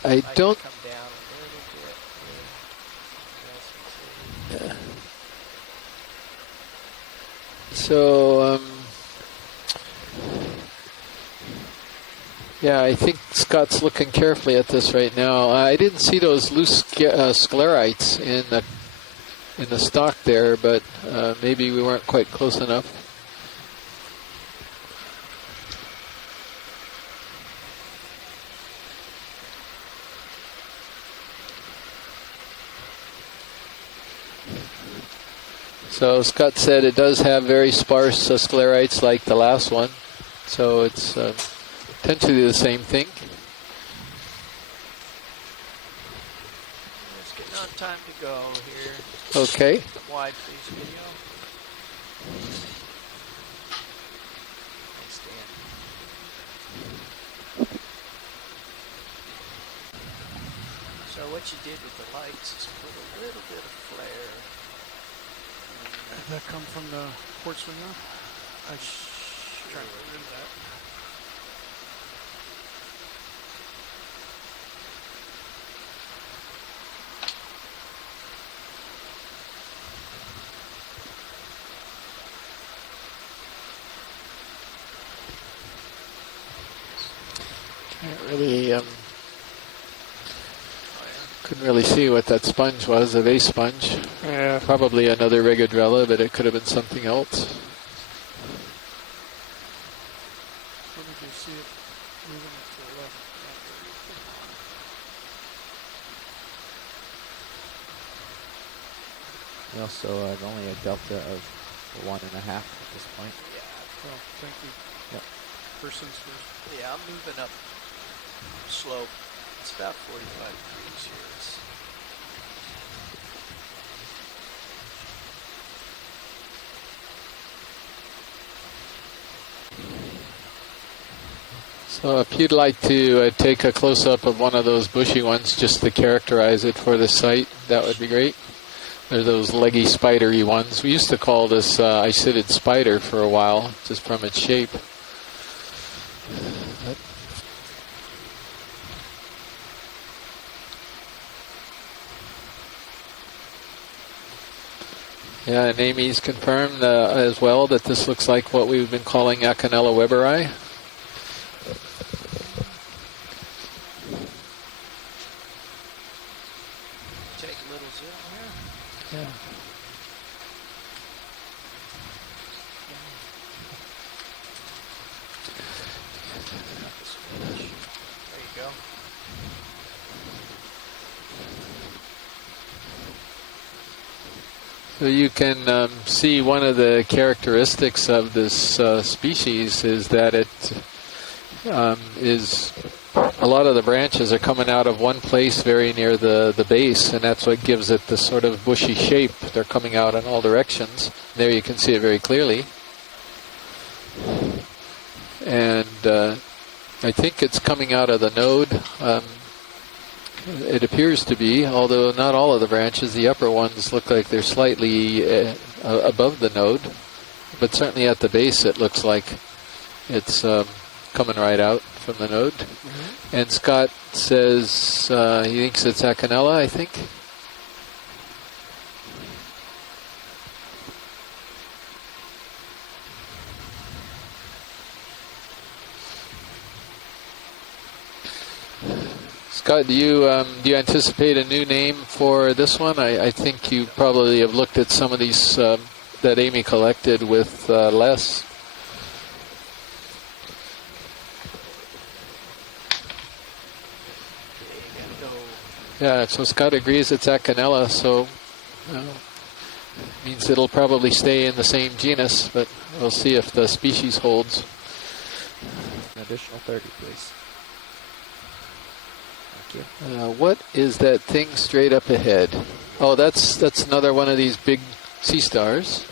I don't. Come down a little bit. Yeah. So, yeah, I think Scott's looking carefully at this right now. I didn't see those loose sclerites in the stock there, but maybe we weren't quite close enough. So Scott said it does have very sparse sclerites like the last one, so it's potentially the same thing. Just getting on time to go here. Okay. Wide, please, video. Thanks, Dan. So what you did with the lights is put a little bit of flare. Did that come from the port swinger? I was trying to get rid of that. Can't really, couldn't really see what that sponge was, a vase sponge. Yeah. Probably another regadrella, but it could have been something else. Where did you see it? Moving it to the left. You also have only a delta of 1.5 at this point. Yeah. Well, thank you. Yep. First things first. Yeah, I'm moving up slope. It's about 45 degrees here. So if you'd like to take a close-up of one of those bushy ones just to characterize it for the site, that would be great. They're those leggy, spidery ones. We used to call this icidid spider for a while, just from its shape. Yeah, and Amy's confirmed as well that this looks like what we've been calling Acanella weberi. Take a little zoom here. Yeah. There you go. So you can see one of the characteristics of this species is that it is a lot of the branches are coming out of one place very near the base, and that's what gives it this sort of bushy shape. They're coming out in all directions. There you can see it very clearly. And I think it's coming out of the node. It appears to be, although not all of the branches. The upper ones look like they're slightly above the node. but certainly at the base it looks like it's coming right out from the node. And Scott says he thinks it's Acanella, I think. Scott, do you anticipate a new name for this one? I think you probably have looked at some of these that Amy collected with Les. Yeah, so Scott agrees it's Acanella, so means it'll probably stay in the same genus, but we'll see if the species holds. An additional 30, please. Thank you. What is that thing straight up ahead? Oh, that's another one of these big sea stars.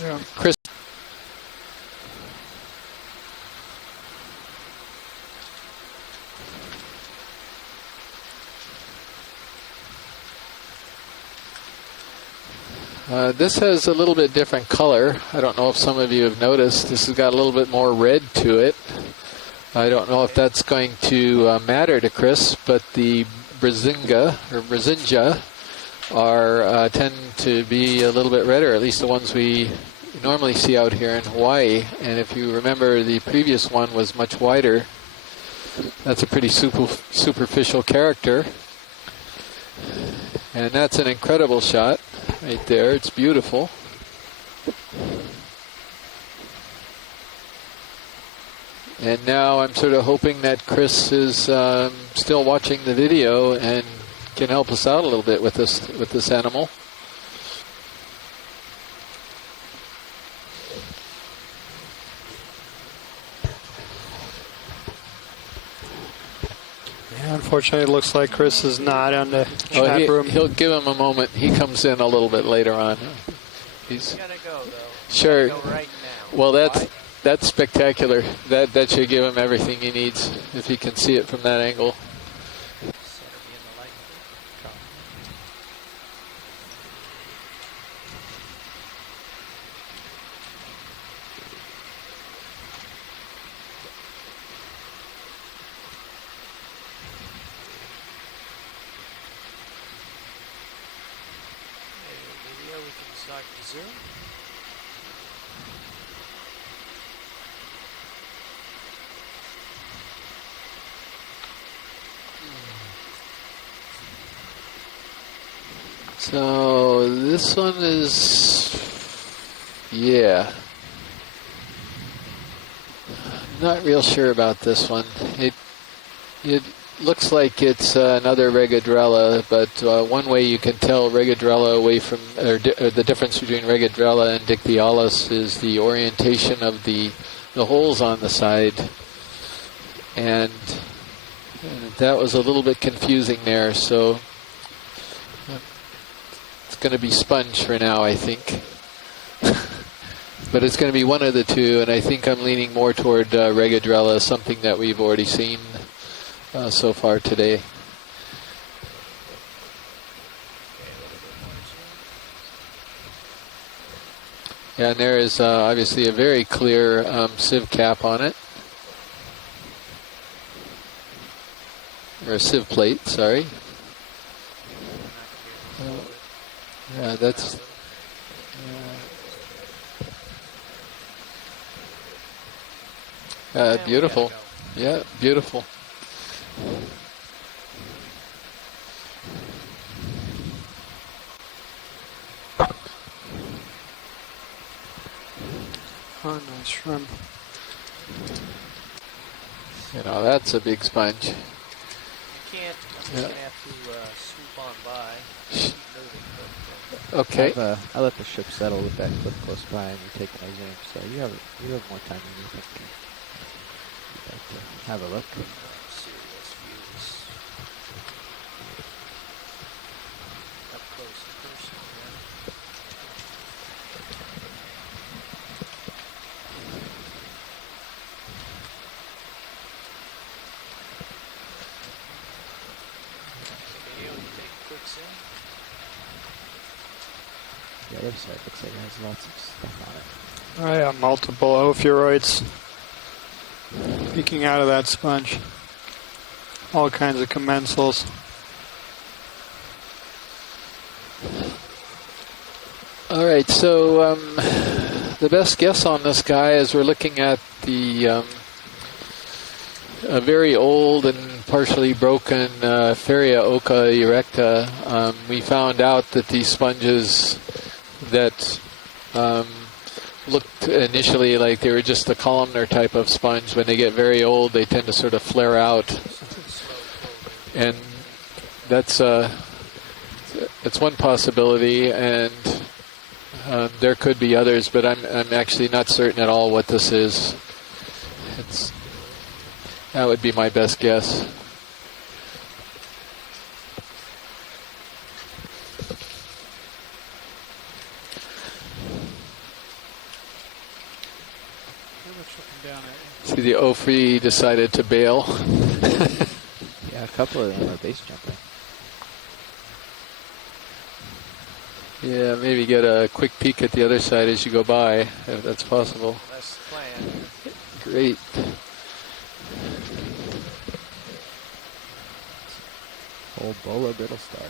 Yeah. Chris. This has a little bit different color. I don't know if some of you have noticed. This has got a little bit more red to it. I don't know if that's going to matter to Chris, but the Brasinga tend to be a little bit redder, at least the ones we normally see out here in Hawaii. And if you remember, the previous one was much wider. That's a pretty superficial character. And that's an incredible shot right there. It's beautiful. And now I'm sort of hoping that Chris is still watching the video and can help us out a little bit with this animal. Yeah, unfortunately, it looks like Chris is not on the chat room. He'll give him a moment. He comes in a little bit later on. He's gotta go, though. Sure. Gotta go right now. Well, that's spectacular. That should give him everything he needs if he can see it from that angle. Video, we can start to zoom. So this one is, yeah. Not real sure about this one. It looks like it's another Regadrella, but one way you can tell Regadrella away from, or the difference between Regadrella and Dictyolis is the orientation of the holes on the side, and that was a little bit confusing there. So it's going to be sponge for now, I think. But it's going to be one of the two, and I think I'm leaning more toward Regadrella, something that we've already seen so far today. Yeah, and there is obviously a very clear sieve cap on it. Or a sieve plate, sorry. Yeah, that's... beautiful. Yeah, beautiful. Oh, nice shrimp. You know, that's a big sponge. You can't, I'm going to have to swoop on by. Keep moving, but, okay. I let the ship settle with that cliff close by, and you're taking a zoom, so you have more time than you think. You'd like to have a look. serious views. Up close and personal, yeah. Video, you take a quick zoom. Yeah, other side looks like it has lots of stuff on it. I have multiple ophiuroids peeking out of that sponge. All kinds of commensals. All right, so the best guess on this guy is we're looking at the a very old and partially broken Keoea erecta. We found out that these sponges that looked initially like they were just a columnar type of sponge, when they get very old, they tend to sort of flare out. And that's one possibility, and there could be others, but I'm actually not certain at all what this is. That would be my best guess. See, the Ophi decided to bail. Yeah, a couple of them are base jumping. Yeah, maybe get a quick peek at the other side as you go by, if that's possible. That's the plan. Great. Whole bowl of brittle star.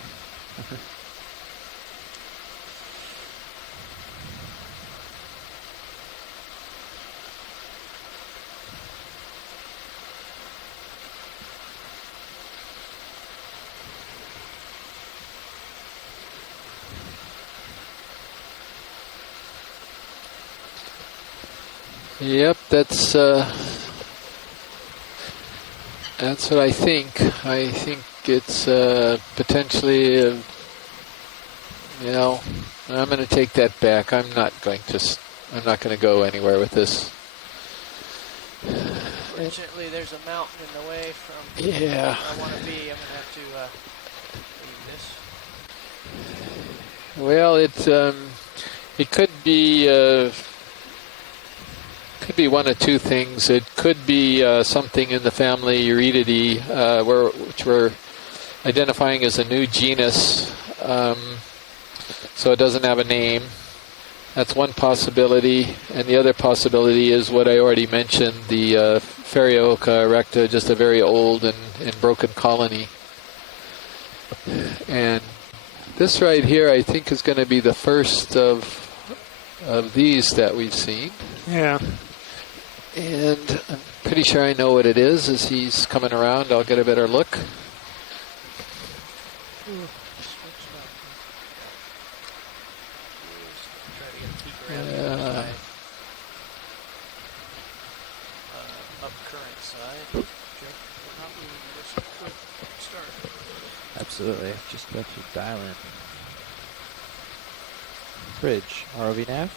Yep, that's what I think. I think it's potentially, I'm going to take that back. I'm not going to go anywhere with this. Fortunately, there's a mountain in the way from Yeah. where I want to be. I'm going to have to leave this. Well, it could be. Could be one of two things. It could be something in the family Eurydidae, which we're identifying as a new genus, so it doesn't have a name. That's one possibility, and the other possibility is what I already mentioned, the Keoea erecta, just a very old and broken colony. And this right here, I think, is going to be the first of these that we've seen. Yeah. And I'm pretty sure I know what it is. As he's coming around, I'll get a better look. Up current side. Absolutely. Just got to dial in. Bridge, ROV nav.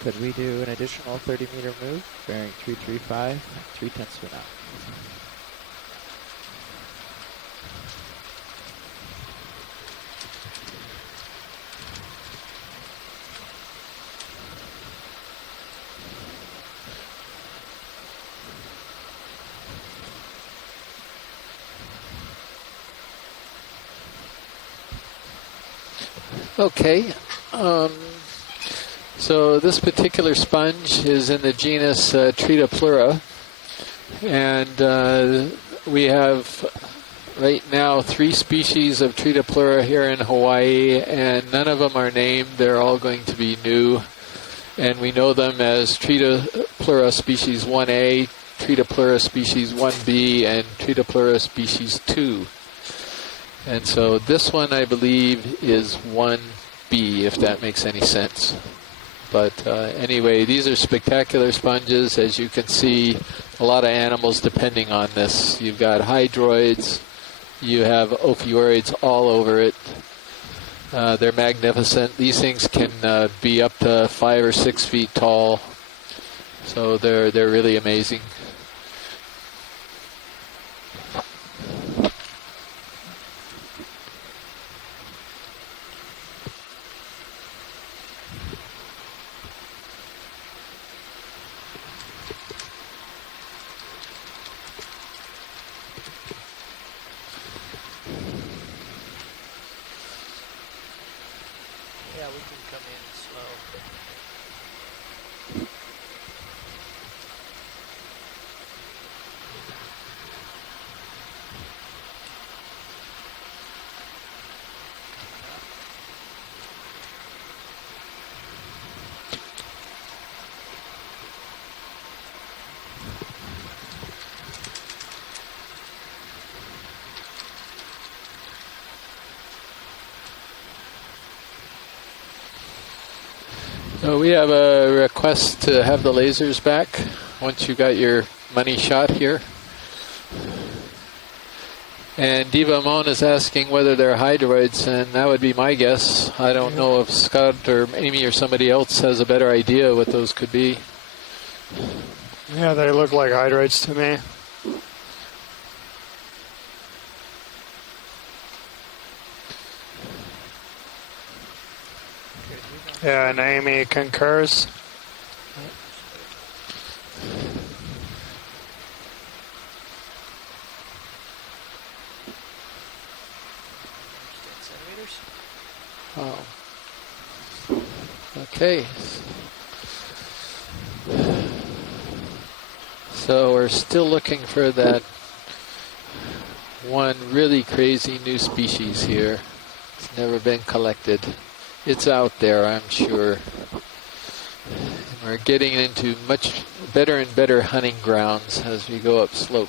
Could we do an additional 30-meter move, bearing 335, 3/10 of a knot? Okay. So this particular sponge is in the genus Tritopleura, and we have right now 3 species of Tritopleura here in Hawaii, and none of them are named. They're all going to be new, and we know them as Tritopleura species 1A, Tritopleura species 1B, and Tritopleura species 2. And so this one, I believe, is 1B, if that makes any sense. But anyway, these are spectacular sponges. As you can see, a lot of animals depending on this. You've got hydroids, you have ophiuroids all over it. They're magnificent. These things can be up to 5 or 6 feet tall. So they're really amazing. So we have a request to have the lasers back once you got your money shot here. And Diva Moan is asking whether they're hydroids, and that would be my guess. I don't know if Scott or Amy or somebody else has a better idea what those could be. Yeah, they look like hydroids to me. Yeah, and Amy concurs. Oh. Okay. So we're still looking for that one really crazy new species here. It's never been collected. It's out there, I'm sure. And we're getting into much better and better hunting grounds as we go up slope.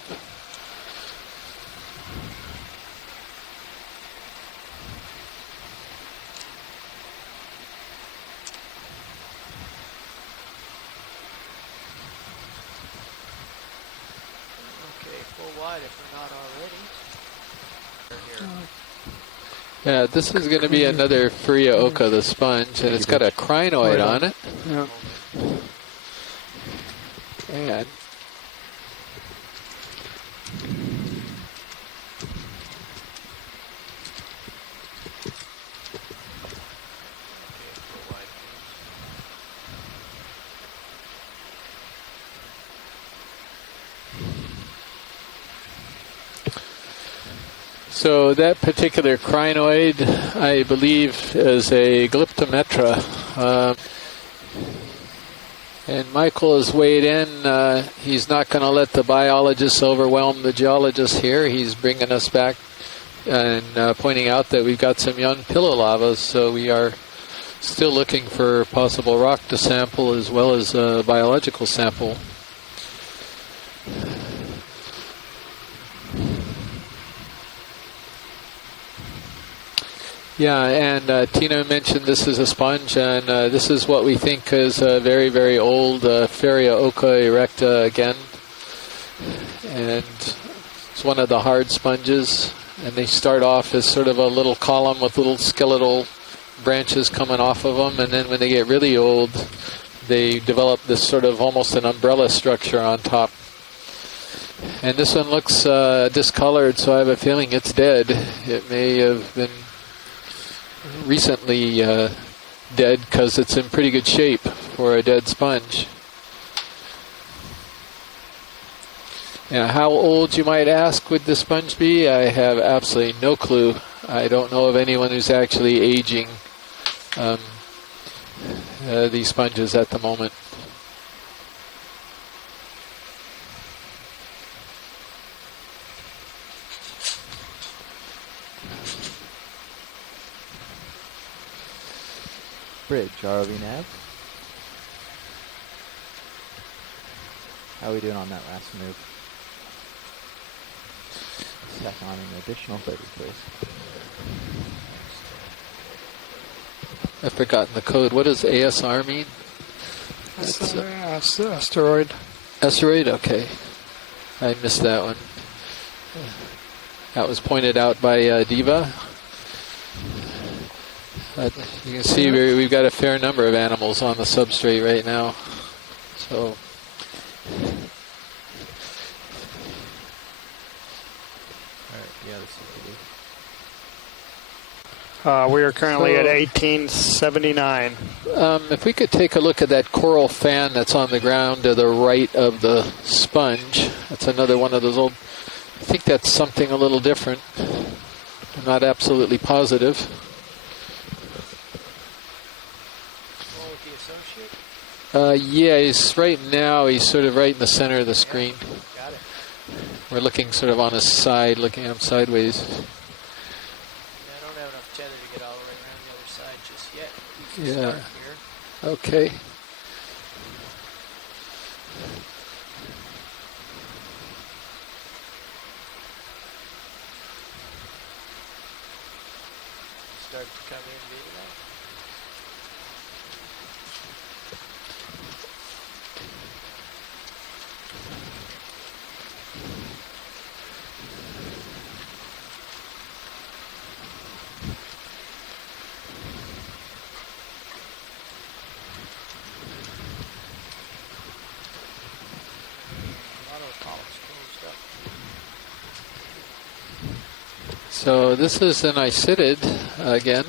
Yeah, this is going to be another Keoea the sponge, and it's got a crinoid on it. Yeah. And so that particular crinoid, I believe, is a Glyptometra. And Michael has weighed in. He's not going to let the biologists overwhelm the geologists here. He's bringing us back and pointing out that we've got some young pillow lavas, so we are still looking for possible rock to sample as well as a biological sample. Yeah, and Tina mentioned this is a sponge, and this is what we think is a very, very old Keoea erecta again. And it's one of the hard sponges, and they start off as sort of a little column with little skeletal branches coming off of them, and then when they get really old, they develop this sort of almost an umbrella structure on top. And this one looks discolored, so I have a feeling it's dead. It may have been recently dead because it's in pretty good shape for a dead sponge. Now, how old, you might ask, would the sponge be? I have absolutely no clue. I don't know of anyone who's actually aging these sponges at the moment. Bridge, ROV nav. How are we doing on that last move? Stack on an additional 30, please. I've forgotten the code. What does ASR mean? That's asteroid. Asteroid, okay. I missed that one. That was pointed out by Diva. You can see we've got a fair number of animals on the substrate right now. So we are currently at 1879. If we could take a look at that coral fan that's on the ground to the right of the sponge. That's another one of those old. I think that's something a little different. I'm not absolutely positive. Yeah, he's right now, he's sort of right in the center of the screen. Got it. We're looking sort of on his side, looking at him sideways. Yeah, I don't have enough tether to get all the way around the other side just yet. We can start here. Okay. Start to come in, maybe now. So this is an icidid again.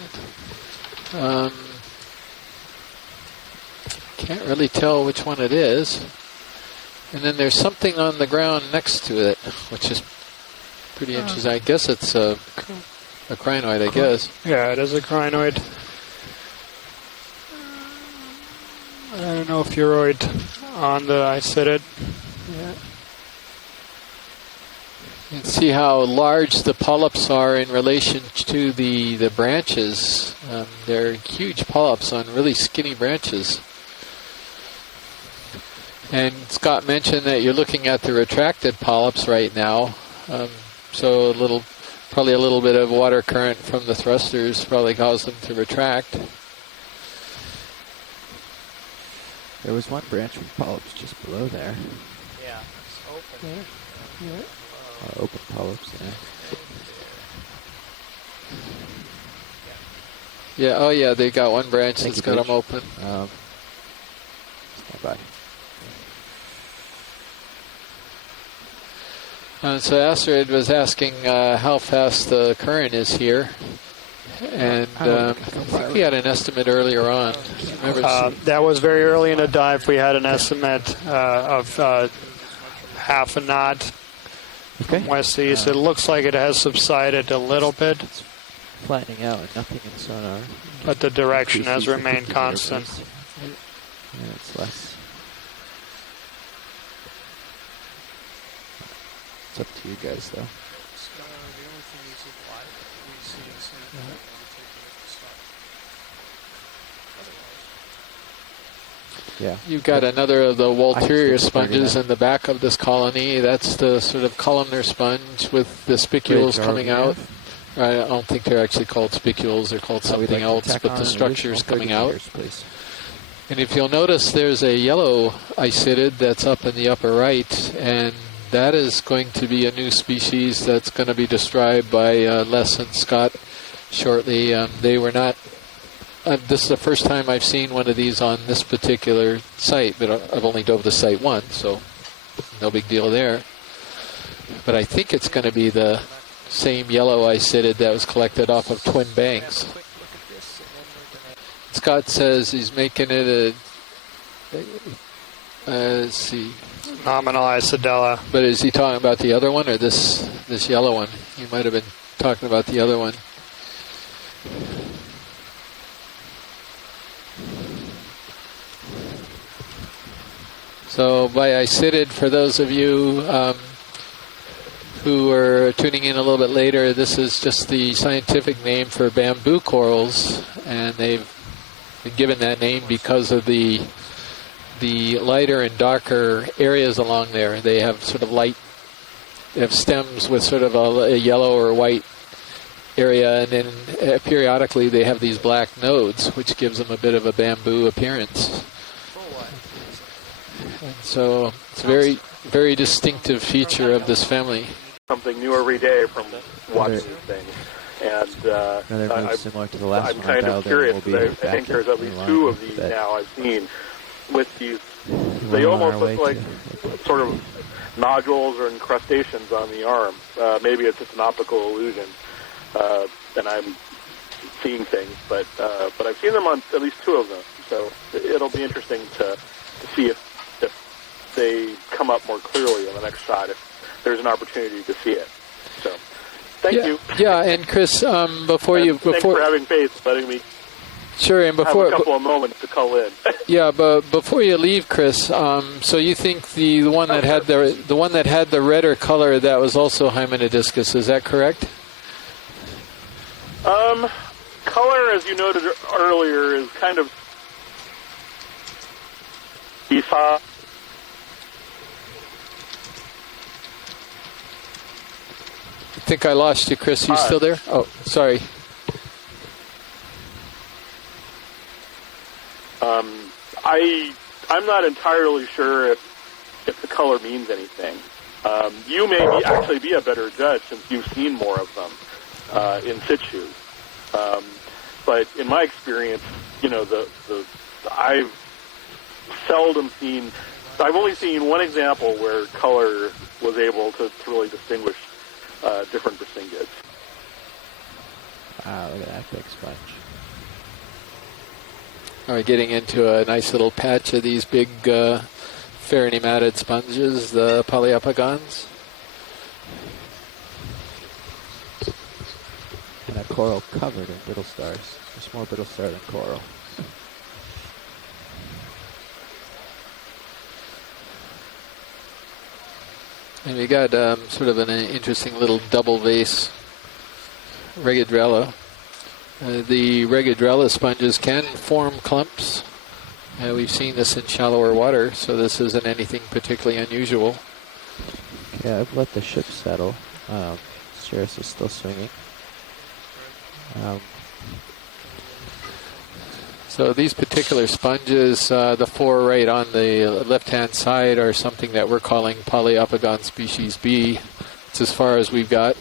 Can't really tell which one it is. And then there's something on the ground next to it, which is pretty interesting. I guess it's a crinoid, I guess. Yeah, it is a crinoid. I don't know if uroid on the icidid. Yeah. You can see how large the polyps are in relation to the branches. They're huge polyps on really skinny branches. And Scott mentioned that you're looking at the retracted polyps right now. So probably a little bit of water current from the thrusters probably caused them to retract. There was one branch with polyps just below there. Yeah, it's open. Yeah. Open polyps there. Yeah, oh yeah, they got one branch that's got them open. Stand by. So Astrid was asking how fast the current is here. And I think we had an estimate earlier on. That was very early in the dive. We had an estimate of half a knot from west to east. It looks like it has subsided a little bit. It's flattening out and nothing in sonar. But the direction has remained constant. Yeah, it's less. It's up to you guys, though. Yeah. You've got another of the Walterior sponges in the back of this colony. That's the sort of columnar sponge with the spicules coming out. I don't think they're actually called spicules. They're called something else, but the structure's coming out. And if you'll notice, there's a yellow icidid that's up in the upper right, and that is going to be a new species that's going to be described by Les and Scott shortly. They were not... this is the first time I've seen one of these on this particular site, but I've only dove the site once, so no big deal there. But I think it's going to be the same yellow icidid that was collected off of Twin Banks. Scott says he's making it let's see. Nominal icidella. But is he talking about the other one or this yellow one? He might have been talking about the other one. So by icidid, for those of you who are tuning in a little bit later, this is just the scientific name for bamboo corals, and they've been given that name because of the lighter and darker areas along there. They have sort of they have stems with sort of a yellow or white area, and then periodically they have these black nodes, which gives them a bit of a bamboo appearance. And so it's a very, very distinctive feature of this family. Something new every day from watching these things. And similar to the last I'm kind of curious, because I think there's at least two of these now I've seen with these. They almost look like sort of nodules or incrustations on the arm. Maybe it's just an optical illusion, and I'm seeing things. But I've seen them on at least two of them. So it'll be interesting to see if they come up more clearly in the next shot, if there's an opportunity to see it. So, thank you. Yeah, and Chris, thanks for having faith, letting me sure, and before have a couple of moments to call in. Yeah, but before you leave, Chris, so you think the one that had the redder color, that was also Hymenodiscus, is that correct? Color, as you noted earlier, is kind of I think I lost you, Chris. You still there? Oh, sorry. I'm not entirely sure if the color means anything. You may actually be a better judge since you've seen more of them in situ. But in my experience, I've seldom seen. I've only seen one example where color was able to really distinguish different bristingids. Wow, look at that big sponge. All right, getting into a nice little patch of these big farine-matted sponges, the polyepigons. And that coral covered in brittle stars. There's more brittle star than coral. And we got sort of an interesting little double vase regadrella. The regadrella sponges can form clumps. We've seen this in shallower water, so this isn't anything particularly unusual. Okay, I've let the ship settle. Sheriff is still swinging. So these particular sponges, the four right on the left-hand side, are something that we're calling Polyepigon species B. It's as far as we've got.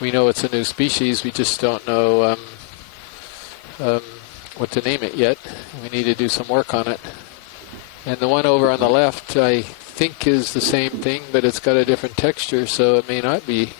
We know it's a new species, we just don't know what to name it yet. We need to do some work on it. And the one over on the left, I think is the same thing, but it's got a different texture, so it may not be.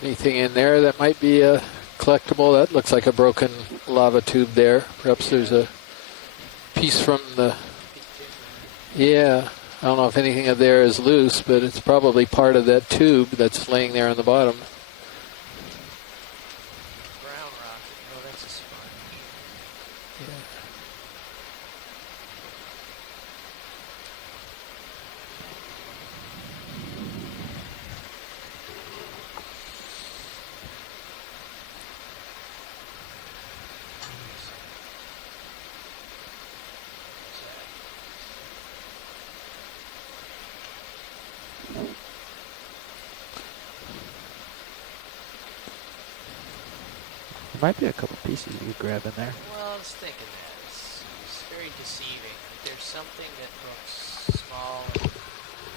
Anything in there that might be a collectible? That looks like a broken lava tube there. Perhaps there's a piece from the... Yeah, I don't know if anything of there is loose, but it's probably part of that tube that's laying there on the bottom. Brown rock. Oh, that's a sponge. Yeah. There might be a couple pieces you could grab in there. Well, I was thinking that. It's very deceiving. There's something that looks small and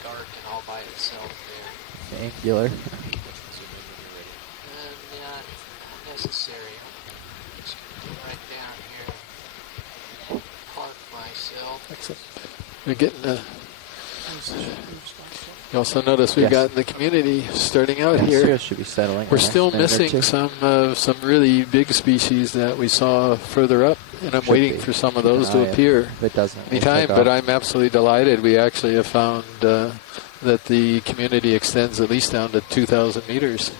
dark and all by itself there. Angular. Not necessary. I'm just going to get right down here and park myself. Excellent. We're getting you also notice we've got the community starting out here. Should be settling. We're still missing some really big species that we saw further up, and I'm waiting for some of those to appear it doesn't anytime. But I'm absolutely delighted. We actually have found that the community extends at least down to 2,000 meters.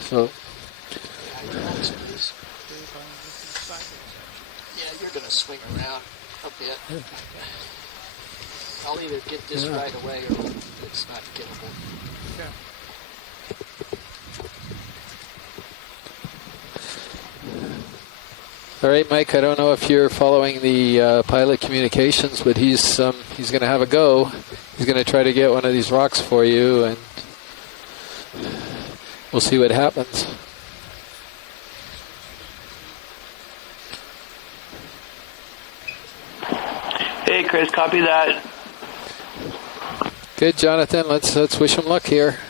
So. Yeah, you're going to swing around a bit. I'll either get this right away or it's not gettable. Okay. All right, Mike, I don't know if you're following the pilot communications, but he's going to have a go. He's going to try to get one of these rocks for you, and we'll see what happens. Hey, Chris, copy that. Good, Jonathan. Let's wish him luck here.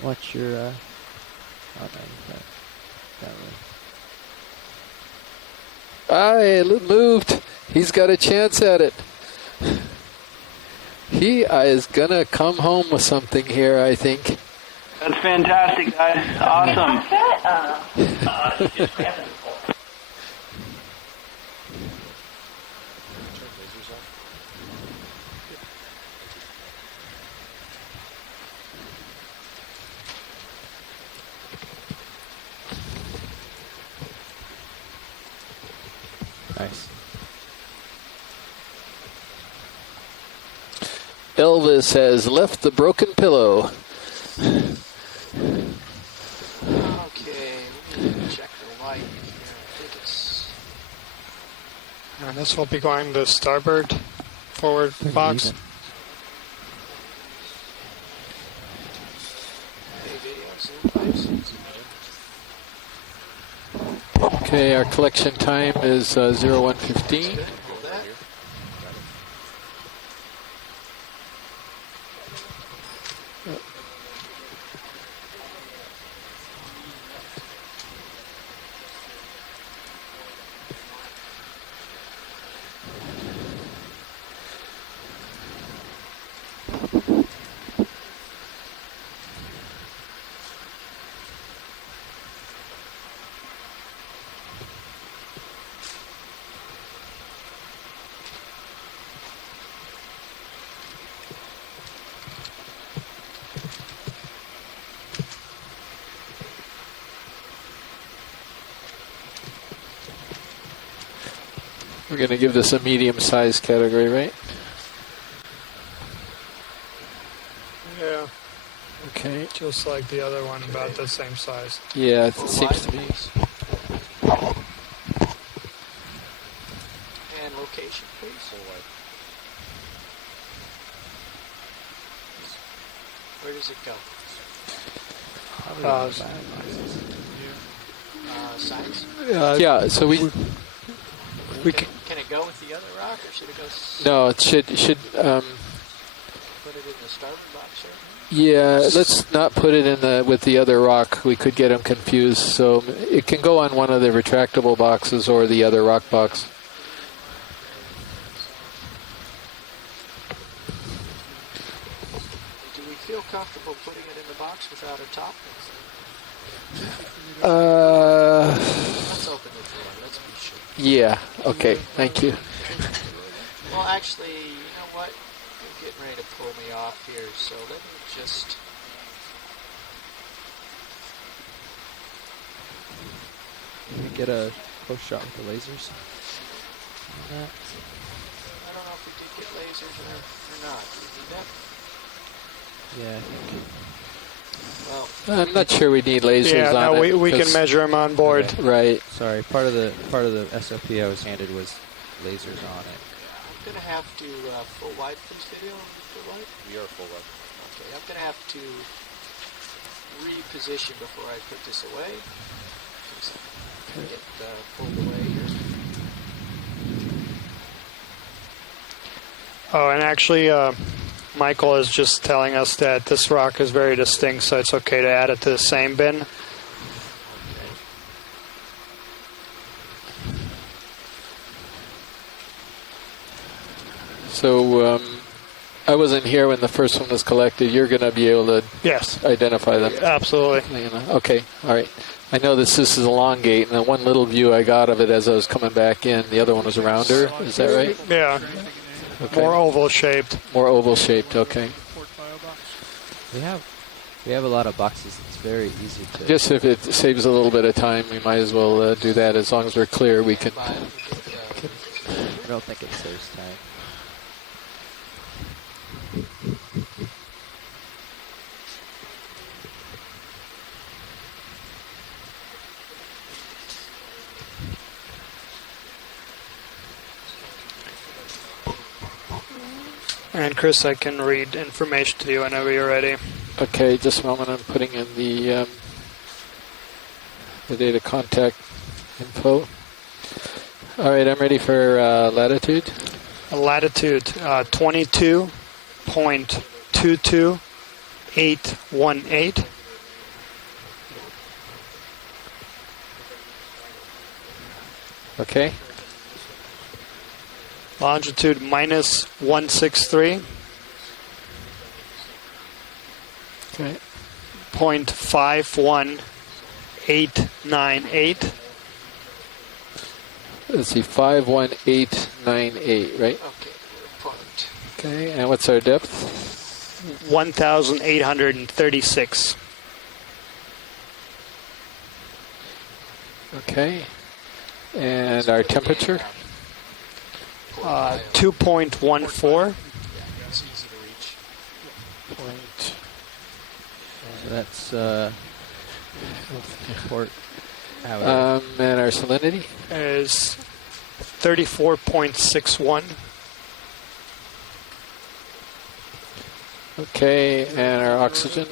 What's your, oh no, It moved. He's got a chance at it. He is going to come home with something here, I think. That's fantastic, guys. Awesome. Nice. Elvis has left the broken pillow. Okay, we need to check the light here. I think it's... And this will be going to starboard forward box. Okay, our collection time is 01:15. We're going to give this a medium-sized category, right? Yeah. Okay. Just like the other one, about the same size. Yeah, it seems to be. And location, please. Where does it go? Size? Yeah, so we Can it go with the other rock, or should it go? no, it should put it in the starboard box here. yeah. Let's not put it in the with the other rock. We could get them confused. So it can go on one of the retractable boxes or the other rock box. Do we feel comfortable putting it in the box without a top? Let's open the door. Let's be sure. Yeah. Okay. Thank you. Well, actually, you know what? You're getting ready to pull me off here, so let me just... Can we get a close shot with the lasers? I don't know if we did get lasers or not. Did we do that? Yeah, I think. Well, I'm not sure we need lasers Yeah, on no, it. we can measure them on board. Okay. Right. Sorry, part of the SOP I was handed was lasers on it. I'm going to have to... full wide, please, video? Full wide? We are full wide. Okay, I'm going to have to reposition before I put this away. Just get pulled away here. Oh, and actually, Michael is just telling us that this rock is very distinct, so it's okay to add it to the same bin. So I wasn't here when the first one was collected. You're going to be able to identify them. Absolutely. Okay. All right. I know this is a long gate, and the one little view I got of it as I was coming back in, the other one was a rounder. Is that right? Yeah. Okay. More oval shaped. More oval shaped. Okay. We have a lot of boxes. It's very easy to. Just if it saves a little bit of time, we might as well do that. As long as we're clear, we can. I don't think it saves time. And Chris, I can read information to you whenever you're ready. Okay, just a moment. I'm putting in the data contact info. All right, I'm ready for latitude. Latitude 22.22818. Okay. Longitude minus 163. Okay. 0.51898. Let's see, 51898, right? Okay, point. Okay, and what's our depth? 1,836. Okay. And our temperature? 2.14. It's easy to reach. Point. So that's port hour. And our salinity is 34.61. Okay, and our oxygen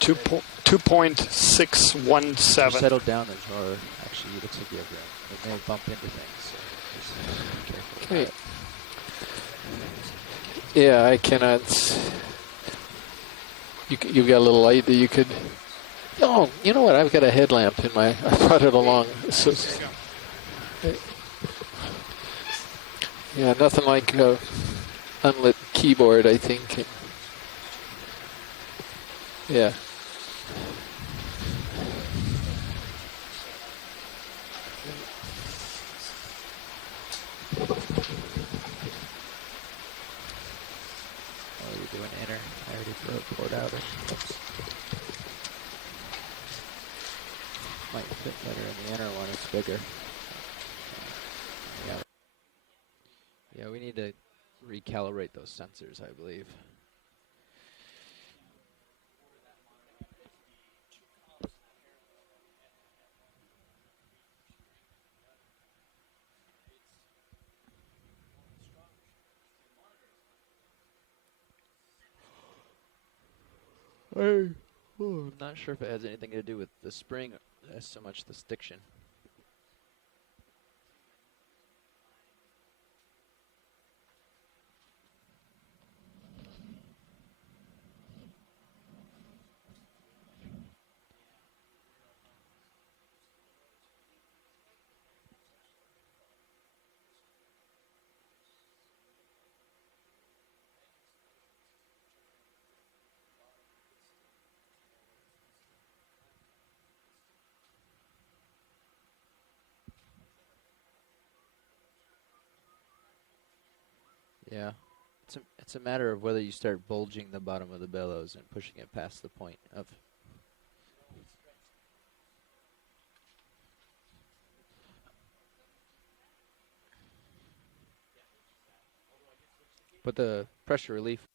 2.617. Settle down, or actually, it looks like you have room. It may bump into things. So just be careful. Okay. Yeah, I cannot. You got a little light that you could. Oh, you know what? I've got a headlamp in my. I brought it along. So, yeah, nothing like a unlit keyboard, I think. Yeah. Oh, you're doing inner. I already wrote port outer. Oops. Might fit better in the inner one. It's bigger. Yeah. Yeah, we need to recalibrate those sensors, I believe. I'm not sure if it has anything to do with the spring as so much the stiction. Yeah. It's a matter of whether you start bulging the bottom of the bellows and pushing it past the point of. But the pressure relief